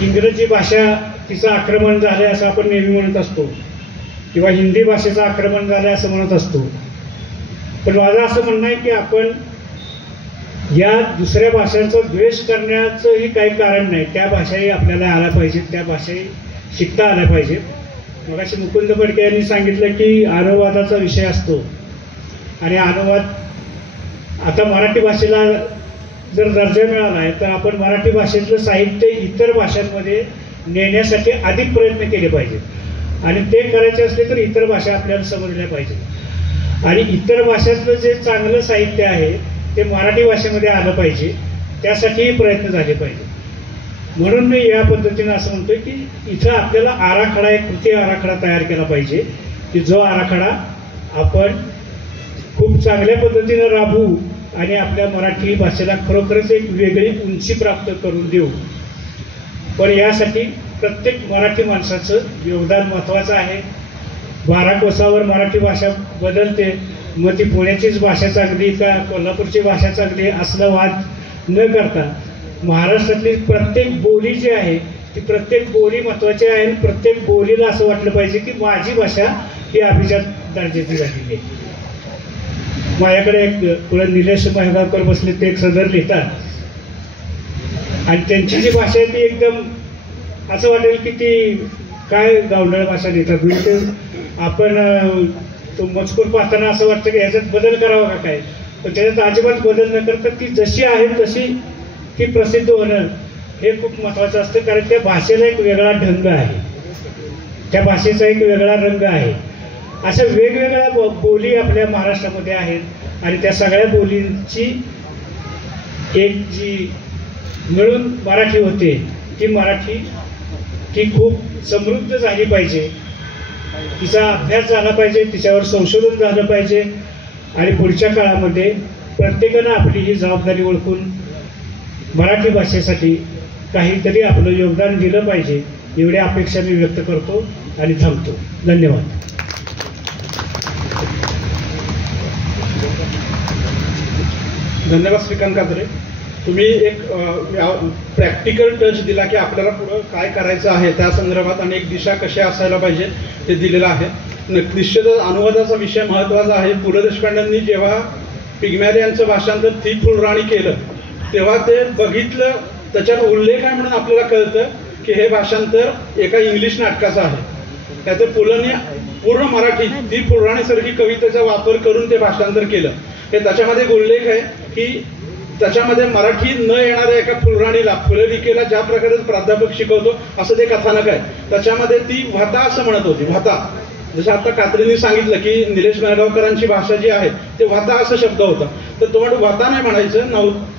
इंग्रजी भाषा तिचं आक्रमण झालं असं आपण नेहमी म्हणत असतो किंवा हिंदी भाषेचं आक्रमण झालं असं म्हणत असतो. पण माझं असं म्हणणं आहे की आपण या दुसऱ्या भाषांचा द्वेष करण्याचंही काही कारण नाही. त्या भाषाही आपल्याला आल्या पाहिजेत, त्या भाषाही शिकता आल्या पाहिजेत. मगाशी मुकुंद फडके यांनी सांगितलं की अनुवादाचा विषय असतो आणि अनुवाद आता मराठी भाषेला जर दर्जा मिळाला आहे तर आपण मराठी भाषेतलं साहित्य इतर भाषांमध्ये नेण्यासाठी अधिक प्रयत्न केले पाहिजेत. आणि ते करायचे असले तर इतर भाषा आपल्याला समजल्या पाहिजेत आणि इतर भाषातलं जे चांगलं साहित्य आहे ते मराठी भाषेमध्ये आलं पाहिजे, त्यासाठीही प्रयत्न झाले पाहिजे. म्हणून मी या पद्धतीनं असं म्हणतोय की इथं आपल्याला आराखडा, एक कृती आराखडा तयार केला पाहिजे की जो आराखडा आपण खूप चांगल्या पद्धतीनं राबवू आणि आपल्या मराठी भाषेला खरोखरच एक वेगळी उंची प्राप्त करून देऊ. पण यासाठी प्रत्येक मराठी माणसाचं योगदान महत्त्वाचं आहे. 12 कोसावर मराठी भाषा बदलते, मग ती पुण्याचीच भाषा चांगली का कोल्हापूरची भाषा चांगली असलं वाद न करता महाराष्ट्रातली प्रत्येक बोली जी आहे ती प्रत्येक बोली महत्त्वाची आहे आणि प्रत्येक बोलीला असं वाटलं पाहिजे की माझी भाषा ही अभिजात दर्जाची झालेली आहे. माझ्याकडे एक पुढे निलेश महगावकर बसले, ते एक सदर लिहितात आणि त्यांची जी भाषा आहे ती एकदम असं वाटेल की ती काय गावंढळ भाषा लिहितात. म्हणजे आपण तो मजकूर पाहताना असं वाटतं की ह्याच्यात बदल करावा का काय, पण त्याच्यात अजिबात बदल न करता ती जशी आहे तशी ती प्रसिद्ध होणं हे खूप महत्त्वाचं असतं. कारण त्या भाषेला एक वेगळा ढंग आहे, त्या भाषेचा एक वेगळा रंग आहे. अशा वेगवेगळ्या बोली आपल्या महाराष्ट्रामध्ये आहेत आणि त्या सगळ्या बोलींची एक जी मिळून मराठी होते ती मराठी ती खूप समृद्ध झाली पाहिजे, तिचा अभ्यास झाला पाहिजे, तिच्यावर संशोधन झालं पाहिजे आणि पुढच्या काळामध्ये प्रत्येकानं आपली ही जबाबदारी ओळखून मराठी भाषेसाठी काहीतरी आपलं योगदान दिलं पाहिजे, एवढ्या अपेक्षा मी व्यक्त करतो आणि थांबतो. धन्यवाद. धन्यवाद श्रीकांत कात्रे. तुम्ही एक प्रॅक्टिकल टच दिला की आपल्याला पुढं काय करायचं आहे त्या संदर्भात आणि एक दिशा कशी असायला पाहिजे ते दिलेलं आहे. निश्चितच अनुवादाचा विषय महत्त्वाचा आहे. पु ल देशपांड्यांनी जेव्हा पिग्मॅली यांचं भाषांतर ती फुलराणी केलं तेव्हा ते बघितलं, त्याच्यात उल्लेख आहे म्हणून आपल्याला कळतं की हे भाषांतर एका इंग्लिश नाटकाचं आहे. त्यात पुलंनी पूर्ण मराठी ती फुलराणीसारखी कवितेचा वापर करून ते भाषांतर केलं. हे त्याच्यामध्ये एक उल्लेख आहे की त्याच्यामध्ये मराठी न येणाऱ्या एका फुलराणीला फुललिकेला ज्या प्रकारे प्राध्यापक शिकवतो असं ते कथानक आहे. त्याच्यामध्ये ती व्हता असं म्हणत होती. व्हता, जसं आता कात्रेंनी सांगितलं की निलेश मेळगावकरांची भाषा जी आहे ते व्हता असा शब्द होता, तर तो म्हणतो व्हता नाही म्हणायचं,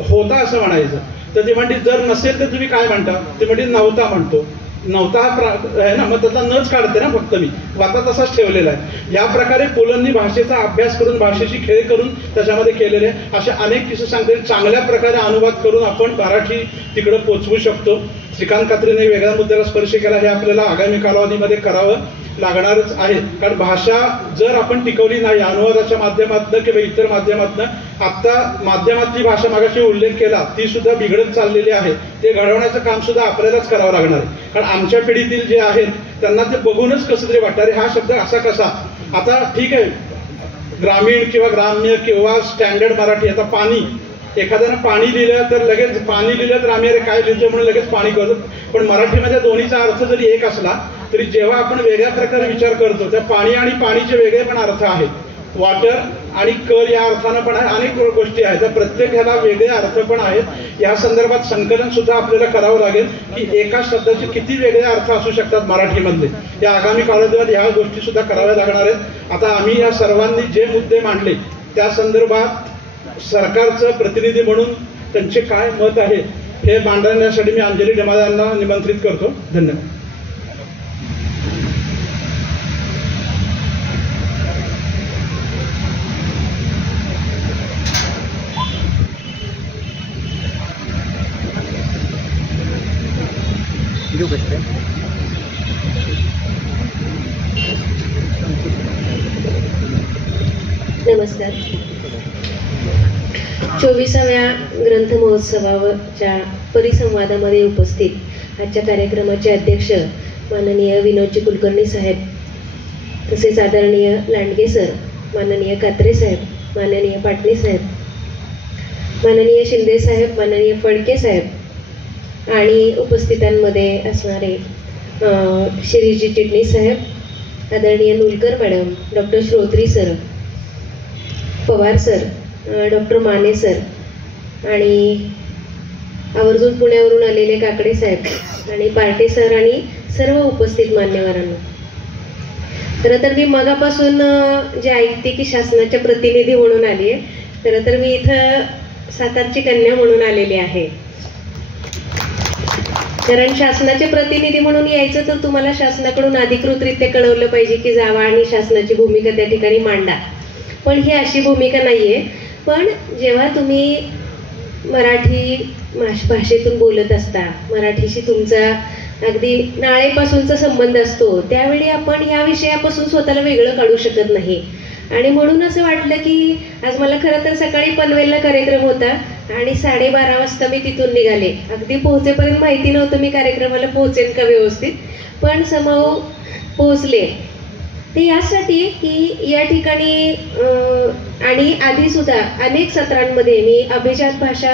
होता असं म्हणायचं. तर ती म्हणते जर नसेल तर तुम्ही काय म्हणता, ते म्हणते नव्हता म्हणतो. नव्हता हा आहे ना, मग त्याचा नच काढते ना फक्त मी, वाता तसाच ठेवलेला आहे. या प्रकारे पुलंनी भाषेचा अभ्यास करून भाषेशी खेळ करून त्याच्यामध्ये केलेले असे अनेक किस्से सांगते. चांगल्या प्रकारे अनुवाद करून आपण मराठी तिकडं पोचवू शकतो. श्रीकांत कात्रेने वेगळ्या मुद्द्याला स्पर्श केला, हे आपल्याला आगामी कालावधीमध्ये करावं लागणारच आहे. कारण भाषा जर आपण टिकवली नाही अनुवादाच्या माध्यमातून किंवा इतर माध्यमातून, आता माध्यमातली भाषा मागाशी उल्लेख केला ती सुद्धा बिघडत चाललेली आहे. ते घडवण्याचं काम सुद्धा आपल्यालाच करावं लागणार आहे. कारण आमच्या पिढीतील जे आहेत त्यांना ते बघूनच कसं तरी वाटतं, अरे हा शब्द असा कसा. आता ठीक आहे, ग्रामीण किंवा ग्राम्य किंवा स्टँडर्ड मराठी, आता पाणी, एखाद्यानं पाणी लिहिलं तर लगेच पाणी लिहिलं तर आम्ही अरे काय लिहितो म्हणून लगेच पाणी करतो. पण मराठीमध्ये दोन्हीचा अर्थ जरी एक असला तरी जेव्हा आपण वेगळ्या प्रकारे विचार करतो त्या पाणी आणि पाणीचे वेगळे पण अर्थ आहेत. वॉटर आणि कर या अर्थानं पण आहे, अनेक गोष्टी आहेत, त्या प्रत्येक ह्याला वेगळे अर्थ पण आहेत. या संदर्भात संकलन सुद्धा आपल्याला करावं लागेल की एका शब्दाचे किती वेगळे अर्थ असू शकतात मराठीमधले. या आगामी कालावधीमध्ये ह्या गोष्टी सुद्धा कराव्या लागणार आहेत. आता आम्ही या सर्वांनी जे मुद्दे मांडले त्या संदर्भात सरकारचं प्रतिनिधी म्हणून त्यांचे काय मत आहे हे मांडण्यासाठी मी अंजली ढमाळ यांना निमंत्रित करतो. धन्यवाद. नमस्कार. 24व्या ग्रंथ महोत्सवाच्या परिसंवादामध्ये उपस्थित आजच्या कार्यक्रमाचे अध्यक्ष माननीय विनोदजी कुलकर्णी साहेब, तसेच आदरणीय लांडगे सर, माननीय कात्रे साहेब, माननीय पाटणी साहेब, माननीय शिंदे साहेब, माननीय फडके साहेब आणि उपस्थितांमध्ये असणारे शिरीषजी चिटणीस साहेब, आदरणीय Nulkar madam, doctor Shrotri sir, Pawar sir, doctor Mane sir आणि आवर्जून पुण्यावरून आलेले काकडे साहेब आणि पार्टे सर आणि सर्व उपस्थित मान्यवरांना. खरं तर मी मगापासून जे ऐकते की शासनाच्या प्रतिनिधी म्हणून आली आहे, खरं तर मी इथं सातारची कन्या म्हणून आलेली आहे. कारण शासनाचे प्रतिनिधी म्हणून यायचं तर तुम्हाला शासनाकडून अधिकृतरित्या कळवलं पाहिजे की जावा आणि शासनाची भूमिका त्या ठिकाणी मांडा. पण ही अशी भूमिका नाहीये. पण जेव्हा तुम्ही मराठी भाषेतून बोलत असता, मराठीशी तुमचा अगदी नाळेपासूनचा संबंध असतो, त्यावेळी आपण ह्या विषयापासून स्वतःला वेगळं काढू शकत नाही. आणि म्हणून असं वाटलं की आज मला खरं तर सकाळी पनवेलला कार्यक्रम होता आणि 12:30 वाजता मी तिथून निघाले. अगदी पोहोचेपर्यंत माहिती नव्हतं मी कार्यक्रमाला पोहोचेन का व्यवस्थित, पण समोर पोहोचले. ते यासाठी की या ठिकाणी आणि आधी सुद्धा अनेक सत्रांमध्ये मी अभिजात भाषा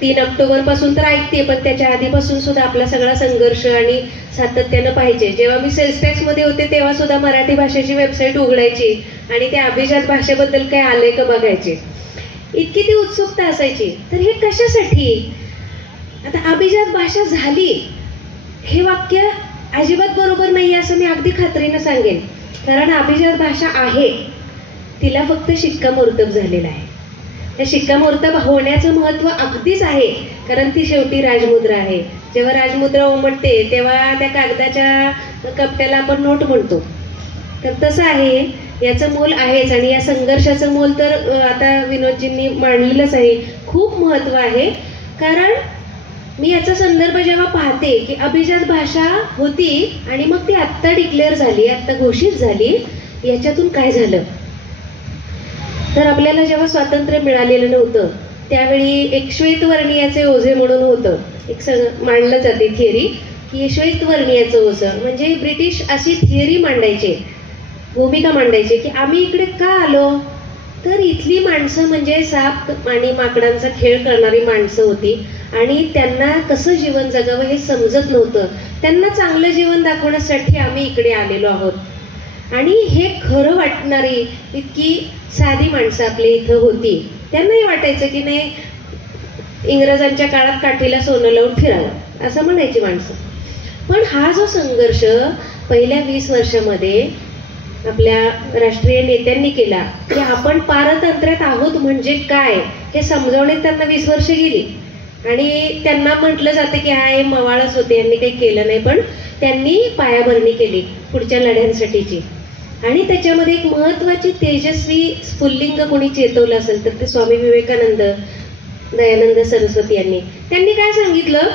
3 ऑक्टोबरपासून तर ऐकते, पण त्याच्या आधीपासून सुद्धा आपला सगळा संघर्ष आणि सातत्यानं पाहिजे. जेव्हा मी सेल्स टॅक्समध्ये होते तेव्हा सुद्धा मराठी भाषेची वेबसाईट उघडायची आणि त्या अभिजात भाषेबद्दल काय आलंय का बघायचे, इतकी ती उत्सुकता असायची. तर हे कशासाठी? आता अभिजात भाषा झाली हे वाक्य अजिबात बरोबर नाही असं मी अगदी खात्रीनं सांगेन. कारण अभिजात भाषा आहे, तिला फक्त शिक्कामोर्तब झालेला आहे. त्या शिक्कामोर्तब होण्याचं महत्त्व अगदीच आहे, कारण ती शेवटी राजमुद्रा आहे. जेव्हा राजमुद्रा उमटते तेव्हा त्या कागदाच्या कपट्याला आपण नोट म्हणतो. तर तसं आहे, याचं मोल आहेच. आणि या संघर्षाचं मोल तर आता विनोदजींनी मांडलेलंच आहे. खूप महत्त्व आहे. कारण मी याचा संदर्भ जेव्हा पाहते की अभिजात भाषा होती आणि मग ती आत्ता डिक्लेअर झाली, आत्ता घोषित झाली, याच्यातून काय झालं तर आपल्याला जेव्हा स्वातंत्र्य मिळालेलं नव्हतं त्यावेळी एक श्वेतवर्णीयाचे ओझे म्हणून होतं. एक मांडलं जाते थिअरी की श्वेतवर्णीयाचं ओझं म्हणजे ब्रिटिश अशी थिअरी मांडायचे, भूमिका मांडायचे की आम्ही इकडे का आलो, तर इथली माणसं म्हणजे साप आणि माकडांचा खेळ करणारी माणसं होती आणि त्यांना कसं जीवन जगावं हे समजत नव्हतं. त्यांना चांगलं जीवन दाखवण्यासाठी आम्ही इकडे आलेलो आहोत. आणि हे खरं वाटणारी इतकी साधी माणसं आपल्या इथं होती. त्यांनाही वाटायचं की नाही इंग्रजांच्या काळात काठीला सोनं लावून फिरावं असं म्हणायची माणसं. पण हा जो संघर्ष पहिल्या 20 वर्षामध्ये आपल्या राष्ट्रीय नेत्यांनी केला की आपण पारतंत्र्यात आहोत म्हणजे काय हे समजावण्यात त्यांना 20 वर्ष गेली. आणि त्यांना म्हटलं जातं की हा हे मवाळच होते, यांनी काही केलं नाही, पण त्यांनी पायाभरणी केली पुढच्या लढ्यांसाठीची. आणि त्याच्यामध्ये एक महत्वाची तेजस्वी स्फुल्लिंग कोणी चेतवलं असेल तर ते स्वामी विवेकानंद, दयानंद सरस्वती यांनी. त्यांनी काय सांगितलं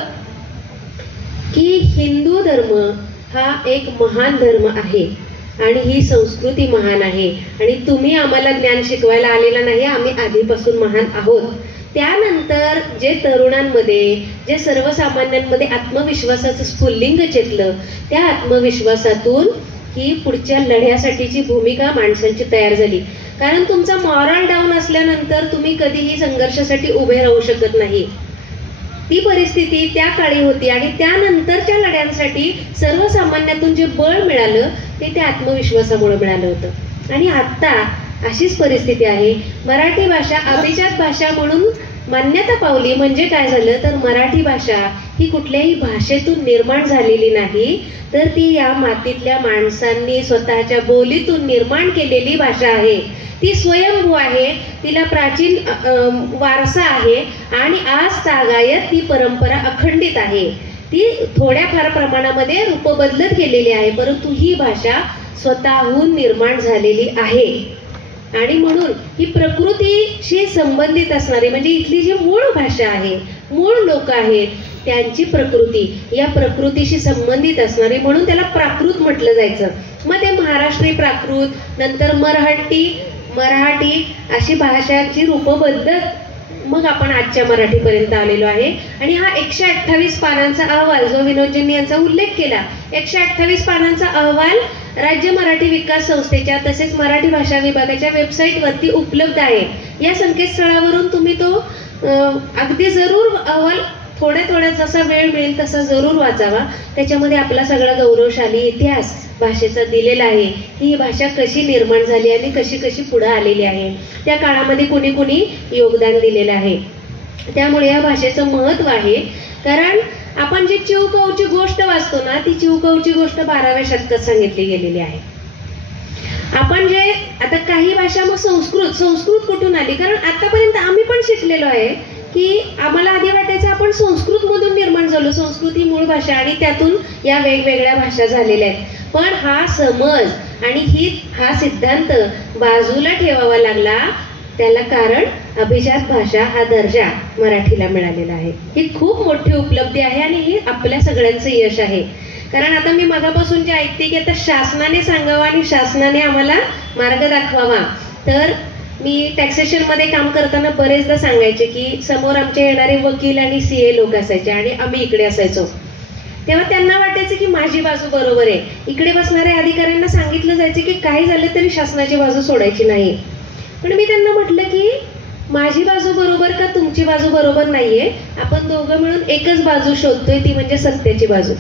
की हिंदू धर्म हा एक महान धर्म आहे आणि ही संस्कृती महान आहे आणि तुम्ही आम्हाला ज्ञान शिकवायला आलेला नाही, आम्ही आधीपासून महान आहोत. त्यानंतर जे तरुणांमध्ये, जे सर्वसामान्यांमध्ये आत्मविश्वासाचं स्फुल्लिंग चेतलं, त्या आत्मविश्वासातून ही पुढच्या लढ्यासाठीची भूमिका माणसांची तयार झाली. कारण तुमचा मॉरल डाऊन असल्यानंतर तुम्ही कधीही संघर्षासाठी उभे राहू शकत नाही. ती परिस्थिती त्या काळी होती आणि त्यानंतरच्या लढ्यांसाठी सर्वसामान्यातून जे बळ मिळालं ते त्या आत्मविश्वासामुळे मिळालं होतं. आणि आता अशीच परिस्थिती आहे. मराठी भाषा अभिजात भाषा म्हणून मान्यता पावली म्हणजे काय झालं तर मराठी भाषा ही कुठल्याही भाषेतून निर्माण झालेली नाही, तर ती या मातीतल्या माणसांनी स्वतःच्या बोलीतून निर्माण केलेली भाषा आहे. ती स्वयंभू आहे, तिला प्राचीन वारसा आहे आणि आज तागायत ती परंपरा अखंडित आहे. ती थोड्याफार प्रमाणामध्ये रूप बदलत गेलेली आहे, परंतु ही भाषा स्वतःहून निर्माण झालेली आहे. आणि म्हणून ही प्रकृतीशी संबंधित असणारी म्हणजे इथली जी मूळ भाषा आहे, मूळ लोक आहेत त्यांची प्रकृती, या प्रकृतीशी संबंधित असणारी, म्हणून त्याला प्राकृत म्हटलं जायचं. मग ते महाराष्ट्री प्राकृत, नंतर मराठी अशी भाषांची रूपं बदलत मग आपण आजच्या मराठीपर्यंत आलेलो आहे. आणि हा 128 पानांचा अहवाल जो विनोदजींनी यांचा उल्लेख केला, 128 पानांचा अहवाल राज्य मराठी विकास संस्थेच्या तसेच मराठी भाषा विभागाच्या वेबसाईटवरती उपलब्ध आहे. या संकेतस्थळावरून तुम्ही तो अगदी जरूर अहवाल थोड्या जसा वेळ मिळेल तसा जरूर वाचावा. त्याच्यामध्ये आपला सगळा गौरवशाली इतिहास भाषेचा दिलेला आहे की ही भाषा कशी निर्माण झाली आणि कशी कशी पुढे आलेली आहे, त्या काळामध्ये कुणी कुणी योगदान दिलेलं आहे. त्यामुळे या भाषेचं महत्व आहे. कारण आपण जी चिवकवची गोष्ट वाचतो ना, ती चिवकवची गोष्ट 12व्या शतकात सांगितली गेलेली आहे. आपण जे आता काही भाषा, मग संस्कृत कुठून आली, कारण आतापर्यंत आम्ही पण शिकलेलो आहे की आम्हाला आधी वाटायचं आपण संस्कृत मधून निर्माण झालो, संस्कृत ही मूळ भाषा आणि त्यातून या वेगवेगळ्या भाषा झालेल्या आहेत. पण हा समज आणि हा सिद्धांत बाजूला ठेवावा लागला. त्याला कारण अभिजात भाषा हा दर्जा मराठीला मिळालेला आहे. ही खूप मोठी उपलब्धी आहे आणि हे आपल्या सगळ्यांचं यश आहे. कारण आता मी मगापासून जे ऐकते की आता शासनाने सांगावं आणि शासनाने आम्हाला मार्ग दाखवावा. तर मी टॅक्सेशन मध्ये काम करताना बरेचदा सांगायचे की समोर आमचे येणारे वकील आणि CA लोक असायचे आणि आम्ही इकडे असायचो. तेव्हा त्यांना वाटायचं की माझी बाजू बरोबर आहे. इकडे बसणाऱ्या अधिकाऱ्यांना सांगितलं जायचं की काही झालं तरी शासनाची बाजू सोडायची नाही. पण मी त्यांना म्हटलं की माझी बाजू बरोबर का तुमची बाजू बरोबर नाहीये, आपण दोघं मिळून एकच बाजू शोधतोय, ती म्हणजे सत्याची बाजू.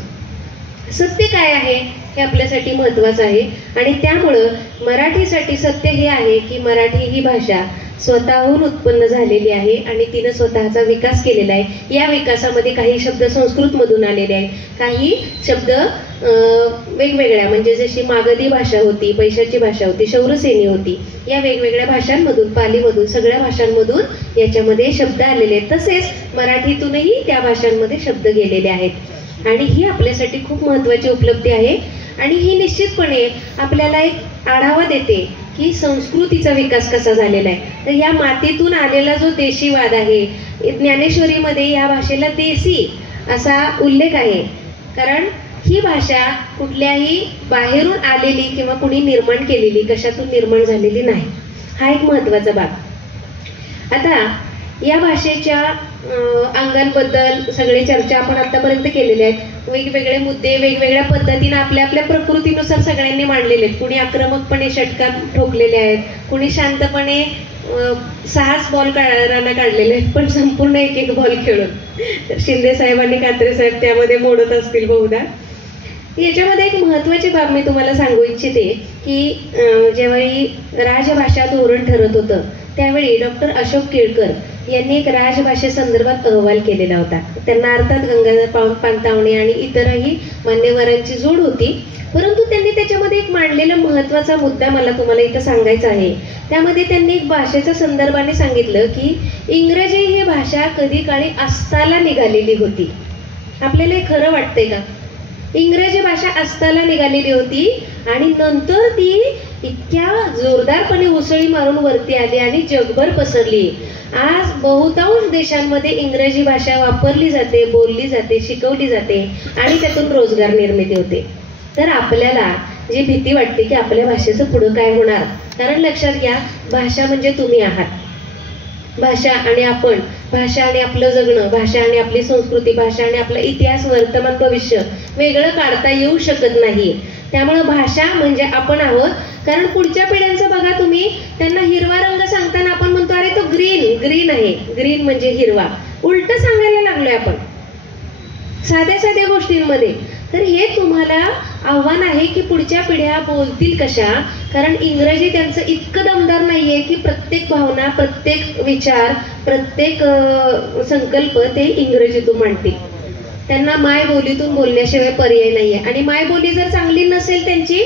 सत्य काय आहे हे आपल्यासाठी महत्वाचं आहे. आणि त्यामुळं मराठीसाठी सत्य हे आहे की मराठी ही भाषा स्वतःहून उत्पन्न झालेली आहे आणि तिनं स्वतःचा विकास केलेला आहे. या विकासामध्ये काही शब्द संस्कृतमधून आलेले आहेत, काही शब्द वेगवेगळ्या, म्हणजे जशी मागधी भाषा होती, पैशाची भाषा होती, शौरसेनी होती, या वेगवेगळ्या भाषांमधून, पालीमधून, सगळ्या भाषांमधून याच्यामध्ये शब्द आलेले आहेत. तसेच मराठीतूनही त्या भाषांमध्ये शब्द गेलेले आहेत आणि ही आपल्यासाठी खूप महत्त्वाची उपलब्धी आहे आणि ही निश्चितपणे आपल्याला एक आढावा देते की संस्कृतीचा विकास कसा झालेला आहे. तर या मातीतून आलेला जो देशीवाद आहे, ज्ञानेश्वरीमध्ये या भाषेला देसी असा उल्लेख आहे, कारण ही भाषा कुठल्याही बाहेरून आलेली किंवा कुणी निर्माण केलेली, कशातून निर्माण झालेली नाही. हा एक महत्त्वाचा भाग. आता या भाषेच्या अंगांबद्दल सगळे चर्चा आपण आतापर्यंत केलेल्या आहेत. वेगवेगळे मुद्दे वेगवेगळ्या पद्धतीने आपल्या आपल्या प्रकृतीनुसार सगळ्यांनी मांडलेले आहेत. कुणी आक्रमकपणे षटकार ठोकलेले आहेत, कुणी शांतपणे 6 बॉल राना काढलेले आहेत, पण संपूर्ण एक बॉल खेळून. तर शिंदे साहेब आणि कात्रे साहेब त्यामध्ये मोडत असतील बहुधा. याच्यामध्ये एक महत्त्वाची बाब मी तुम्हाला सांगू इच्छिते की ज्यावेळी राजभाषा धोरण ठरत होतं त्यावेळी डॉक्टर अशोक केळकर यांनी एक राजभाषेसंदर्भात अहवाल केलेला होता. त्यांना अर्थात गंगाधर पानतावणे आणि इतरही मान्यवरांची जोड होती, परंतु त्यांनी त्याच्यामध्ये एक मांडलेला महत्त्वाचा मुद्दा मला तुम्हाला इथं सांगायचा आहे. त्यामध्ये त्यांनी एक भाषेच्या संदर्भाने सांगितलं की इंग्रजी ही भाषा कधी काळी अस्ताला निघालेली होती. आपल्याला हे खरं वाटतंय का? इंग्रजी भाषा अस्ताला निघालेली होती आणि नंतर ती इतक्या जोरदारपणे उसळी मारून वरती आली आणि जगभर पसरली. आज बहुतांश देशांमध्ये इंग्रजी भाषा वापरली जाते, बोलली जाते, शिकवली जाते आणि त्यातून रोजगार निर्मिती होते. तर आपल्याला जी भीती वाटते की आपल्या भाषेचं पुढं काय होणार, कारण लक्षात घ्या, भाषा म्हणजे तुम्ही आहात. भाषा आणि आपण, भाषा आणि आपलं जगणं, भाषा आणि आपली संस्कृती, भाषा आणि आपला इतिहास, वर्तमान, भविष्य वेगळं काढता येऊ शकत नाही. त्यामुळे भाषा म्हणजे आपण आहोत. कारण पुढच्या पिढ्यांचं बघा तुम्ही, त्यांना हिरवा रंग सांगताना आपण म्हणतो अरे तो ग्रीन आहे, ग्रीन म्हणजे हिरवा. उलट सांगायला लागलोय आपण साध्या साध्या गोष्टींमध्ये. तर हे तुम्हाला आव्हान आहे की पुढच्या पिढ्या बोलतील कशा, कारण इंग्रजी त्यांचं इतकं दमदार नाहीये की प्रत्येक भावना, प्रत्येक विचार, प्रत्येक संकल्प ते इंग्रजीतून मांडतील. त्यांना मायबोलीतून बोलण्याशिवाय पर्याय नाहीये आणि मायबोली जर चांगली नसेल त्यांची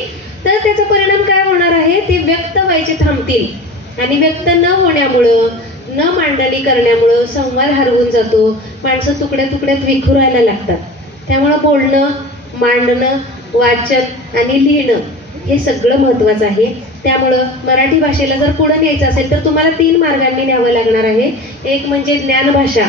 तर त्याचा परिणाम काय होणार आहे, ते व्यक्त व्हायचे थांबतील आणि व्यक्त न होण्यामुळं, न मांडणी करण्यामुळं संवाद हरवून जातो. माणसं तुकड्या तुकड्यात विखुरायला लागतात. त्यामुळं बोलणं, मांडणं, वाचन आणि लिहिणं हे सगळं महत्त्वाचं आहे. त्यामुळं मराठी भाषेला जर पुढे न्यायचं असेल तर तुम्हाला 3 मार्गांनी न्यावं लागणार आहे. एक म्हणजे ज्ञानभाषा,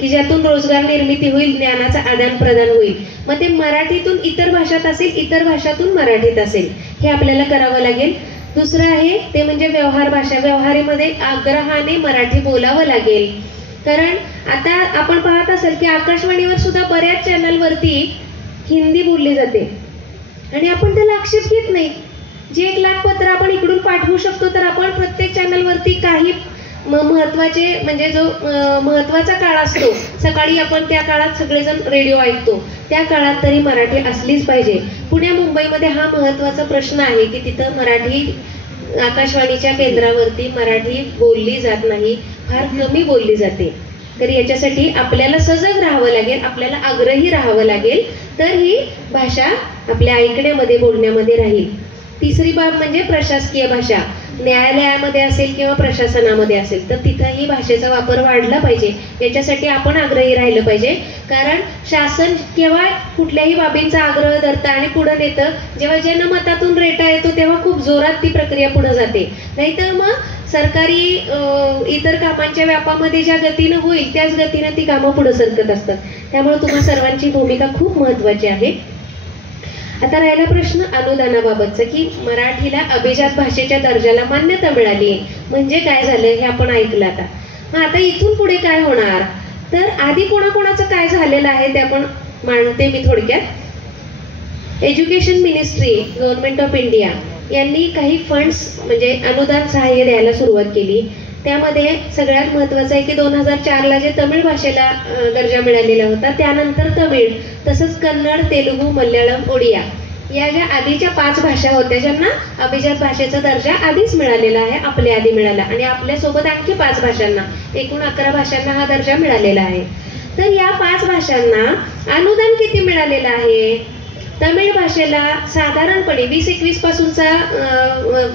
की ज्यातून रोजगार निर्मिती होईल, ज्ञानाचं आदान प्रदान होईल. मग ते मराठीतून इतर भाषात असेल, इतर भाषातून मराठीत असेल, हे आपल्याला करावं लागेल. दुसरं आहे ते म्हणजे व्यवहार भाषा. व्यवहारीमध्ये आग्रहाने मराठी बोलावं लागेल. कारण आता आपण पाहत असाल की आकाशवाणीवर सुद्धा बऱ्याच चॅनलवरती हिंदी बोलली जाते आणि आपण त्याला आक्षेप घेत नाही. जे 1 लाख पत्र आपण इकडून पाठवू शकतो, तर आपण प्रत्येक चॅनलवरती काही महत्वाचे, म्हणजे जो महत्वाचा काळ असतो, सकाळी आपण त्या काळात सगळेजण रेडिओ ऐकतो, त्या काळात तरी मराठी असलीच पाहिजे. पुण्या मुंबईमध्ये हा महत्वाचा प्रश्न आहे की तिथं मराठी आकाशवाणीच्या केंद्रावरती मराठी बोलली जात नाही, फार कमी बोलली जाते. तर याच्यासाठी आपल्याला सजग राहावं लागेल, आपल्याला आग्रही राहावं लागेल, तर ही भाषा आपल्या ऐकण्यामध्ये, बोलण्यामध्ये राहील. तिसरी बाब म्हणजे प्रशासकीय भाषा. न्यायालयामध्ये असेल किंवा प्रशासनामध्ये असेल तर तिथंही भाषेचा वापर वाढला पाहिजे. याच्यासाठी आपण आग्रही राहिलं पाहिजे. कारण शासन केव्हा कुठल्याही बाबींचा आग्रह धरतं आणि पुढे नेतं, जेव्हा जनमतातून रेटा येतो तेव्हा खूप जोरात ती प्रक्रिया पुढे जाते. नाहीतर मग सरकारी इतर कामांच्या व्यापामध्ये ज्या गतीनं होईल त्याच गतीनं ती कामं पुढे सरकत असतात. त्यामुळे तुम्हा सर्वांची भूमिका खूप महत्वाची आहे. आता राहिला प्रश्न अनुदानाबाबतचा की मराठीला अभिजात भाषेच्या दर्जाला मान्यता मिळाली, म्हणजे काय झालं हे आपण ऐकलं. आता इथून पुढे काय होणार, तर आधी कोणाकोणाचं काय झालेलं आहे ते आपण मांडते मी थोडक्यात. Education ministry, government of India यांनी काही फंड्स म्हणजे अनुदान सहाय्य द्यायला सुरुवात केली. त्यामध्ये सगळ्यात महत्वाचं आहे की 2004ला जे तमिळ भाषेला दर्जा मिळालेला होता, त्यानंतर तमिळ, तसंच कन्नड, तेलुगू, मल्याळम, ओडिया या ज्या आधीच्या 5 भाषा होत्या ज्यांना अभिजात भाषेचा दर्जा आधीच मिळालेला आहे, आपल्या आधी मिळाला, आणि आपल्यासोबत आणखी 5 भाषांना, एकूण 11 भाषांना हा दर्जा मिळालेला आहे. तर या 5 भाषांना अनुदान किती मिळालेलं आहे? तमिळ भाषेला साधारणपणे 2021 पासूनचा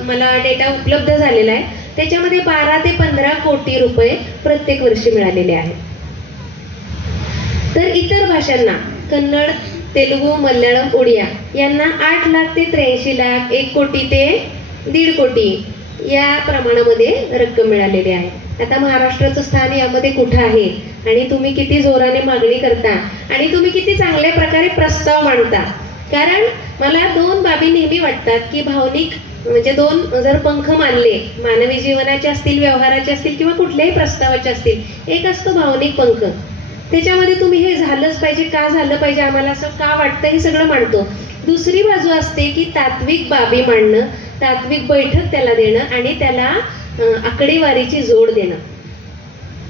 मला डेटा उपलब्ध झालेला आहे, त्याच्यामध्ये 12 ते 15 कोटी रुपये प्रत्येक वर्षी मिळालेले आहेत. तर इतर भाषांना कन्नड, तेलुगू, मल्याळम, ओडिया यांना 8 लाख ते 83 लाख, 1 कोटी ते 1.5 कोटी या प्रमाणामध्ये रक्कम मिळालेली आहे. आता महाराष्ट्राचं स्थान यामध्ये कुठं आहे आणि तुम्ही किती जोराने मागणी करता आणि तुम्ही किती चांगल्या प्रकारे प्रस्ताव मांडता. कारण मला 2 बाबी नेहमी वाटतात की भावनिक म्हणजे 2 जर पंख मानले, मानवी जीवनाचे असतील, व्यवहाराचे असतील किंवा कुठल्याही प्रस्तावाचे असतील, एक असतो भावनिक पंख, त्याच्यामध्ये तुम्ही हे झालंच पाहिजे, का झालं पाहिजे, आम्हाला असं का वाटतं, हे सगळं मांडतो. दुसरी बाजू असते की तात्विक बाबी मांडणं, तात्विक बैठक त्याला देणं आणि त्याला आकडेवारीची जोड देणं.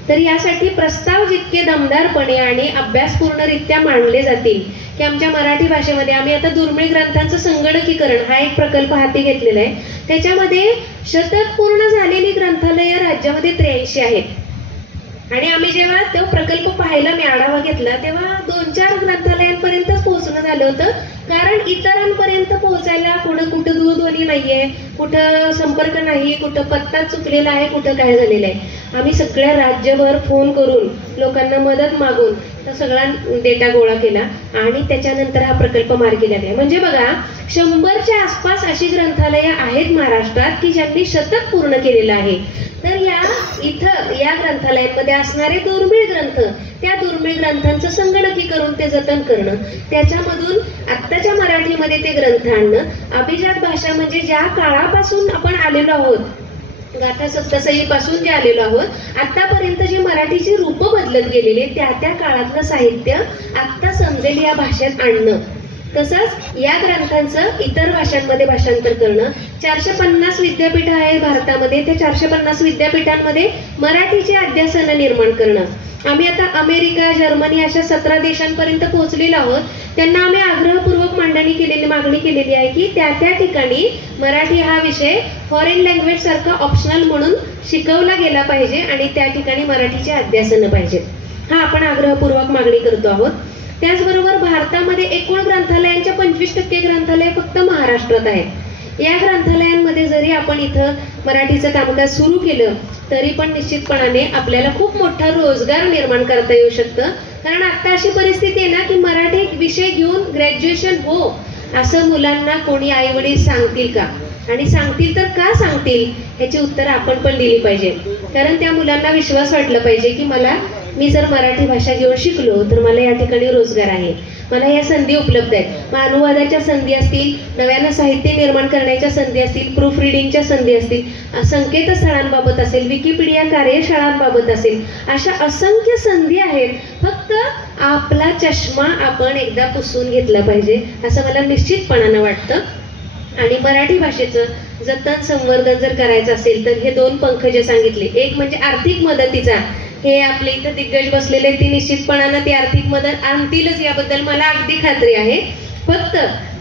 तर यासाठी प्रस्ताव जितके दमदारपणे आणि अभ्यासपूर्णरित्या मांडले जातील की आमच्या मराठी भाषेमध्ये आम्ही आता दुर्मिळ ग्रंथांचं संगणकीकरण हा एक प्रकल्प हाती घेतलेला आहे. त्याच्यामध्ये शतक पूर्ण झालेली ग्रंथालयं राज्यामध्ये 83 आहेत. आणि आम्ही जेव्हा तो प्रकल्प पाहायला, मी आढावा घेतला, तेव्हा 2-4 ग्रंथालयांपर्यंतच पोहोचणं झालं होतं. कारण इतरांपर्यंत पोहोचायला कुठं दूरध्वनी नाहीये, कुठं संपर्क नाही, कुठं पत्ता चुकलेला आहे, कुठं काय झालेलं आहे. आम्ही सगळ्या राज्यभर फोन करून लोकांना मदत मागून सगळा डेटा गोळा केला आणि त्याच्यानंतर हा प्रकल्प मार्गी लागला. म्हणजे बघा, 100च्या आसपास अशी ग्रंथालयं आहेत महाराष्ट्रात की ज्यांनी शतक पूर्ण केलेलं आहे. तर या ग्रंथालयांमध्ये असणारे दुर्मिळ ग्रंथ, त्या दुर्मिळ ग्रंथांचं संगणकीकरण, ते जतन करणं, त्याच्यामधून आत्ताच्या मराठीमध्ये ते ग्रंथ आणणं, अभिजात भाषा म्हणजे ज्या काळापासून आपण आलेलो आहोत, गाथा सप्तशती पासून जे आलेलो आहोत, आतापर्यंत जी मराठीची रूपं बदलत गेलेली, त्या काळातलं साहित्य आत्ता समजेल या भाषेत आणणं. तसंच या ग्रंथांचं इतर भाषांमध्ये भाषांतर करणं. 450 विद्यापीठ आहे भारतामध्ये, त्या 450 विद्यापीठांमध्ये मराठीची अध्यासनं निर्माण करणं. आम्ही आता अमेरिका, जर्मनी अशा 17 देशांपर्यंत पोहोचलेलो आहोत. त्यांना आम्ही आग्रहपूर्वक मागणी केलेली आहे की त्या ठिकाणी मराठी हा विषय फॉरेन लँग्वेज सारखा ऑप्शनल म्हणून शिकवला गेला पाहिजे आणि त्या ठिकाणी मराठीचे अध्यासनं पाहिजे. हा आपण आग्रहपूर्वक मागणी करतो आहोत. त्याचबरोबर भारतामध्ये एकूण ग्रंथालयांच्या 25% ग्रंथालय फक्त महाराष्ट्रात आहेत. या ग्रंथालयांमध्ये जरी आपण इथं मराठीचं कामकाज सुरू केलं तरी पण निश्चितपणाने आपल्याला खूप मोठा रोजगार निर्माण करता येऊ शकतं. कारण आता अशी परिस्थिती आहे ना की मराठी विषय घेऊन ग्रॅज्युएशन हो असं मुलांना कोणी आईवडील सांगतील का, आणि सांगतील तर का सांगतील ह्याची उत्तरं आपण पण दिली पाहिजे. कारण त्या मुलांना विश्वास वाटला पाहिजे की मी जर मराठी भाषा घेऊन शिकलो तर मला या ठिकाणी रोजगार आहे, मला या संधी उपलब्ध आहेत. मग अनुवादाच्या संधी असतील, नव्यानं साहित्य निर्माण करण्याच्या संधी असतील, प्रूफ रिडिंगच्या संधी असतील, संकेतस्थळांबाबत असेल, विकिपीडिया कार्यशाळांबाबत असेल, अशा असंख्य संधी आहेत. फक्त आपला चष्मा आपण एकदा पुसून घेतला पाहिजे असं मला निश्चितपणानं वाटतं. आणि मराठी भाषेचं जतन संवर्धन जर करायचं असेल तर हे 2 पंख जे सांगितले, एक म्हणजे आर्थिक मदतीचा, हे आपले इथं दिग्गज बसलेले ते निश्चितपणानं ती आर्थिक मदत आणतीलच याबद्दल मला अगदी खात्री आहे. फक्त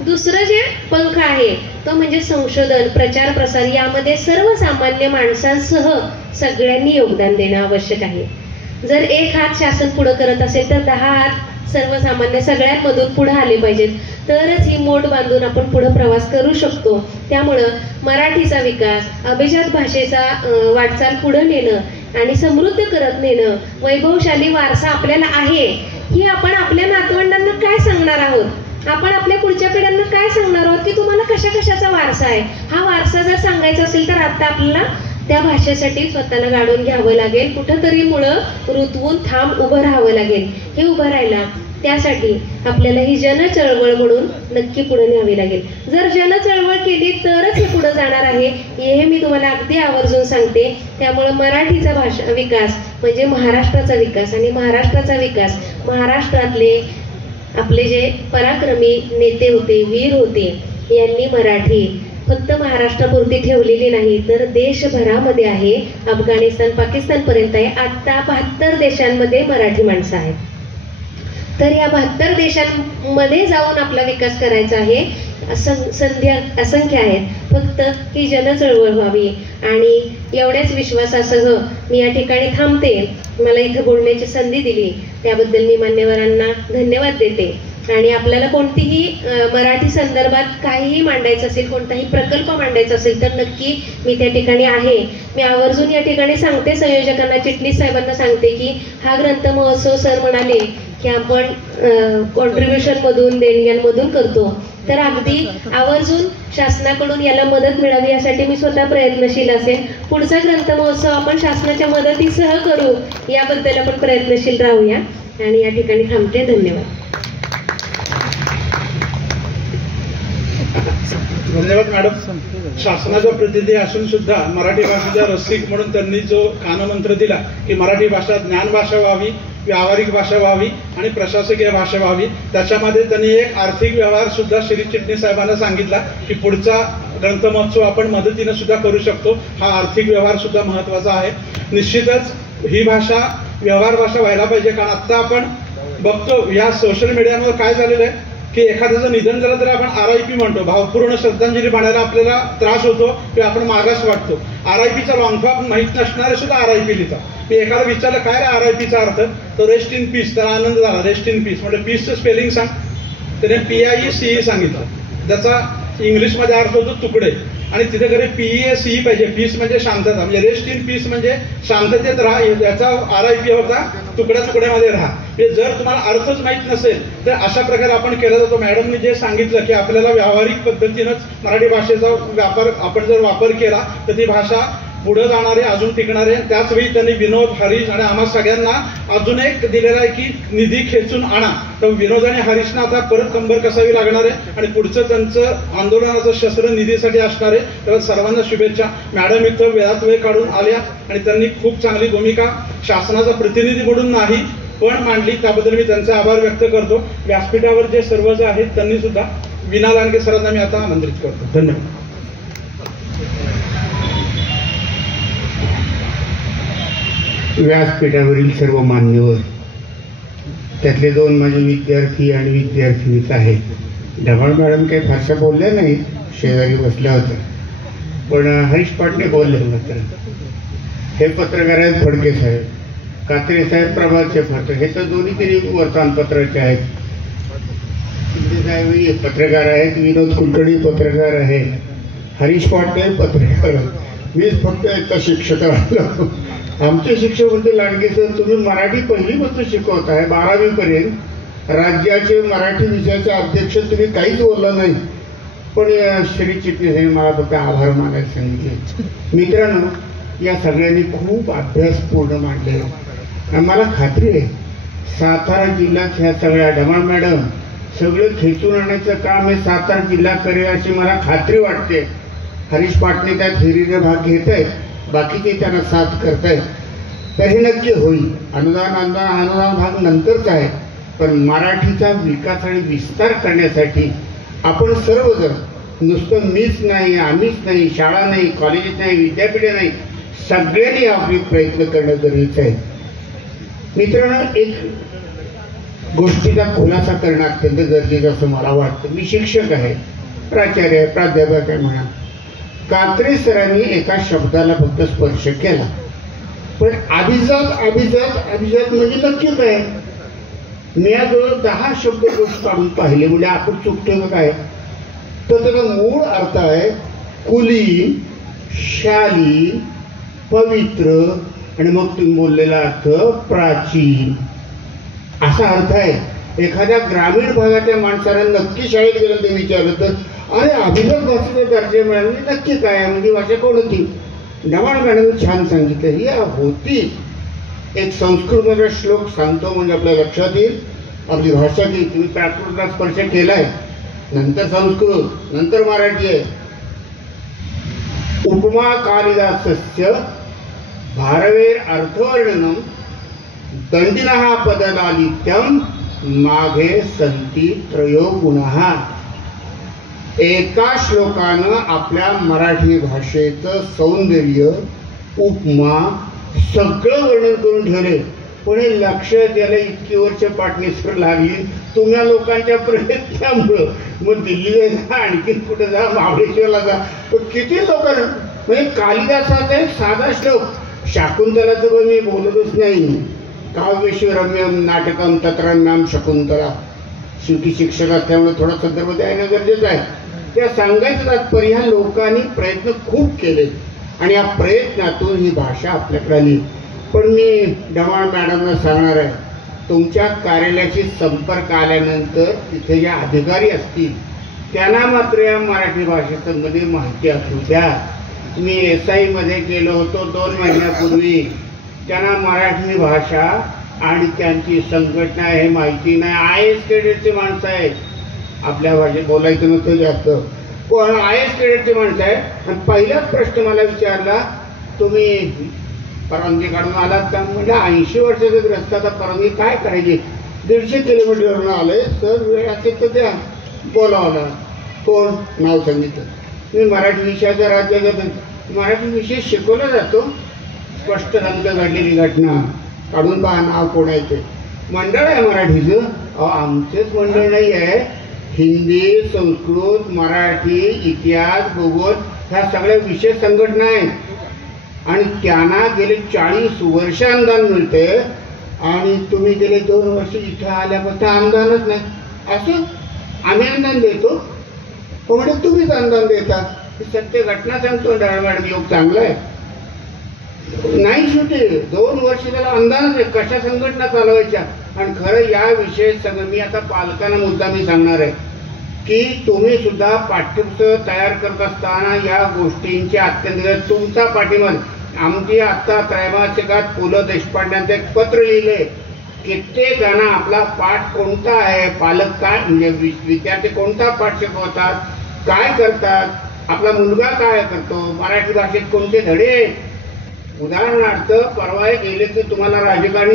दुसरं जे पंख आहे तो म्हणजे संशोधन, प्रचार प्रसार, यामध्ये सर्वसामान्य माणसांसह सगळ्यांनी योगदान देणं आवश्यक आहे. जर एक हात शासन पुढे करत असेल तर 10 हात सर्वसामान्य सगळ्यात मधून पुढे आले पाहिजेत, तरच ही मोड बांधून आपण पुढे प्रवास करू शकतो. त्यामुळं मराठीचा विकास, अभिजात भाषेचा वाटचाल पुढे नेणं आणि समृद्ध करत नेणं, वैभवशाली वारसा आपल्याला आहे, ही आपण आपल्या नातवंडांना काय सांगणार आहोत, आपण आपल्या पुढच्या पिढ्यांना काय सांगणार आहोत की तुम्हाला कशाचा वारसा आहे. हा वारसा जर सांगायचा असेल तर आता आपल्याला त्या भाषेसाठी स्वतःला गाडून घ्यावं लागेल, कुठंतरी मुळं रुतवून ठाम उभं राहावं लागेल. हे उभं राहायला त्यासाठी आपल्याला ही जनचळवळ म्हणून नक्की पुढे न्यावी लागेल. जर जनचळवळ केली तरच हे पुढे जाणार आहे, हे मी तुम्हाला अगदी आवर्जून सांगते. त्यामुळे मराठीचा भाषा विकास म्हणजे महाराष्ट्राचा विकास, आणि महाराष्ट्राचा विकास महाराष्ट्रातले आपले जे पराक्रमी नेते होते, वीर होते, यांनी मराठी फक्त महाराष्ट्रापुरती ठेवलेली नाही तर देशभरामध्ये आहे. अफगाणिस्तान, पाकिस्तानपर्यंत आहे. आता 72 देशांमध्ये मराठी माणसं आहेत. तर या 72 देशांमध्ये जाऊन आपला विकास करायचा आहे. संधी असंख्य आहेत. फक्त ही जनचळवळ व्हावी आणि एवढ्याच विश्वासासह मी या ठिकाणी थांबते. मला इथं बोलण्याची संधी दिली त्याबद्दल मी मान्यवरांना धन्यवाद देते. आणि आपल्याला कोणतीही मराठी संदर्भात काहीही मांडायचं असेल, कोणताही प्रकल्प मांडायचा असेल तर नक्की मी त्या ठिकाणी आहे. मी आवर्जून या ठिकाणी सांगते, संयोजकांना, चिटणीस साहेबांना सांगते की हा ग्रंथ महोत्सव सर म्हणाले की आपण कॉन्ट्रीब्युशनमधून, देणग्यांमधून करतो, तर अगदी आवर्जून शासनाकडून याला मदत मिळावी यासाठी मी स्वतः प्रयत्नशील असेल. पुढचा ग्रंथ महोत्सव आपण शासनाच्या मदतीसह करू याबद्दल आपण प्रयत्नशील राहूया. आणि या ठिकाणी थांबते. धन्यवाद. धन्यवाद मॅडम. शासनाचा प्रतिनिधी असून सुद्धा मराठी भाषेच्या रसिक म्हणून त्यांनी जो कानमंत्र दिला की मराठी भाषा ज्ञान भाषा व्हावी, व्यावहारिक भाषा व्हावी आणि प्रशासकीय भाषा व्हावी, त्याच्यामध्ये त्यांनी एक आर्थिक व्यवहार सुद्धा श्री चिटणीस साहेबांना सांगितला की पुढचा ग्रंथ महोत्सव आपण मदतीनं सुद्धा करू शकतो. हा आर्थिक व्यवहार सुद्धा महत्वाचा आहे. निश्चितच ही भाषा व्यवहार भाषा व्हायला पाहिजे. कारण आता आपण बघतो या सोशल मीडियावर काय झालेलं आहे की एखाद्याचं निधन झालं तर आपण RIP म्हणतो, भावपूर्ण श्रद्धांजली म्हणायला आपल्याला त्रास होतो किंवा आपण मागास वाटतो. RIPचा लॉंग फॉर्म माहीत नसणारे सुद्धा RIP लिहितात. मी एखादा विचारलं काय रे RIPचा अर्थ, तर रेस्ट इन पीस. त्याला आनंद झाला. रेस्ट इन पीस म्हणजे पीसचं स्पेलिंग सांग. त्याने PIECE सांगितलं. त्याचा इंग्लिशमध्ये अर्थ होतो तुकडे आणि तिथे घरी PEACE पाहिजे. पीस म्हणजे शांतता, म्हणजे रेस्ट इन पीस म्हणजे शांततेत राहा. याचा RIP होता तुकड्या तुकड्यामध्ये राहा. म्हणजे जर तुम्हाला अर्थच माहीत नसेल तर अशा प्रकारे आपण केला जातो. मॅडमनी जे सांगितलं की आपल्याला व्यावहारिक पद्धतीनंच मराठी भाषेचा आपण जर वापर केला तर ती भाषा पुढे जाणारे, अजून टिकणारे. त्याचवेळी त्यांनी विनोद, हरीश आणि आम्हा सगळ्यांना अजून एक दिलेला आहे की निधी खेचून आणा. तर विनोद आणि हरीशना आता परत कंबर कसावी लागणार आहे आणि पुढचं त्यांचं आंदोलनाचं शस्त्र निधीसाठी असणार आहे. तर सर्वांना शुभेच्छा. मॅडम इथं वेळात वेळ काढून आल्या आणि त्यांनी खूप चांगली भूमिका शासनाचा प्रतिनिधी म्हणून नाही पण मांडली. त्याबद्दल मी त्यांचे आभार व्यक्त करतो. व्यासपीठावर जे सर्व जे आहेत त्यांनी सुद्धा विना लांडगे सरांना मी आता आमंत्रित करतो. धन्यवाद. व्यासपीठावरील सर्व मान्यवर, त्यातले 2 माझे विद्यार्थी आणि विद्यार्थिनीच आहेत. ढमाळ मॅडम काही फारशा बोलल्या नाही, शेजारी बसल्या होत्या. पण हरीश पाटणे बोलले मात्र. हे पत्रकार आहेत फडके साहेब, कात्रे साहेब प्रभात पत्र, हे तर दोन्ही तरी वर्तमानपत्राचे आहेत. शिंदे साहेब पत्रकार आहेत, विनोद कुलकर्णी पत्रकार आहेत, हरीश पाटणे पत्रकार आहेत. मीच फक्त एका शिक्षक राहिलो. आमचे शिक्षक म्हणजे लांडगे सर, तुम्ही मराठी पहिलीपासून शिकवताय 12वी पर्यंत. राज्याचे मराठी विषयाचे अध्यक्ष तुम्ही काहीच बोलला नाही. पण श्री चिटणीस मला फक्त आभार मानायला सांगितले. मित्रांनो, या सगळ्यांनी खूप अभ्यासपूर्ण मांडले. मला खात्री आहे सातारा जिल्ह्यात ह्या सगळ्या ढमाळ मॅडम सगळं खेचून आणण्याचं काम हे सातारा जिल्हा करेल अशी मला खात्री वाटते. हरीश पाटणे त्यात हिरीने भाग घेत आहेत, बाकीचे त्यांना साथ करतायत. तर हे नक्की होईल. अनुदान भाग नंतरच आहे. पण मराठीचा विकास आणि विस्तार करण्यासाठी आपण सर्वजण, नुसतं मीच नाही, आम्हीच नाही, शाळा नाही, कॉलेजेस नाही, विद्यापीठे नाही, सगळ्यांनी आपली प्रयत्न करणं गरजेचं आहे. मित्रांनो, एक गोष्टीचा खुलासा करणं अत्यंत गरजेचं असं मला वाटतं. मी शिक्षक आहे, प्राचार्य आहे, प्राध्यापक आहे म्हणा. कात्रे सरांनी एका शब्दाला फक्त स्पर्श केला, पण अभिजात म्हणजे नक्की काय? मी याजवळ 10 शब्दकोश काढून पाहिले. म्हणजे आपण चुकतो का काय? तर त्याचा मूळ अर्थ आहे कुलीन, शालीन, पवित्र आणि मग तुम्ही बोललेला अर्थ प्राचीन असा अर्थ आहे. एखाद्या ग्रामीण भागातल्या माणसाला नक्की शाळेत गेलं ते विचारलं तर अरे अभिजात भाषेचा दर्जा मिळाला नक्की काय म्हणजे भाषा कोण होती? ढमाळ मॅडम छान सांगितलं. ही होती एक संस्कृतचा श्लोक सांगतो म्हणजे आपल्या लक्षात येईल. आपली भाषा ती तुम्ही प्राकृतला स्पर्श केलाय, नंतर संस्कृत, नंतर मराठी आहे. उपमा कालिदासस्य भारवेर अर्थवर्णनम दंडिनः पदलालित्यम माघे संती त्रयो गुणः. एका श्लोकानं आपल्या मराठी भाषेचं सौंदर्य, उपमा सगळं वर्णन करून ठेवले. पण हे लक्ष द्यायला इतकी वर्ष पाटणीसर लागली तुम्हा लोकांच्या प्रयत्नामुळं. मग दिल्लीला आणखी कुठे जा, महाबळेश्वरला जा, पण किती लोक म्हणजे कालिदासाचा एक साधा श्लोक शाकुंतलाचं पण मी बोलतच नाही. काव्येश्वरम्यम नाटकम तत्रम्याम शकुंतला. शेवटी शिक्षक असल्यामुळे थोडा संदर्भ द्यायला गरजेचं आहे. त्या सांगायचं तात्पर्य ह्या लोकांनी प्रयत्न खूप केले आणि या प्रयत्नातून ही भाषा आपल्याकडे आली. पण मी ढमाळ मॅडमना सांगणार आहे, तुमच्या कार्यालयाशी संपर्क आल्यानंतर तिथे जे अधिकारी असतील त्यांना मात्र या मराठी भाषेसंबंधी माहिती असू द्या. मी SI मध्ये गेलो होतो 2 महिन्यापूर्वी. त्यांना मराठी भाषा आणि त्यांची संघटना हे माहिती नाही. IAS कॅडेटचे माणसं आहेत, आपल्या भाषेत बोलायचं नसतं जास्त, पण IAS कॅडेटचे माणसं आहेत. आणि पहिलाच प्रश्न मला विचारला, तुम्ही परवानगी काढून आलात का? म्हणजे 80 वर्षाचा रस्ता, आता परवानगी काय करायची? 150 किलोमीटरवरून आलोय सर, वेळ असेल तर द्या. बोलावला. कोण? नाव सांगितलं. मी मराठी विषयाचा राज्याचा मराठी विषय शिकवला जातो. स्पष्ट रंग घडलेली घटना काढून पहा, नाव कोणायचे. मंडळ आहे मराठीचं. आमचंच मंडळ नाही आहे. हिंदी, संस्कृत, मराठी, इतिहास, भूगोल ह्या सगळ्या विषय संघटना आहेत आणि त्यांना गेले 40 वर्ष अनुदान मिळते आणि तुम्ही गेले 2 वर्ष इथं आल्यापासून अनुदानच नाही. असं आम्ही अनुदान देतो, म्हणजे तुम्हीच अनुदान देता. सत्य घटना सांगतो मॅडम, योग चांगला आहे नाही. शेवटी 2 वर्ष त्याला अनुदानच आहे. कशा संघटना चालवायच्या? आणि खरं या विषय सगळं मी आता पालकांना मुद्दा मी सांगणार आहे की तुम्ही सुद्धा पाठ्यपुस्तक तयार करत असताना या गोष्टींची अत्यंत तुमचा पाठिंबा. आमची आता त्रैमासिकात पु ल देशपांड्यांचं एक पत्र लिहिलंय. कित्येकांना आपला पाठ कोणता आहे, पालक काय म्हणजे विद्यार्थी कोणता पाठ शिकवतात, काय करतात, आपला मुलगा काय करतो, मराठी भाषेत कोणते धडे. उदाहरणार्थ परवा गेले की तुम्हाला राजकारणी